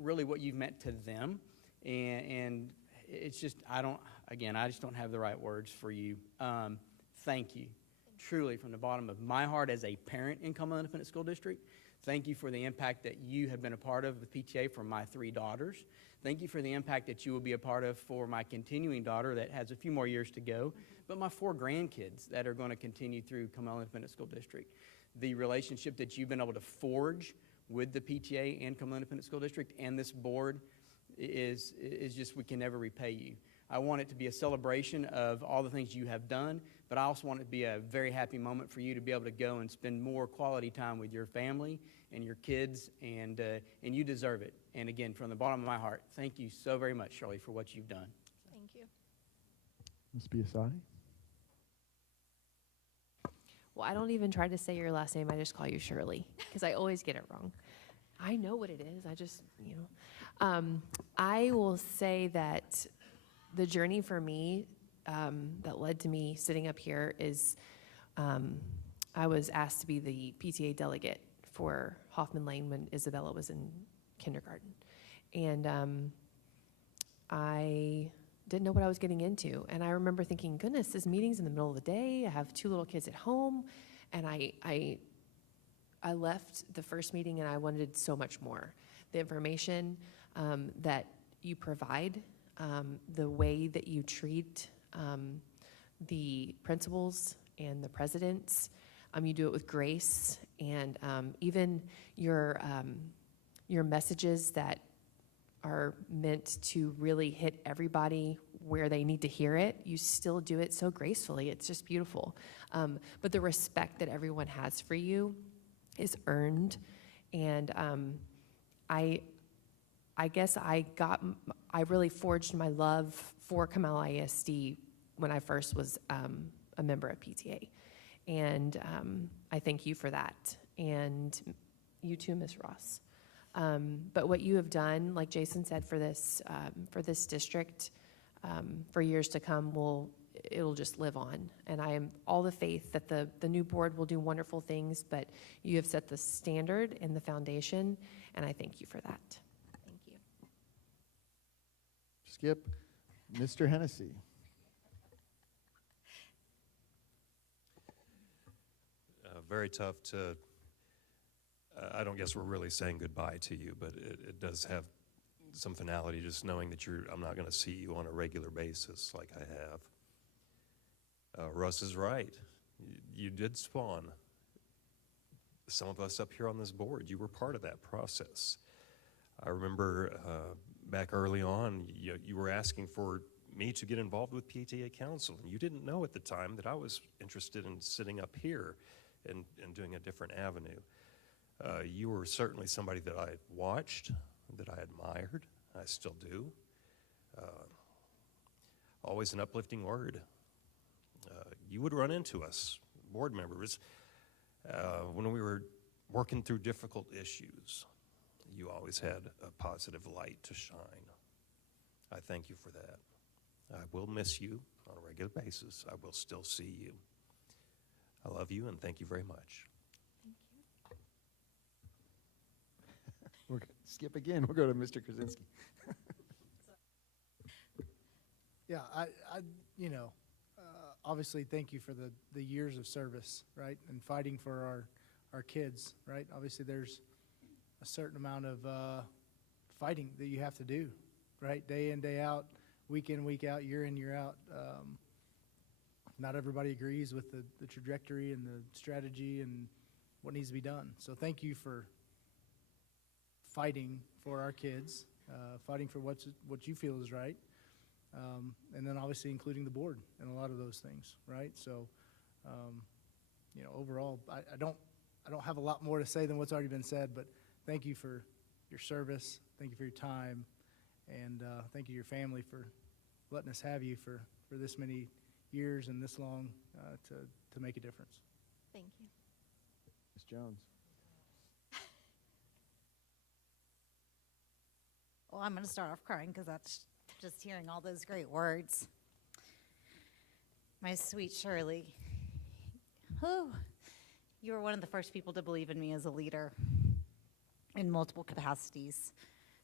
really what you've meant to them. And it's just, I just don't have the right words for you. Thank you. truly, from the bottom of my heart as a parent in Comal Independent School District, thank you for the impact that you have been a part of with PTA for my 3 daughters. Thank you for the impact that you will be a part of for my continuing daughter that has a few more years to go, but my 4 grandkids that are going to continue through Comal Independent School District. The relationship that you've been able to forge with the PTA and Comal Independent School District and this board is just, we can never repay you. I want it to be a celebration of all the things you have done, but I also want it to be a very happy moment for you to be able to go and spend more quality time with your family and your kids, and you deserve it. And again, from the bottom of my heart, thank you so very much, Shirley, for what you've done. Thank you. Ms. Biasotti? Well, I don't even try to say your last name. I just call you Shirley because I always get it wrong. I know what it is. I just, I will say that the journey for me that led to me sitting up here is I was asked to be the PTA delegate for Hoffman Lane when Isabella was in kindergarten. And I didn't know what I was getting into. And I remember thinking, goodness, this meeting's in the middle of the day. I have 2 little kids at home. And I left the first meeting and I wanted so much more. The information that you provide, the way that you treat the principals and the presidents, you do it with grace, and even your messages that are meant to really hit everybody where they need to hear it, you still do it so gracefully. It's just beautiful. But the respect that everyone has for you is earned, and I guess I really forged my love for Comal ISD when I first was a member of PTA, and I thank you for that, and you too, Ms. Ross. But what you have done, like Jason said, for this district, for years to come, it'll just live on. And I am all the faith that the new board will do wonderful things, but you have set the standard and the foundation, and I thank you for that. Thank you. Skip. Mr. Hennessy. Very tough to, I don't guess we're really saying goodbye to you, but it does have some finality just knowing that I'm not going to see you on a regular basis like I have. Russ is right. You did spawn some of us up here on this board. You were part of that process. I remember back early on, you were asking for me to get involved with PTA Council, and you didn't know at the time that I was interested in sitting up here and doing a different avenue. You were certainly somebody that I watched, that I admired, I still do. Always an uplifting word. You would run into us, board members, when we were working through difficult issues. You always had a positive light to shine. I thank you for that. I will miss you on a regular basis. I will still see you. I love you and thank you very much. We're gonna skip again. We'll go to Mr. Krasinski. Yeah, obviously, thank you for the years of service, right, and fighting for our kids, right? Obviously, there's a certain amount of fighting that you have to do, right, day in, day out, week in, week out, year in, year out. Not everybody agrees with the trajectory and the strategy and what needs to be done. So thank you for fighting for our kids, fighting for what you feel is right. And then obviously including the board in a lot of those things, right? So, overall, I don't have a lot more to say than what's already been said, but thank you for your service, thank you for your time, and thank you to your family for letting us have you for this many years and this long to make a difference. Thank you. Ms. Jones. Well, I'm going to start off crying because that's just hearing all those great words. My sweet Shirley, whew, you were one of the first people to believe in me as a leader in multiple capacities.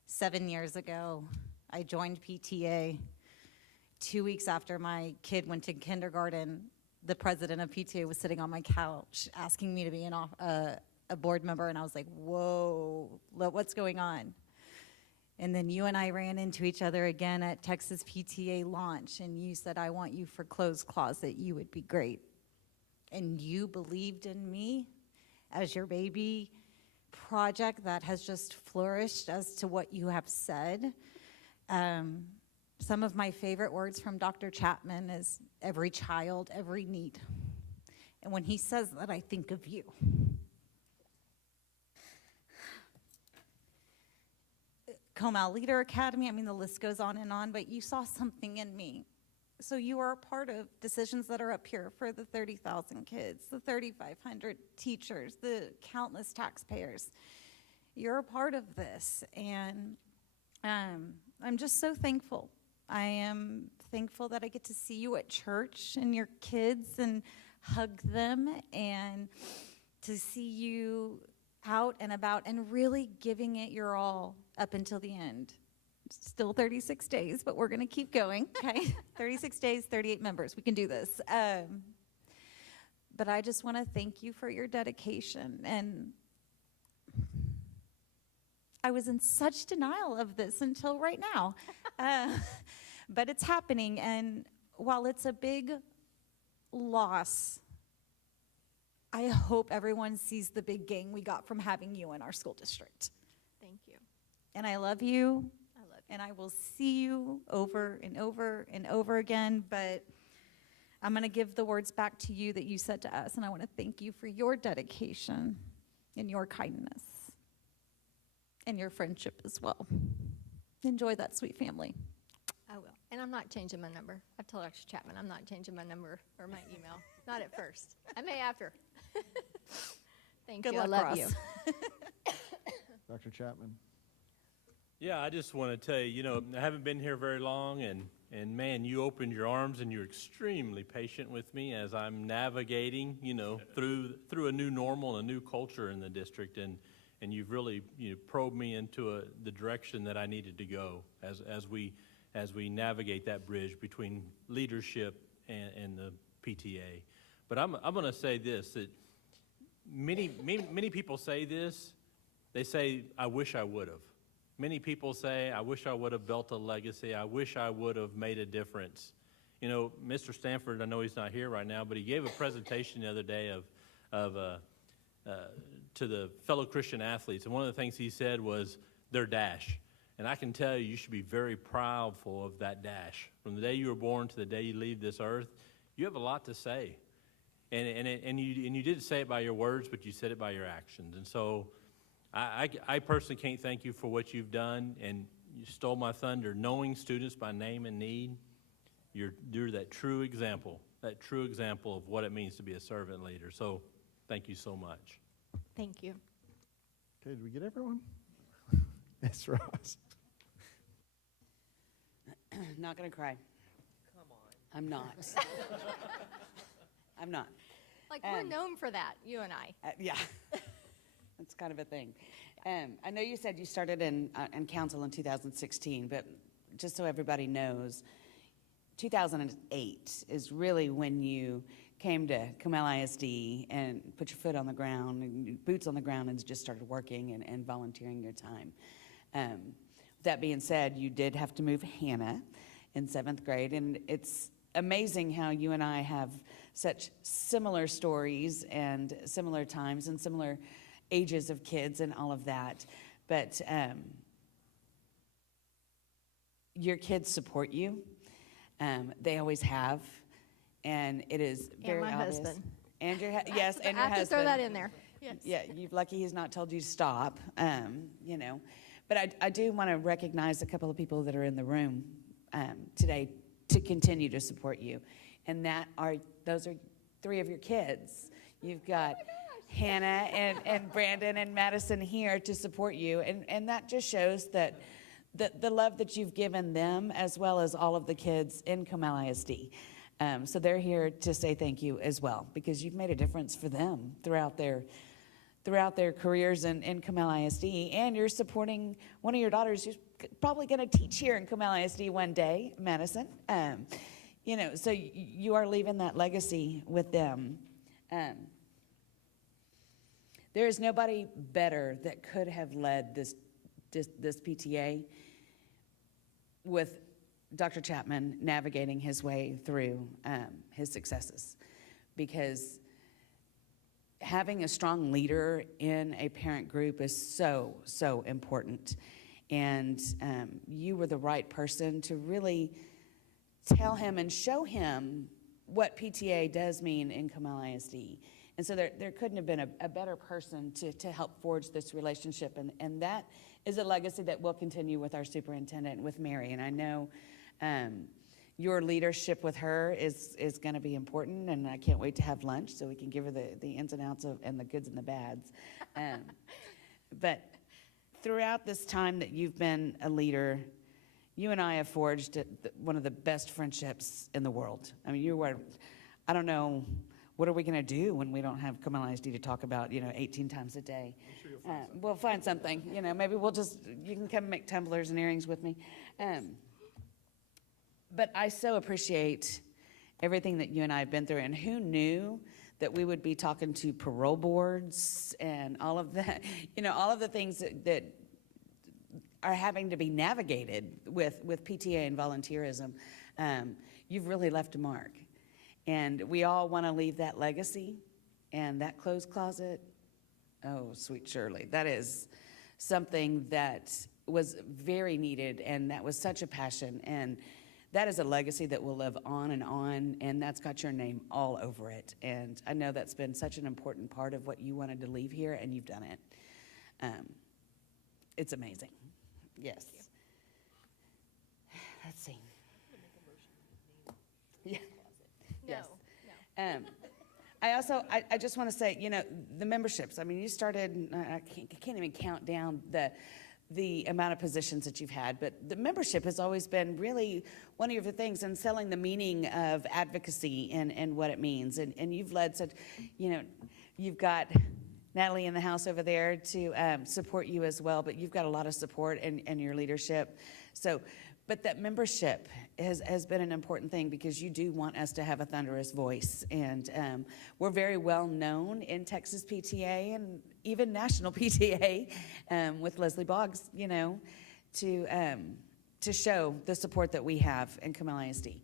7 years ago, I joined PTA. 2 weeks after my kid went to kindergarten, the president of PTA was sitting on my couch asking me to be a board member, and I was like, whoa, what's going on? And then you and I ran into each other again at Texas PTA launch, and you said, I want you for closed closet. You would be great. And you believed in me as your baby project that has just flourished as to what you have said. Some of my favorite words from Dr. Chapman is every child, every need. And when he says that, I think of you. Comal Leader Academy, I mean, the list goes on, but you saw something in me. So you are a part of decisions that are up here for the 30,000 kids, the 3,500 teachers, the countless taxpayers. You're a part of this, and I'm just so thankful. I am thankful that I get to see you at church and your kids and hug them, and to see you out and about and really giving it your all up until the end. Still 36 days, but we're going to keep going, okay? 36 days, 38 members. We can do this. But I just want to thank you for your dedication. And I was in such denial of this until right now. But it's happening. And while it's a big loss, I hope everyone sees the big gain we got from having you in our school district. Thank you. And I love you. I love you. And I will see you over and over and over again, but I'm going to give the words back to you that you said to us, and I want to thank you for your dedication and your kindness and your friendship as well. Enjoy that, sweet family. I will. And I'm not changing my number. I've told Dr. Chapman I'm not changing my number or my email. Not at first. I may after. Thank Good you. luck, I love Ross. you. Dr. Chapman. Yeah, I just want to tell you, I haven't been here very long, and man, you opened your arms and you're extremely patient with me as I'm navigating, through a new normal, a new culture in the district, and you've really probed me into the direction that I needed to go as we navigate that bridge between leadership and the PTA. But I'm going to say this, that many people say this. They say, I wish I would have. Many people say, I wish I would have built a legacy. I wish I would have made a difference. Mr. Stanford, I know he's not here right now, but he gave a presentation the other day to the fellow Christian athletes. And one of the things he said was their dash. And I can tell you, you should be very proudful of that dash. From the day you were born to the day you leave this earth, you have a lot to say. And you didn't say it by your words, but you said it by your actions. And so I personally can't thank you for what you've done, and you stole my thunder. Knowing students by name and need, you're that true example of what it means to be a servant leader. So thank you so much. Thank you. Okay, did we get everyone? Yes, Ross. Not going to cry. Come on. I'm not. I'm not. Like, we're known for that, you and I. Yeah. That's kind of a thing. I know you said you started in council in 2016, but just so everybody knows, 2008 is really when you came to Comal ISD and put your foot on the ground, and boots on the ground, and just started working and volunteering your time. That being said, you did have to move Hannah in 7th grade, and it's amazing how you and I have such similar stories and similar times and similar ages of kids and all of that. But your kids support you. They always have. And it is very And my obvious. husband. And your yes, and your I have to husband. throw that in there. Yes. Yeah, you're lucky he's not told you to stop. But I do want to recognize a couple of people that are in the room today to continue to support you, and those are 3 of your kids. You've got Hannah and Brandon and Madison here to support you, and that just shows that the love that you've given them, as well as all of the kids in Comal ISD. So they're here to say thank you as well, because you've made a difference for them throughout their careers in Comal ISD, and you're supporting one of your daughters who's probably going to teach here in Comal ISD one day, Madison. You know, so you are leaving that legacy with them. There is nobody better that could have led this PTA with Dr. Chapman navigating his way through his successes. Because having a strong leader in a parent group is so, so important. And you were the right person to really tell him and show him what PTA does mean in Comal ISD. And so there couldn't have been a better person to help forge this relationship. And that is a legacy that will continue with our superintendent, with Mary. And I know your leadership with her is going to be important, and I can't wait to have lunch so we can give her the ins and outs and the goods and the bads. But throughout this time that you've been a leader, you and I have forged one of the best friendships in the world. I mean, I don't know, what are we going to do when we don't have Comal ISD to talk about, 18 times a day? I'm sure you'll find something. We'll find something. Maybe you can come make tumblers and earrings with me. But I so appreciate everything that you and I have been through. And who knew that we would be talking to parole boards and all of that, all of the things that are having to be navigated with PTA and volunteerism. You've really left a mark. And we all want to leave that legacy and that clothes closet. Oh, sweet Shirley. That is something that was very needed, and that was such a passion. And that is a legacy that will live on, and that's got your name all over it. And I know that's been such an important part of what you wanted to leave here, and you've done it. It's amazing. Yes. Let's see. Yeah. Yes. No. I just want to say, the memberships. I mean, you started. I can't even count down the amount of positions that you've had, but the membership has always been really one of your things, and selling the meaning of advocacy and what it means. And you've led such, you've got Natalie in the house over there to support you as well, but you've got a lot of support and your leadership. So, but that membership has been an important thing, because you do want us to have a thunderous voice. And we're very well known in Texas PTA and even national PTA with Leslie Boggs, to show the support that we have in Comal ISD.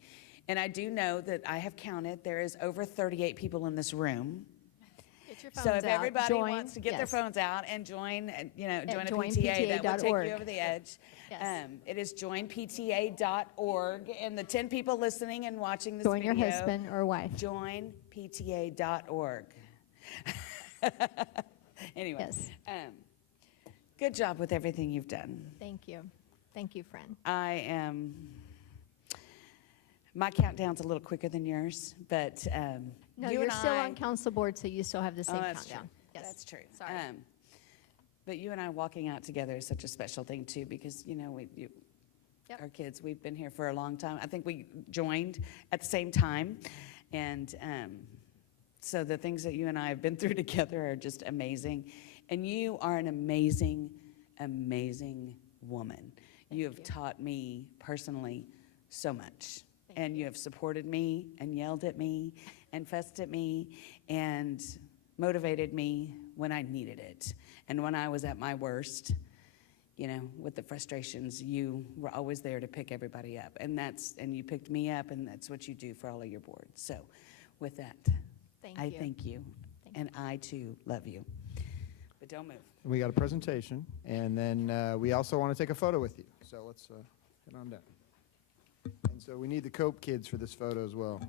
And I do know that I have counted, there is over 38 people in this room. Get your phones So if out. everybody Join, wants to get their yes. phones out and join a join PTA, that will take PTA.org. you over the edge. Yes. It is joinpta.org, and the 10 people listening and watching this Join video. your husband or wife. Joinpta.org. Anyway, Yes. Good job with everything you've done. Thank you. Thank you, friend. My countdown's a little quicker than yours, but No, you you're and still I, on council board, so you still have the same that's countdown. true. Yes. That's true. Sorry. But you and I walking out together is such a special thing too, because Yep. our kids, we've been here for a long time. I think we joined at the same time, and so the things that you and I have been through together are just amazing. And you are an amazing, amazing woman. You have taught me personally so much. And you have supported me and yelled at me and fussed at me and motivated me when I needed it. And when I was at my worst, with the frustrations, you were always there to pick everybody up. And you picked me up, and that's what you do for all of your boards. So with that, I thank you. And I too love you. But don't move. We got a presentation, and then we also want to take a photo with you. So let's get on down. And so we need the Cope kids for this photo as well.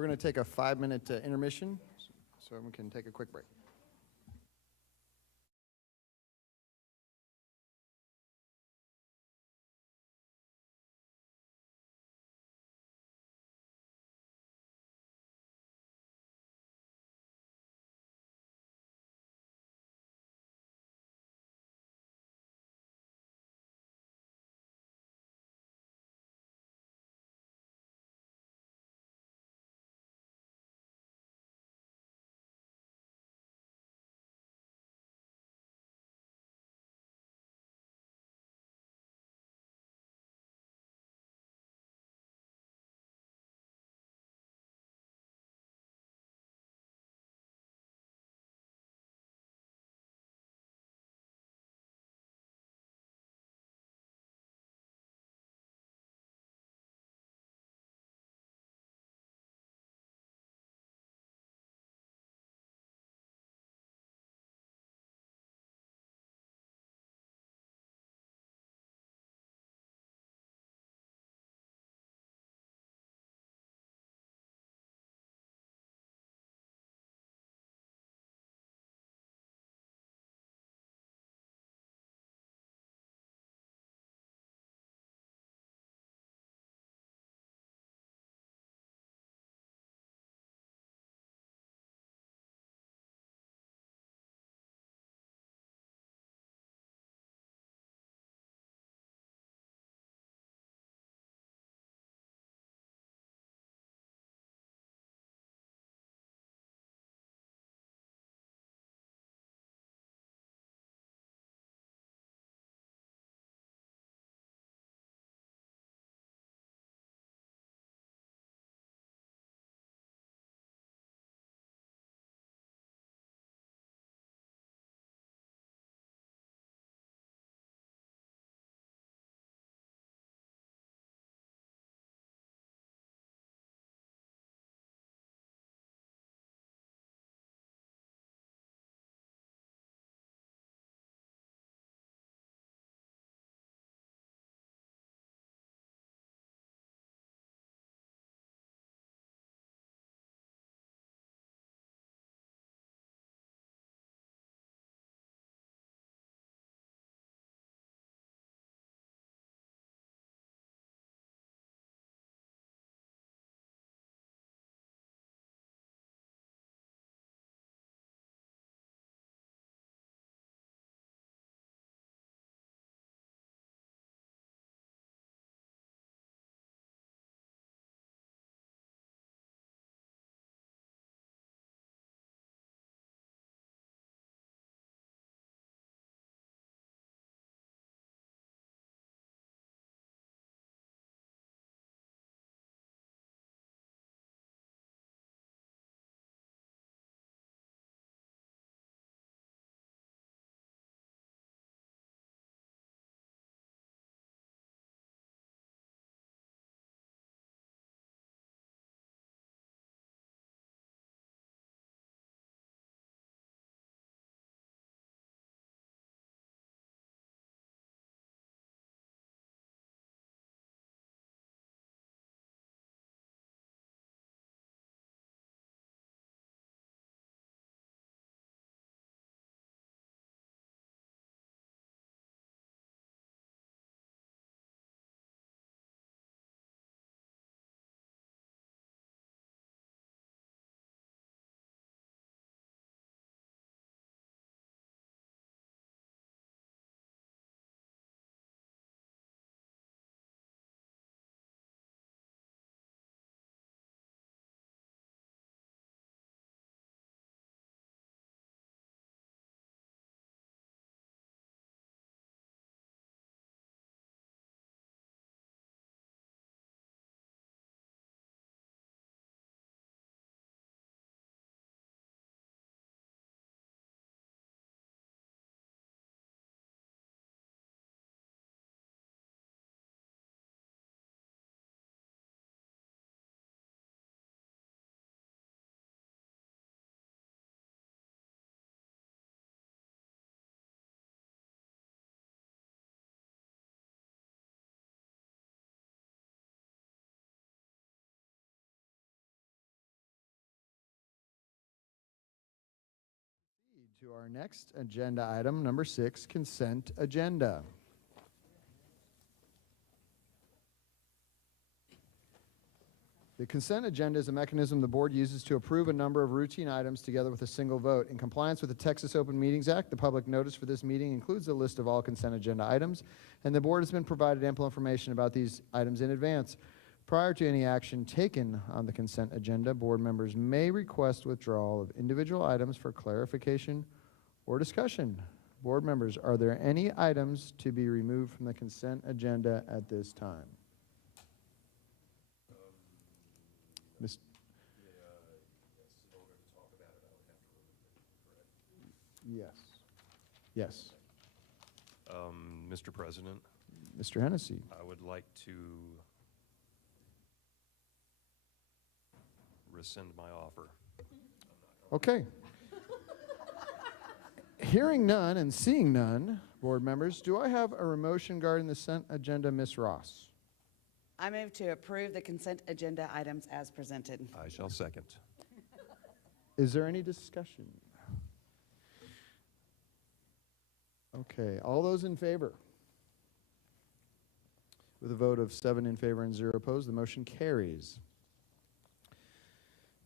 we're going to take a 5-minute intermission, so we can take a quick break. to our next agenda item, number 6, consent agenda. The consent agenda is a mechanism the board uses to approve a number of routine items together with a single vote. In compliance with the Texas Open Meetings Act, the public notice for this meeting includes a list of all consent agenda items, and the board has been provided ample information about these items in advance. Prior to any action taken on the consent agenda, board members may request withdrawal of individual items for clarification or discussion. Board members, are there any items to be removed from the consent agenda at this time? Ms. Yes. Yes. Mr. President, Mr. Hennessy. I would like to rescind my offer. Okay. Hearing none and seeing none, board members, do I have a motion regarding the consent agenda, Ms. Ross? I move to approve the consent agenda items as presented. I shall second. Is there any discussion? Okay, all those in favor? With a vote of 7 in favor and 0 opposed, the motion carries.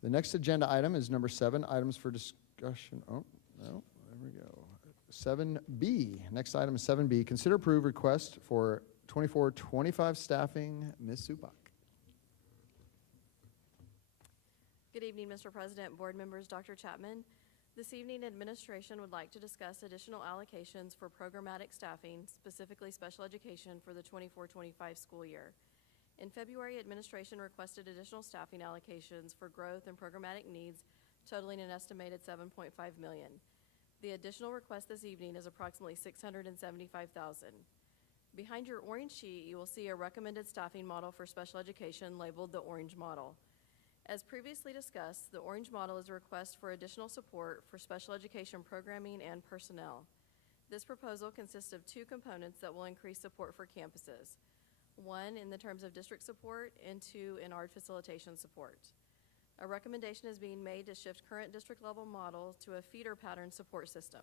The next agenda item is number 7, items for discussion. Oh, no, there we go. 7B, next item is 7B, consider approve request for 24-25 staffing. Ms. Supak. Good evening, Mr. President, board members, Dr. Chapman. This evening, administration would like to discuss additional allocations for programmatic staffing, specifically special education, for the 24-25 school year. In February, administration requested additional staffing allocations for growth and programmatic needs totaling an estimated $7.5 million. The additional request this evening is approximately $675,000. Behind your orange sheet, you will see a recommended staffing model for special education labeled the Orange Model. As previously discussed, the Orange Model is a request for additional support for special education programming and personnel. This proposal consists of 2 components that will increase support for campuses. 1 in the terms of district support and 2 in ARD facilitation support. A recommendation is being made to shift current district level model to a feeder pattern support system.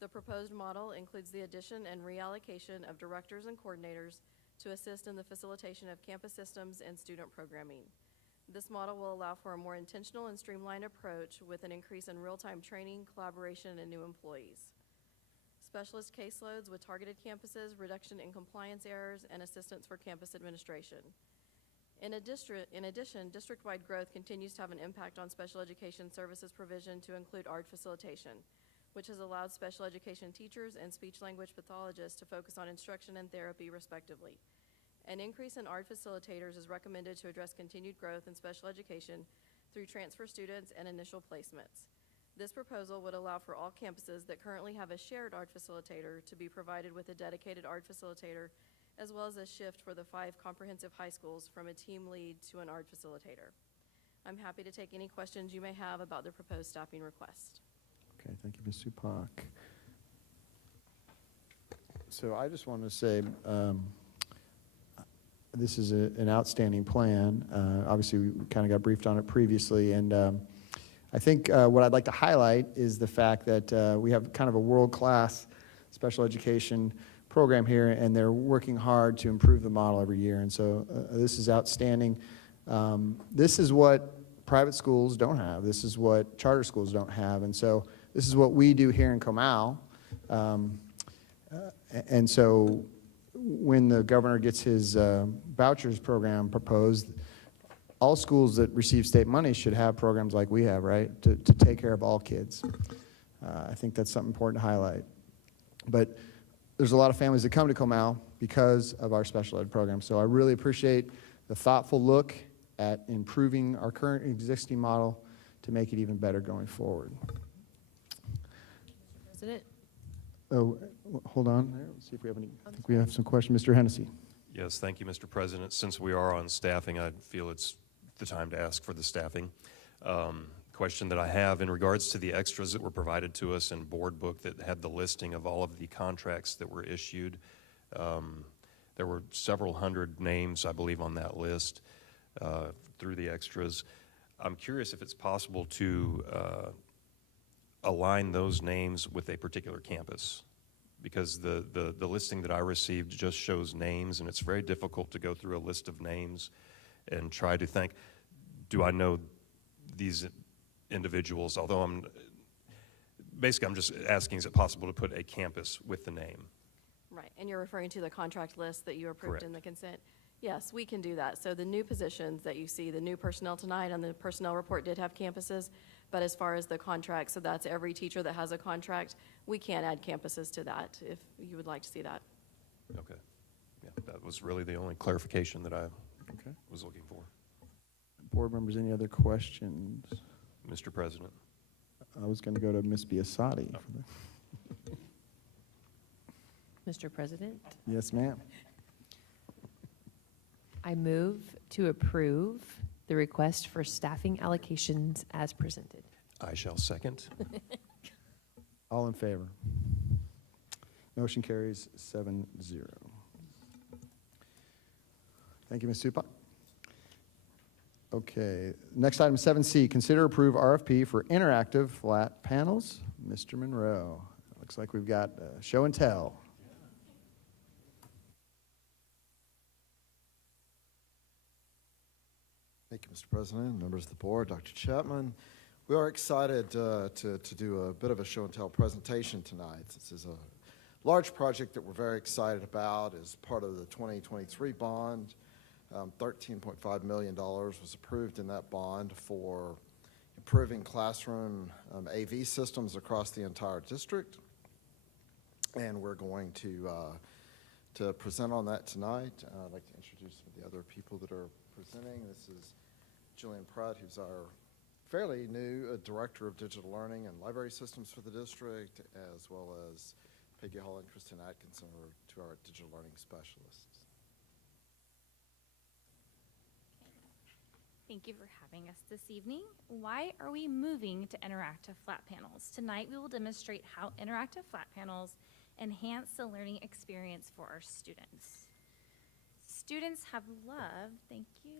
The proposed model includes the addition and reallocation of directors and coordinators to assist in the facilitation of campus systems and student programming. This model will allow for a more intentional and streamlined approach with an increase in real-time training, collaboration, and new employees. Specialist caseloads with targeted campuses, reduction in compliance errors, and assistance for campus administration. In addition, district-wide growth continues to have an impact on special education services provision to include ARD facilitation, which has allowed special education teachers and speech-language pathologists to focus on instruction and therapy, respectively. An increase in ARD facilitators is recommended to address continued growth in special education through transfer students and initial placements. This proposal would allow for all campuses that currently have a shared ARD facilitator to be provided with a dedicated ARD facilitator, as well as a shift for the 5 comprehensive high schools from a team lead to an ARD facilitator. I'm happy to take any questions you may have about the proposed staffing request. Okay, thank you, Ms. Supak. So I just want to say, this is an outstanding plan. Obviously, we kind of got briefed on it previously, and I think what I'd like to highlight is the fact that we have kind of a world-class special education program here, and they're working hard to improve the model every year, and so this is outstanding. This is what private schools don't have. This is what charter schools don't have, and so this is what we do here in Comal. And so when the governor gets his vouchers program proposed, all schools that receive state money should have programs like we have, right, to take care of all kids. I think that's something important to highlight. But there's a lot of families that come to Comal because of our special ed program. So I really appreciate the thoughtful look at improving our current existing model to make it even better going forward. President? Oh, hold on there. Let's see if we have any. I think we have some questions. Mr. Hennessy. Yes, thank you, Mr. President. Since we are on staffing, I feel it's the time to ask for the staffing. Question that I have in regards to the extras that were provided to us in board book that had the listing of all of the contracts that were issued. There were several hundred names, I believe, on that list through the extras. I'm curious if it's possible to align those names with a particular campus. Because the listing that I received just shows names, and it's very difficult to go through a list of names and try to think, do I know these individuals? Although I'm just asking, is it possible to put a campus with the name? Right, and you're referring to the contract list that you approved in Correct. the consent? Yes, we can do that. So the new positions that you see, the new personnel tonight on the personnel report did have campuses, but as far as the contract, so that's every teacher that has a contract, we can add campuses to that if you would like to see that. Okay. Yeah, that was really the only clarification that I was looking for. Board members, any other questions? Mr. President. I was going to go to Ms. Biasotti. for that. Mr. President, Yes, ma'am. I move to approve the request for staffing allocations as presented. I shall second. All in favor? Motion carries 7-0. Thank you, Ms. Supak. Okay, next item 7C, consider approve RFP for interactive flat panels. Mr. Monroe, looks like we've got show and tell. Thank you, Mr. President, members of the board, Dr. Chapman. We are excited to do a bit of a show and tell presentation tonight. This is a large project that we're very excited about as part of the 2023 bond. $13.5 million was approved in that bond for improving classroom AV systems across the entire district. And we're going to present on that tonight. I'd like to introduce some of the other people that are presenting. This is Jillian Pratt, who's our fairly new Director of Digital Learning and Library Systems for the district, as well as Peggy Hall and Kristen Atkinson, who are two of our digital learning specialists. Thank you for having us this evening. Why are we moving to interactive flat panels? Tonight we will demonstrate how interactive flat panels enhance the learning experience for our students. Students have loved, thank you.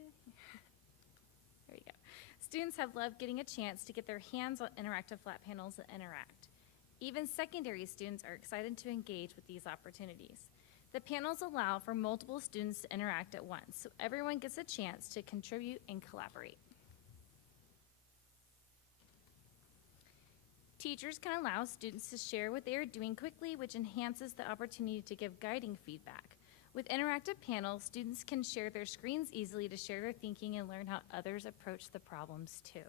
There you go. Students have loved getting a chance to get their hands on interactive flat panels and interact. Even secondary students are excited to engage with these opportunities. The panels allow for multiple students to interact at once, so everyone gets a chance to contribute and collaborate. Teachers can allow students to share what they are doing quickly, which enhances the opportunity to give guiding feedback. With interactive panels, students can share their screens easily to share their thinking and learn how others approach the problems too.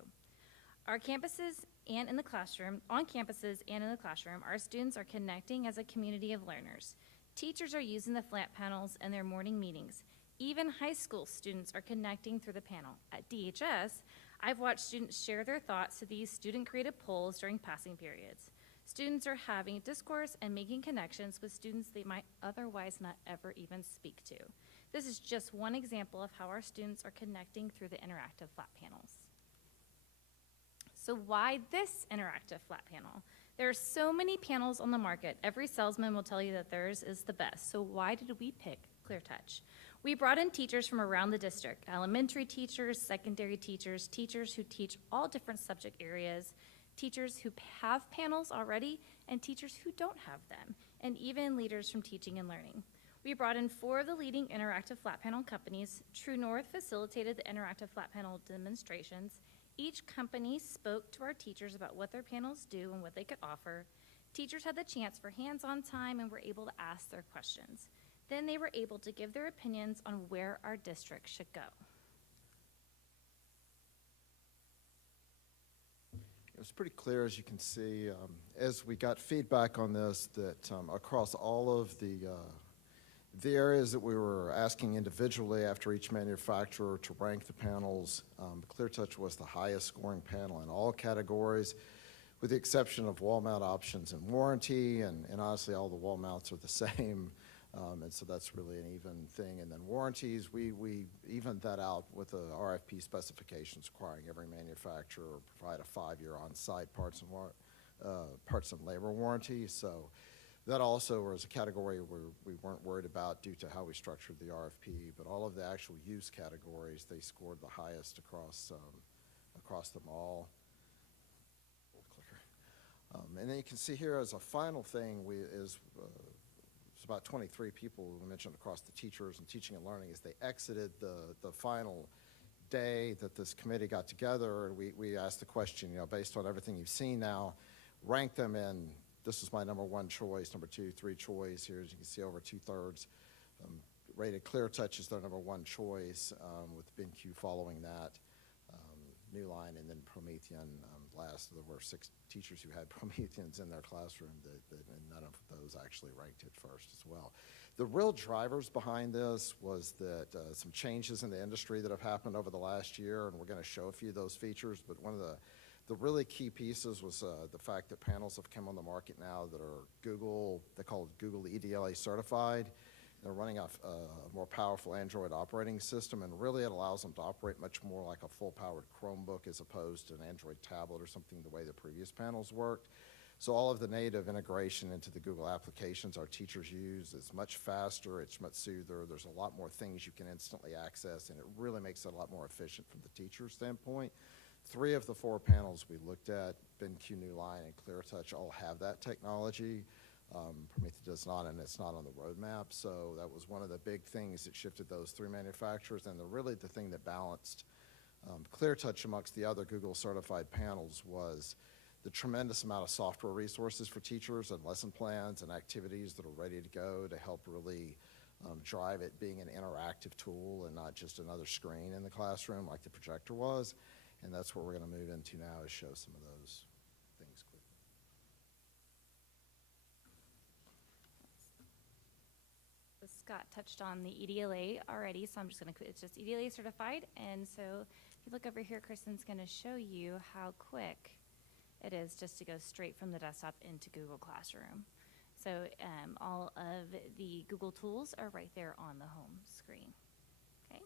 On campuses and in the classroom, our students are connecting as a community of learners. Teachers are using the flat panels in their morning meetings. Even high school students are connecting through the panel. At DHS, I've watched students share their thoughts to these student-created polls during passing periods. Students are having discourse and making connections with students they might otherwise not ever even speak to. This is just one example of how our students are connecting through the interactive flat panels. So why this interactive flat panel? There are so many panels on the market. Every salesman will tell you that theirs is the best. So why did we pick ClearTouch? We brought in teachers from around the district, elementary teachers, secondary teachers, teachers who teach all different subject areas, teachers who have panels already, and teachers who don't have them, and even leaders from teaching and learning. We brought in 4 of the leading interactive flat panel companies. True North facilitated the interactive flat panel demonstrations. Each company spoke to our teachers about what their panels do and what they could offer. Teachers had the chance for hands-on time and were able to ask their questions. Then they were able to give their opinions on where our district should go. It was pretty clear, as you can see, as we got feedback on this, that across all of the areas that we were asking individually after each manufacturer to rank the panels, ClearTouch was the highest scoring panel in all categories, with the exception of wall mount options and warranty, and honestly all the wall mounts are the same, and so that's really an even thing. And then warranties, we evened that out with the RFP specifications requiring every manufacturer provide a 5-year on-site parts and labor warranty. So that also was a category where we weren't worried about due to how we structured the RFP, but all of the actual use categories, they scored the highest across them all. And then you can see here as a final thing, it's about 23 people we mentioned across the teachers and teaching and learning as they exited the final day that this committee got together. We asked the question, based on everything you've seen now, rank them in, this is my number 1 choice, number 2, 3 choice. Here, as you can see, over 2/3 rated Clear Touch as their number 1 choice, with BenQ following that, New Line, and then Promethean last. There were 6 teachers who had Prometheans in their classroom, and none of those actually ranked it first as well. The real drivers behind this was that some changes in the industry that have happened over the last year, and we're going to show a few of those features, but one of the really key pieces was the fact that panels have come on the market now that are Google, they call it Google EDLA certified. They're running off a more powerful Android operating system, and really it allows them to operate much more like a full-powered Chromebook as opposed to an Android tablet or something the way the previous panels worked. So all of the native integration into the Google applications our teachers use is much faster, it's much smoother, there's a lot more things you can instantly access, and it really makes it a lot more efficient from the teacher standpoint. 3 of the 4 panels we looked at, BenQ, New Line, and ClearTouch, all have that technology. Prometheus does not, and it's not on the roadmap. So that was one of the big things that shifted those 3 manufacturers, and really the thing that balanced ClearTouch amongst the other Google certified panels was the tremendous amount of software resources for teachers and lesson plans and activities that are ready to go to help really drive it being an interactive tool and not just another screen in the classroom like the projector was. And that's what we're going to move into now, is show some of those things quickly. Scott touched on the EDLA already, so I'm just going to, it's just EDLA certified. And so if you look over here, Kristen's going to show you how quick it is just to go straight from the desktop into Google Classroom. So all of the Google tools are right there on the home screen. Okay.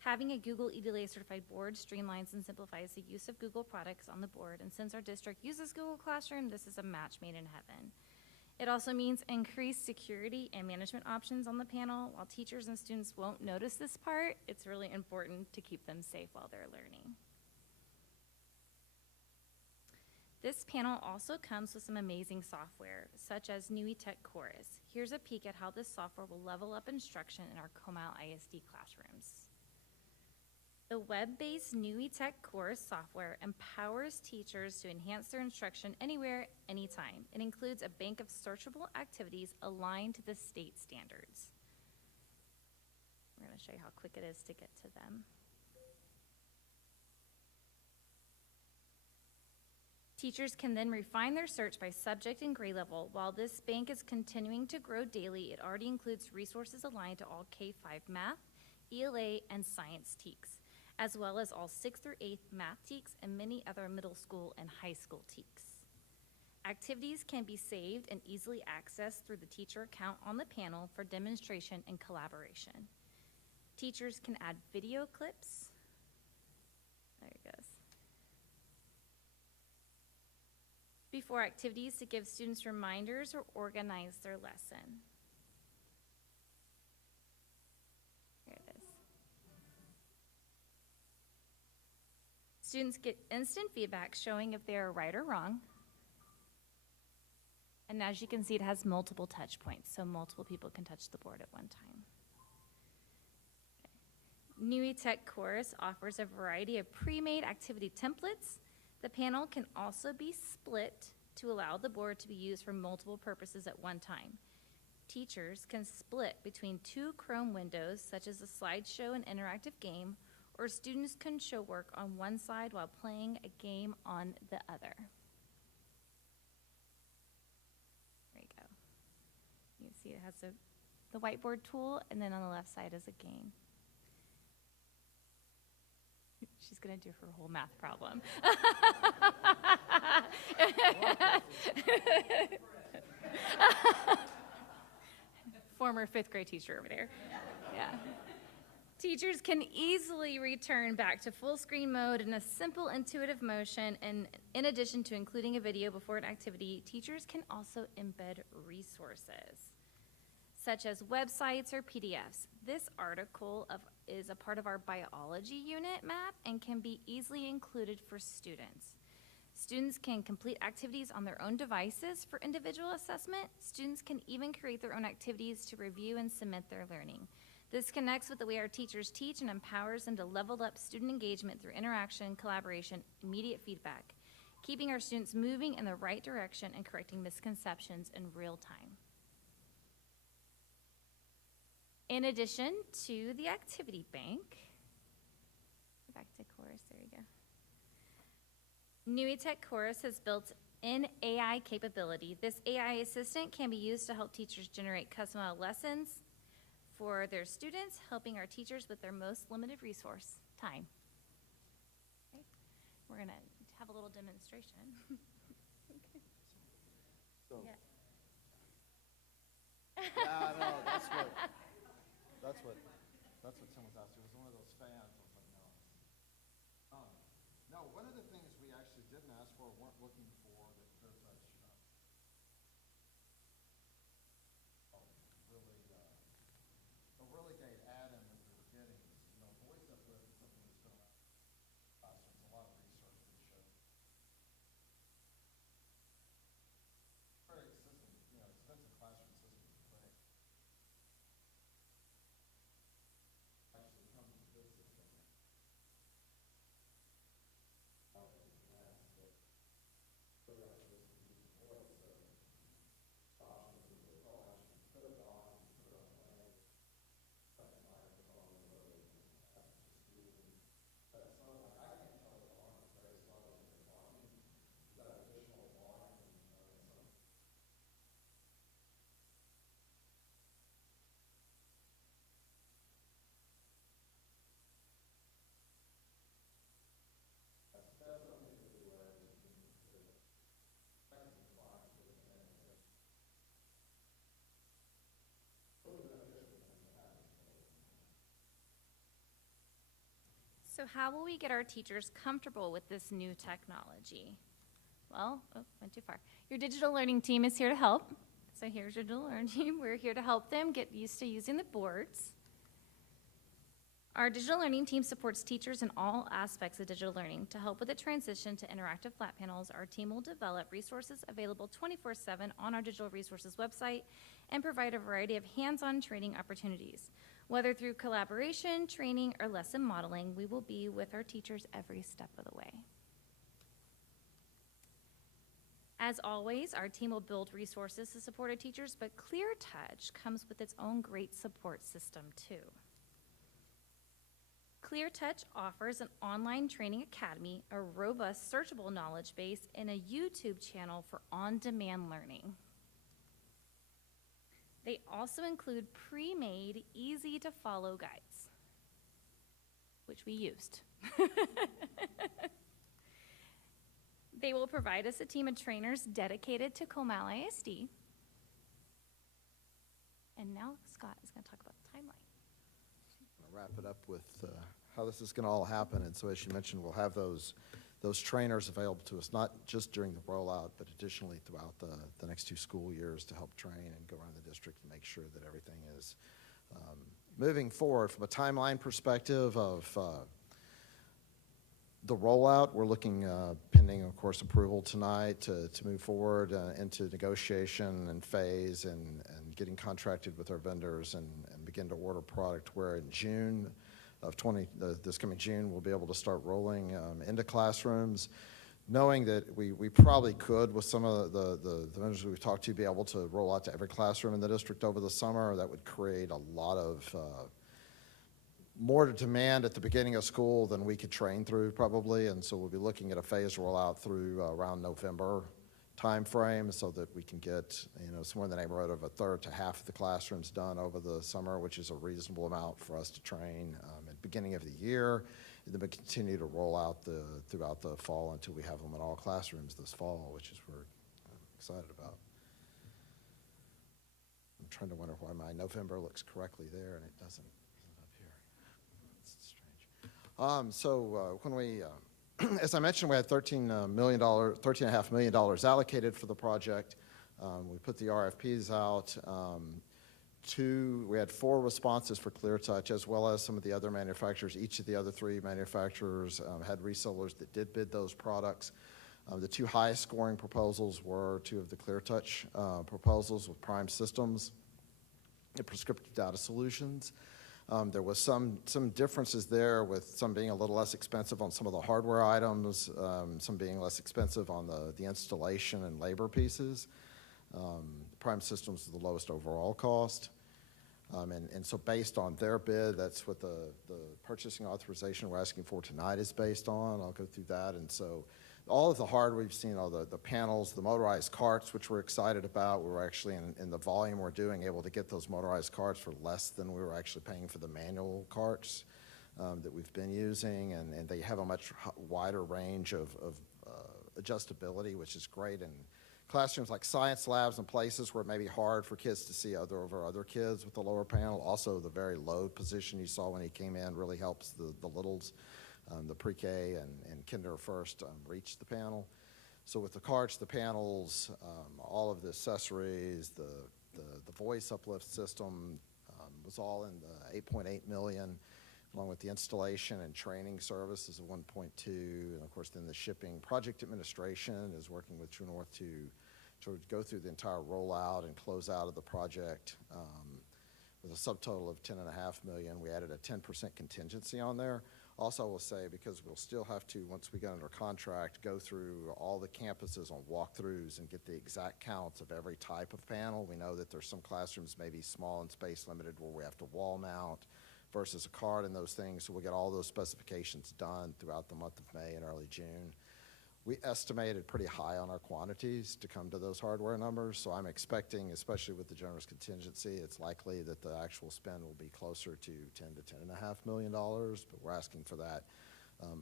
Having a Google EDLA certified board streamlines and simplifies the use of Google products on the board. And since our district uses Google Classroom, this is a match made in heaven. It also means increased security and management options on the panel. While teachers and students won't notice this part, it's really important to keep them safe while they're learning. This panel also comes with some amazing software, such as NUITech Chorus. Here's a peek at how this software will level up instruction in our Comal ISD classrooms. The web-based NUITech Chorus software empowers teachers to enhance their instruction anywhere, anytime. It includes a bank of searchable activities aligned to the state standards. We're going to show you how quick it is to get to them. Teachers can then refine their search by subject and grade level. While this bank is continuing to grow daily, it already includes resources aligned to all K-5 math, ELA, and science TEKS, as well as all 6th through 8th math TEKS and many other middle school and high school TEKS. Activities can be saved and easily accessed through the teacher account on the panel for demonstration and collaboration. Teachers can add video clips. There it goes. Before activities to give students reminders or organize their lesson. Here it is. Students get instant feedback showing if they are right or wrong. And as you can see, it has multiple touch points, so multiple people can touch the board at one time. Okay. NUITech Chorus offers a variety of pre-made activity templates. The panel can also be split to allow the board to be used for multiple purposes at one time. Teachers can split between 2 Chrome windows, such as a slideshow and interactive game, or students can show work on one side while playing a game on the other. There you go. You see it has the whiteboard tool, and then on the left side is a game. She's going to do her whole math problem. Former 5th grade teacher over there. Yeah. Teachers can easily return back to full screen mode in a simple, intuitive motion, and in addition to including a video before an activity, teachers can also embed resources, such as websites or PDFs. This article is a part of our biology unit map and can be easily included for students. Students can complete activities on their own devices for individual assessment. Students can even create their own activities to review and submit their learning. This connects with the way our teachers teach and empowers them to level up student engagement through interaction, collaboration, immediate feedback, keeping our students moving in the right direction and correcting misconceptions in real time. In addition to the activity bank, back to Chorus, there you go. NUETech Chorus has built in AI capability. This AI assistant can be used to help teachers generate customized lessons for their students, helping our teachers with their most limited resource, time. Okay. We're gonna have a little demonstration. Okay. So- Yeah. Yeah, I know, that's what Tim was asking, it was one of those fans, I was like, no. No, one of the things we actually didn't ask for, weren't looking for, that ClearTouch, a really great add-in that we were getting is, voice uplift is something that's been around in classrooms, a lot of research that shows. Very system, expensive classroom systems to put in. Actually comes with this system. So how will we get our teachers comfortable with this new technology? Well, went too far. Your digital learning team is here to help. So here's your digital learning team. We're here to help them get used to using the boards. Our digital learning team supports teachers in all aspects of digital learning. To help with the transition to interactive flat panels, our team will develop resources available 24/7 on our digital resources website and provide a variety of hands-on training opportunities. Whether through collaboration, training, or lesson modeling, we will be with our teachers every step of the way. As always, our team will build resources to support our teachers, but ClearTouch comes with its own great support system too. ClearTouch offers an online training academy, a robust searchable knowledge base, and a YouTube channel for on-demand learning. They also include pre-made, easy-to-follow guides, which we used. They will provide us a team of trainers dedicated to Comal ISD. And now Scott is going to talk about the timeline. I'll wrap it up with how this is going to all happen. And so as you mentioned, we'll have those trainers available to us, not just during the rollout, but additionally throughout the next 2 school years to help train and go around the district and make sure that everything is moving forward. From a timeline perspective of the rollout, we're looking, pending, of course, approval tonight to move forward into negotiation and phase and getting contracted with our vendors and begin to order product, where in June of this coming June, we'll be able to start rolling into classrooms, knowing that we probably could, with some of the vendors we've talked to, be able to roll out to every classroom in the district over the summer. That would create a lot of more demand at the beginning of school than we could train through probably, and so we'll be looking at a phased rollout through around November timeframe, so that we can get somewhere in the neighborhood of a third to half of the classrooms done over the summer, which is a reasonable amount for us to train at the beginning of the year, and then we continue to roll out throughout the fall until we have them in all classrooms this fall, which is we're excited about. I'm trying to wonder why my November looks correctly there and it doesn't up here. It's strange. So when we as I mentioned, we had $13.5 million allocated for the project. We put the RFPs out. We had 4 responses for ClearTouch, as well as some of the other manufacturers. Each of the other 3 manufacturers had resellers that did bid those products. The two highest scoring proposals were two of the ClearTouch proposals with Prime Systems and Prescriptive Data Solutions. There was some differences there, with some being a little less expensive on some of the hardware items, some being less expensive on the installation and labor pieces. Prime Systems is the lowest overall cost. And so based on their bid, that's what the purchasing authorization we're asking for tonight is based on. I'll go through that. And so all of the hardware we've seen, all the panels, the motorized carts, which we're excited about, we were actually in the volume we're doing able to get those motorized carts for less than we were actually paying for the manual carts that we've been using. And they have a much wider range of adjustability, which is great. And classrooms like science labs and places where it may be hard for kids to see over other kids with the lower panel. Also, the very low position you saw when he came in really helps the littles, the pre-K and kinder first reach the panel. So with the carts, the panels, all of the accessories, the voice uplift system was all in the $8.8 million, along with the installation and training services of 1.2, and of course then the shipping. Project administration is working with True North to go through the entire rollout and close out of the project with a subtotal of $10.5 million. We added a 10% contingency on there. Also, I will say, because we'll still have to, once we get under contract, go through all the campuses on walkthroughs and get the exact counts of every type of panel. We know that there's some classrooms maybe small and space limited where we have to wall mount versus a card and those things. So we'll get all those specifications done throughout the month of May and early June. We estimated pretty high on our quantities to come to those hardware numbers. So I'm expecting, especially with the generous contingency, it's likely that the actual spend will be closer to $10 to $10.5 million. But we're asking for that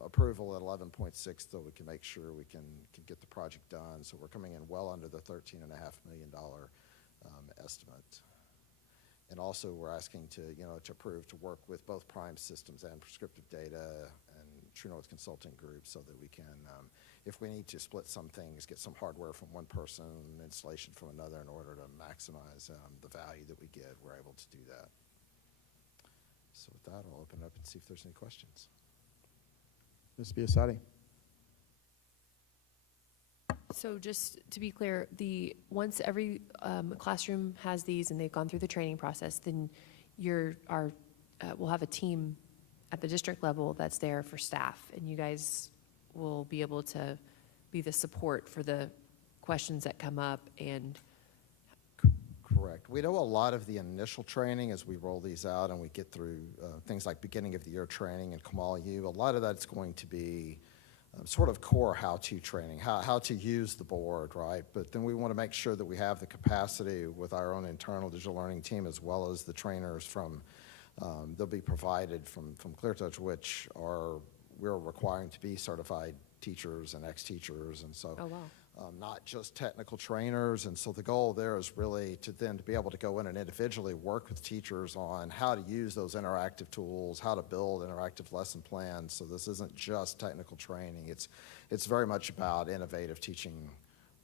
approval at 11.6 so we can make sure we can get the project done. So we're coming in well under the $13.5 million estimate. And also, we're asking to approve to work with both Prime Systems and Prescriptive Data and True North Consulting Group so that we can, if we need to split some things, get some hardware from one person, installation from another in order to maximize the value that we get, we're able to do that. So with that, I'll open it up and see if there's any questions. Ms. Biasotti. So just to be clear, once every classroom has these and they've gone through the training process, then we'll have a team at the district level that's there for staff, and you guys will be able to be the support for the questions that come up. And Correct. We know a lot of the initial training as we roll these out and we get through things like beginning of the year training and Comal ISD. A lot of that's going to be sort of core how-to training, how to use the board, right? But then we want to make sure that we have the capacity with our own internal digital learning team as well as the trainers they'll be provided from ClearTouch, which we're requiring to be certified teachers and ex-teachers, and so oh, wow. Not just technical trainers. And so the goal there is really to be able to go in and individually work with teachers on how to use those interactive tools, how to build interactive lesson plans. So this isn't just technical training. It's very much about innovative teaching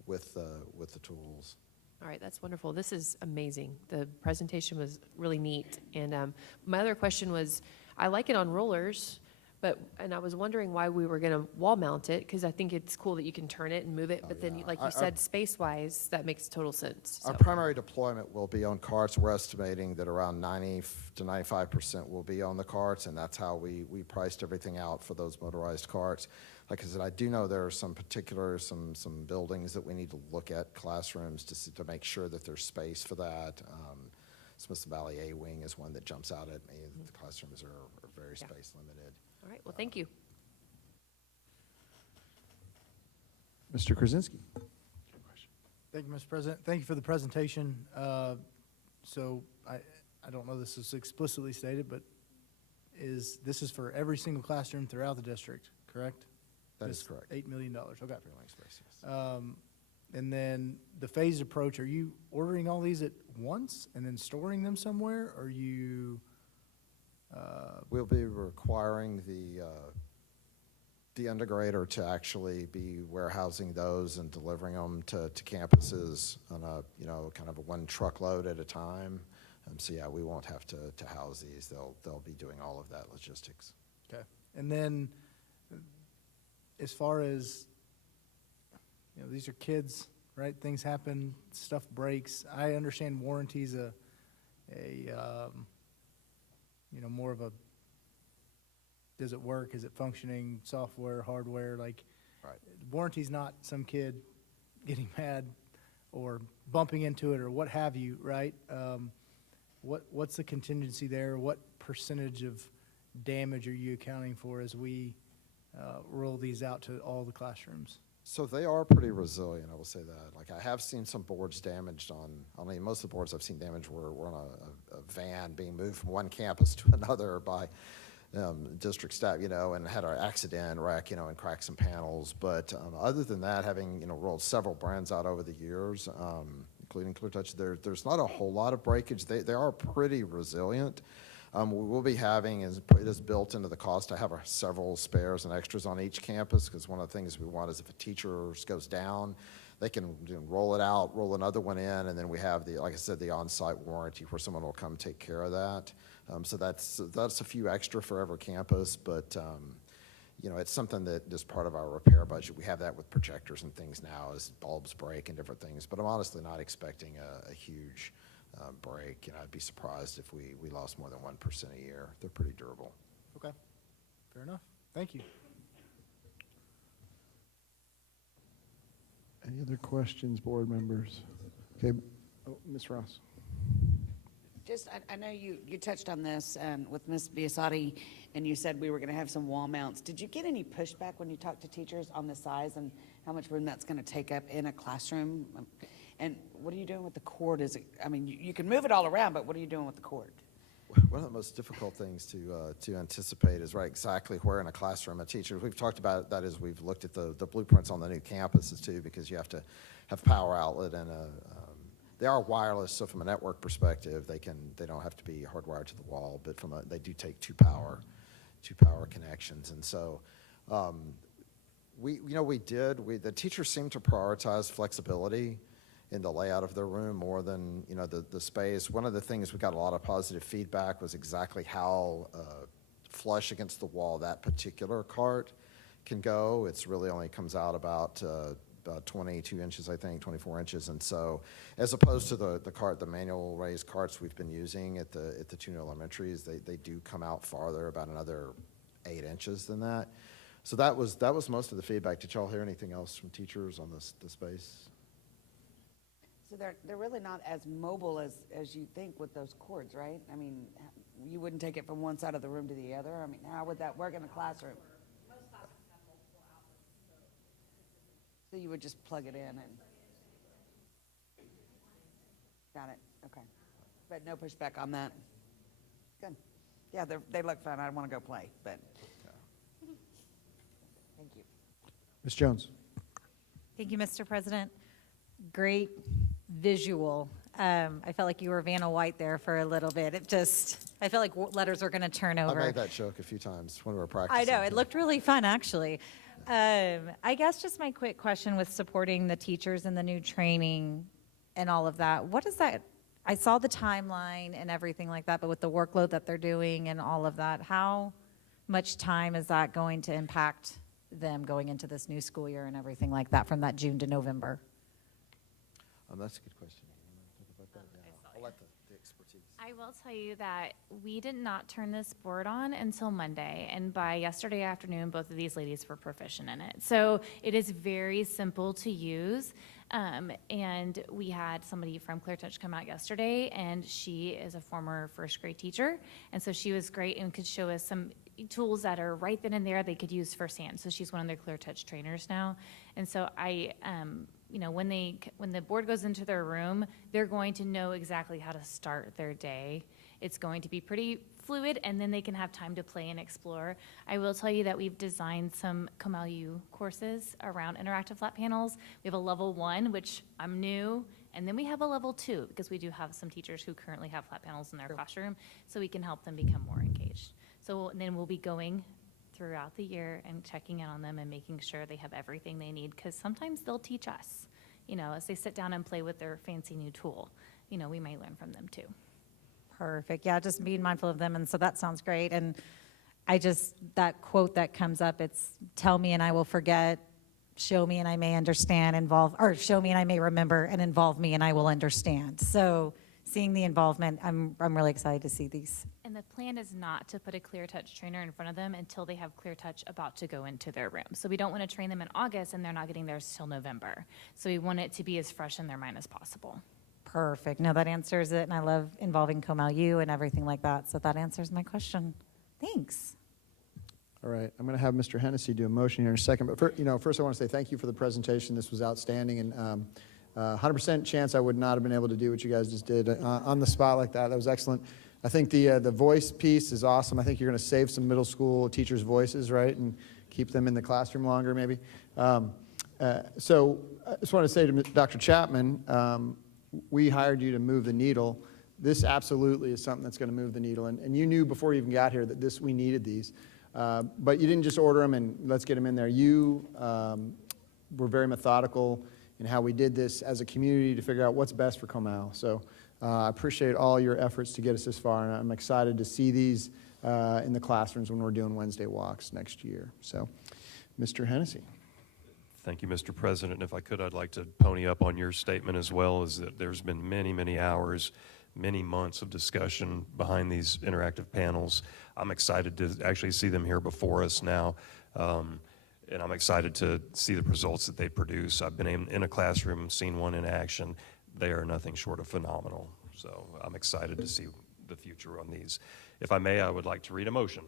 with the tools. All right, that's wonderful. This is amazing. The presentation was really neat. And my other question was, I like it on rollers, and I was wondering why we were going to wall mount it, because I think it's cool that you can turn it and move it. But then, like you said, space-wise, that makes total sense. Our primary deployment will be on carts. We're estimating that around 90 to 95% will be on the carts, and that's how we priced everything out for those motorized carts. Like I said, I do know there are some buildings that we need to look at, classrooms, to make sure that there's space for that. Smith Valley A Wing is one that jumps out at me. The classrooms are very space limited. All right, well, thank you. Mr. Krasinski. Thank you, Mr. President. Thank you for the presentation. So I don't know this is explicitly stated, but this is for every single classroom throughout the district, correct? That is correct. $8 million, okay. For learning space, yes. And then the phased approach, are you ordering all these at once and then storing them somewhere? Or are you? We'll be requiring the integrator to actually be warehousing those and delivering them to campuses on a kind of a one truckload at a time. So yeah, we won't have to house these. They'll be doing all of that logistics. Okay. And then as far as these are kids, right? Things happen, stuff breaks. I understand warranty's more of a, does it work? Is it functioning? Software, hardware, like, Right. warranty's not some kid getting mad or bumping into it or what have you, right? What's the contingency there? What percentage of damage are you accounting for as we roll these out to all the classrooms? So they are pretty resilient, I will say that. Like, I have seen some boards damaged most of the boards I've seen damaged were on a van being moved from one campus to another by district staff, and had an accident, wreck, and cracked some panels. But other than that, having, rolled several brands out over the years, including ClearTouch, there's not a whole lot of breakage. They are pretty resilient. We will be having, it is built into the cost, to have several spares and extras on each campus, because one of the things we want is if a teacher goes down, they can roll it out, roll another one in, and then we have like I said, the on-site warranty where someone will come take care of that. So that's a few extra for every campus, but it's something that is part of our repair budget. We have that with projectors and things now as bulbs break and different things, but I'm honestly not expecting a huge break. I'd be surprised if we lost more than 1% a year. They're pretty durable. Okay, fair enough. Thank you. Any other questions, board members? Okay, Ms. Ross. I know you touched on this with Ms. Biasotti, and you said we were going to have some wall mounts. Did you get any pushback when you talked to teachers on the size and how much room that's going to take up in a classroom? And what are you doing with the cord? You can move it all around, but what are you doing with the cord? One of the most difficult things to anticipate is exactly where in a classroom a teacher, we've talked about that as we've looked at the blueprints on the new campuses too, because you have to have power outlet and they are wireless, so from a network perspective, they don't have to be hardwired to the wall, but they do take two power connections. And so the teachers seem to prioritize flexibility in the layout of their room more than the space. One of the things we got a lot of positive feedback was exactly how flush against the wall that particular cart can go. It's really only comes out about 22 inches, I think, 24 inches. And so as opposed to the manual raised carts we've been using at the two new elementaries, they do come out farther, about another 8 inches than that. So that was most of the feedback. Did y'all hear anything else from teachers on the space? So they're really not as mobile as you think with those cords, right? You wouldn't take it from one side of the room to the other. How would that work in a classroom? Most classrooms have multiple outlets. So you would just plug it in and... Got it, okay. But no pushback on that? Good. Yeah, they look fun. I want to go play, but... Thank you. Ms. Jones. Thank you, Mr. President. Great visual. I felt like you were Vanna White there for a little bit. I felt like letters were going to turn over. I made that joke a few times when we were practicing. I know, it looked really fun, actually. I guess just my quick question with supporting the teachers and the new training and all of that, what is that? I saw the timeline and everything like that, but with the workload that they're doing and all of that, how much time is that going to impact them going into this new school year and everything like that from that June to November? That's a good question. You want to talk about that? Yeah, I'll let the expertise. I will tell you that we did not turn this board on until Monday, and by yesterday afternoon, both of these ladies were proficient in it. So it is very simple to use, and we had somebody from ClearTouch come out yesterday, and she is a former first grade teacher, and so she was great and could show us some tools that are right then and there they could use firsthand. So she's one of their ClearTouch trainers now, and so when the board goes into their room, they're going to know exactly how to start their day. It's going to be pretty fluid, and then they can have time to play and explore. I will tell you that we've designed some Comal U courses around interactive flat panels. We have a level 1, which I'm new, and then we have a level 2, because we do have some teachers who currently have flat panels in their classroom, so we can help them become more engaged. So then we'll be going throughout the year and checking in on them and making sure they have everything they need, because sometimes they'll teach us, as they sit down and play with their fancy new tool. We might learn from them too. Perfect. Yeah, just being mindful of them. And so that sounds great. And that quote that comes up, it's tell me and I will forget, show me and I may understand, involve, or show me and I may remember, and involve me and I will understand. So seeing the involvement, I'm really excited to see these. And the plan is not to put a Clear Touch trainer in front of them until they have Clear Touch about to go into their room. So we don't want to train them in August and they're not getting theirs till November. So we want it to be as fresh in their mind as possible. Perfect. No, that answers it, and I love involving Comal U and everything like that, so that answers my question. Thanks. All right, I'm going to have Mr. Hennessy do a motion here in a second, but first I want to say thank you for the presentation. This was outstanding, and 100% chance I would not have been able to do what you guys just did on the spot like that. That was excellent. I think the voice piece is awesome. I think you're going to save some middle school teachers' voices, right, and keep them in the classroom longer maybe. So I just want to say to Dr. Chapman, we hired you to move the needle. This absolutely is something that's going to move the needle, and you knew before you even got here that we needed these. But you didn't just order them and let's get them in there. You were very methodical in how we did this as a community to figure out what's best for Comal. So I appreciate all your efforts to get us this far, and I'm excited to see these in the classrooms when we're doing Wednesday walks next year. So, Mr. Hennessy. Thank you, Mr. President. And if I could, I'd like to pony up on your statement as well, is that there's been many, many hours, many months of discussion behind these interactive panels. I'm excited to actually see them here before us now, and I'm excited to see the results that they produce. I've been in a classroom, seen one in action. They are nothing short of phenomenal. So I'm excited to see the future on these. If I may, I would like to read a motion.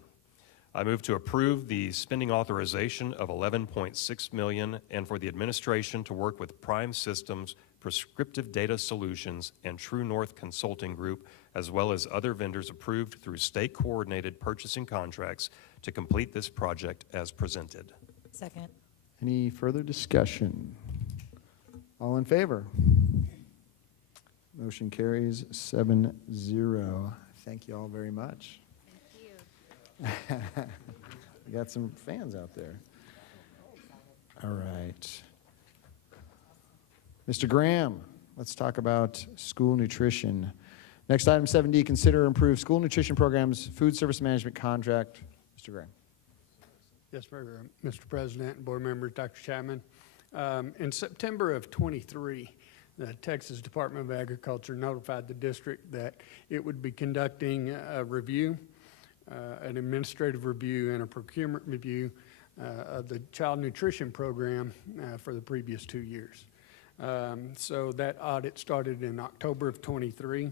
I move to approve the spending authorization of $11.6 million and for the administration to work with Prime Systems, Prescriptive Data Solutions, and True North Consulting Group, as well as other vendors approved through state-coordinated purchasing contracts to complete this project as presented. Second. Any further discussion? All in favor? Motion carries 7-0. Thank you all very much. We got some fans out there. All right. Mr. Graham, let's talk about school nutrition. Next item 7D, consider improved school nutrition programs, food service management contract. Mr. Graham. Yes, Mr. President and board members, Dr. Chapman. In September of '23, the Texas Department of Agriculture notified the district that it would be conducting a review, an administrative review and a procurement review of the child nutrition program for the previous 2 years. So that audit started in October of '23.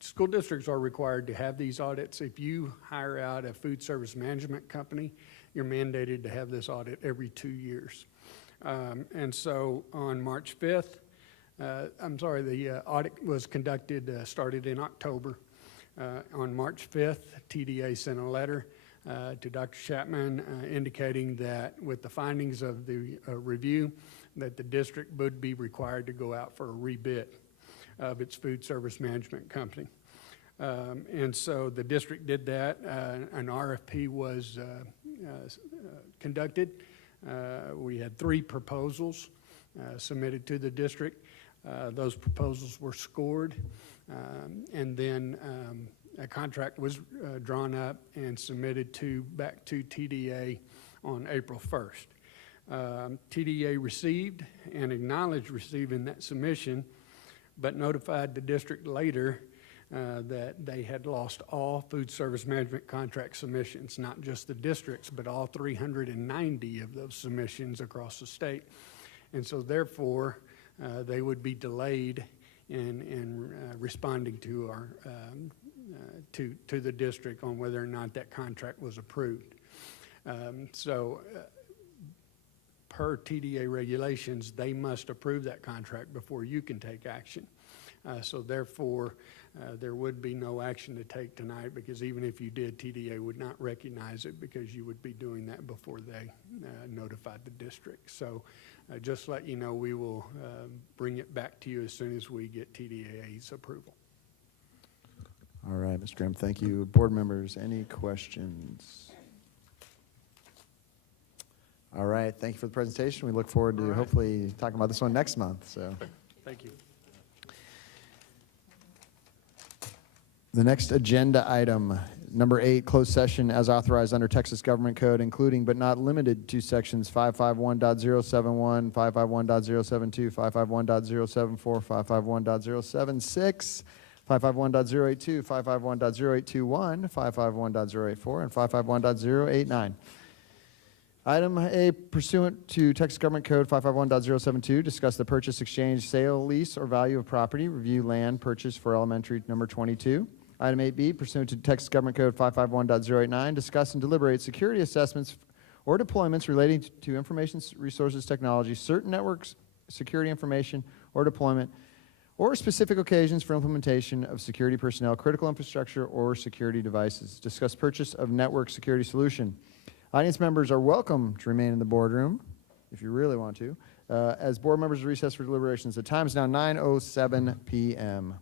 School districts are required to have these audits. If you hire out a food service management company, you're mandated to have this audit every 2 years. And so on March 5th, the audit was conducted, started in October. On March 5th, TDA sent a letter to Dr. Chapman indicating that with the findings of the review, that the district would be required to go out for a rebid of its food service management company. And so the district did that. An RFP was conducted. We had 3 proposals submitted to the district. Those proposals were scored, and then a contract was drawn up and submitted back to TDA on April 1st. TDA received and acknowledged receiving that submission, but notified the district later that they had lost all food service management contract submissions, not just the districts, but all 390 of those submissions across the state. And so therefore, they would be delayed in responding to our to the district on whether or not that contract was approved. Per TDA regulations, they must approve that contract before you can take action. So therefore, there would be no action to take tonight, because even if you did, TDA would not recognize it because you would be doing that before they notified the district. So just let you know, we will bring it back to you as soon as we get TDA's approval. All right, Mr. Graham, thank you. Board members, any questions? All right, thank you for the presentation. We look forward to hopefully talking about this one next month. So, thank you. The next agenda item Number 8, closed session as authorized under Texas Government Code, including but not limited to sections 551.071, 551.072, 551.074, 551.076, 551.082, 551.0821, 551.084, and 551.089. Item A, pursuant to Texas Government Code 551.072, discuss the purchase, exchange, sale, lease, or value of property, review land purchase for elementary number 22. Item 8B, pursuant to Texas Government Code 551.089, discuss and deliberate security assessments or deployments relating to information resources technology, certain networks, security information, or deployment, or specific occasions for implementation of security personnel, critical infrastructure, or security devices. Discuss purchase of network security solution. Audience members are welcome to remain in the boardroom if you really want to. As board members recess for deliberations, the time is now 9:07 p.m.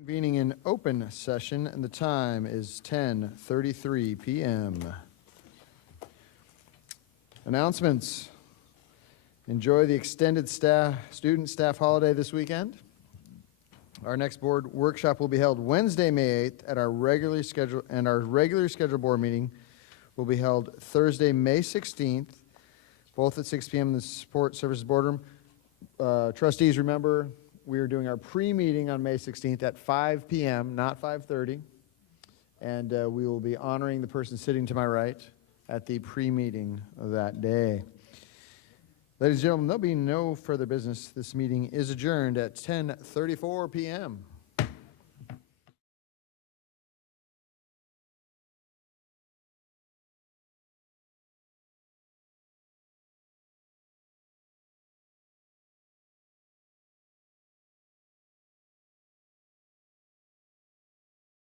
Convening in open session, and the time is 10:33 p.m. Announcements. Enjoy the extended student staff holiday this weekend. Our next board workshop will be held Wednesday, May 8th, at our regularly scheduled board meeting will be held Thursday, May 16th, both at 6 p.m. in the Support Services Boardroom. Trustees, remember, we are doing our pre-meeting on May 16th at 5 p.m., not 5:30. And we will be honoring the person sitting to my right at the pre-meeting of that day. Ladies and gentlemen, there'll be no further business. This meeting is adjourned at 10:34 p.m.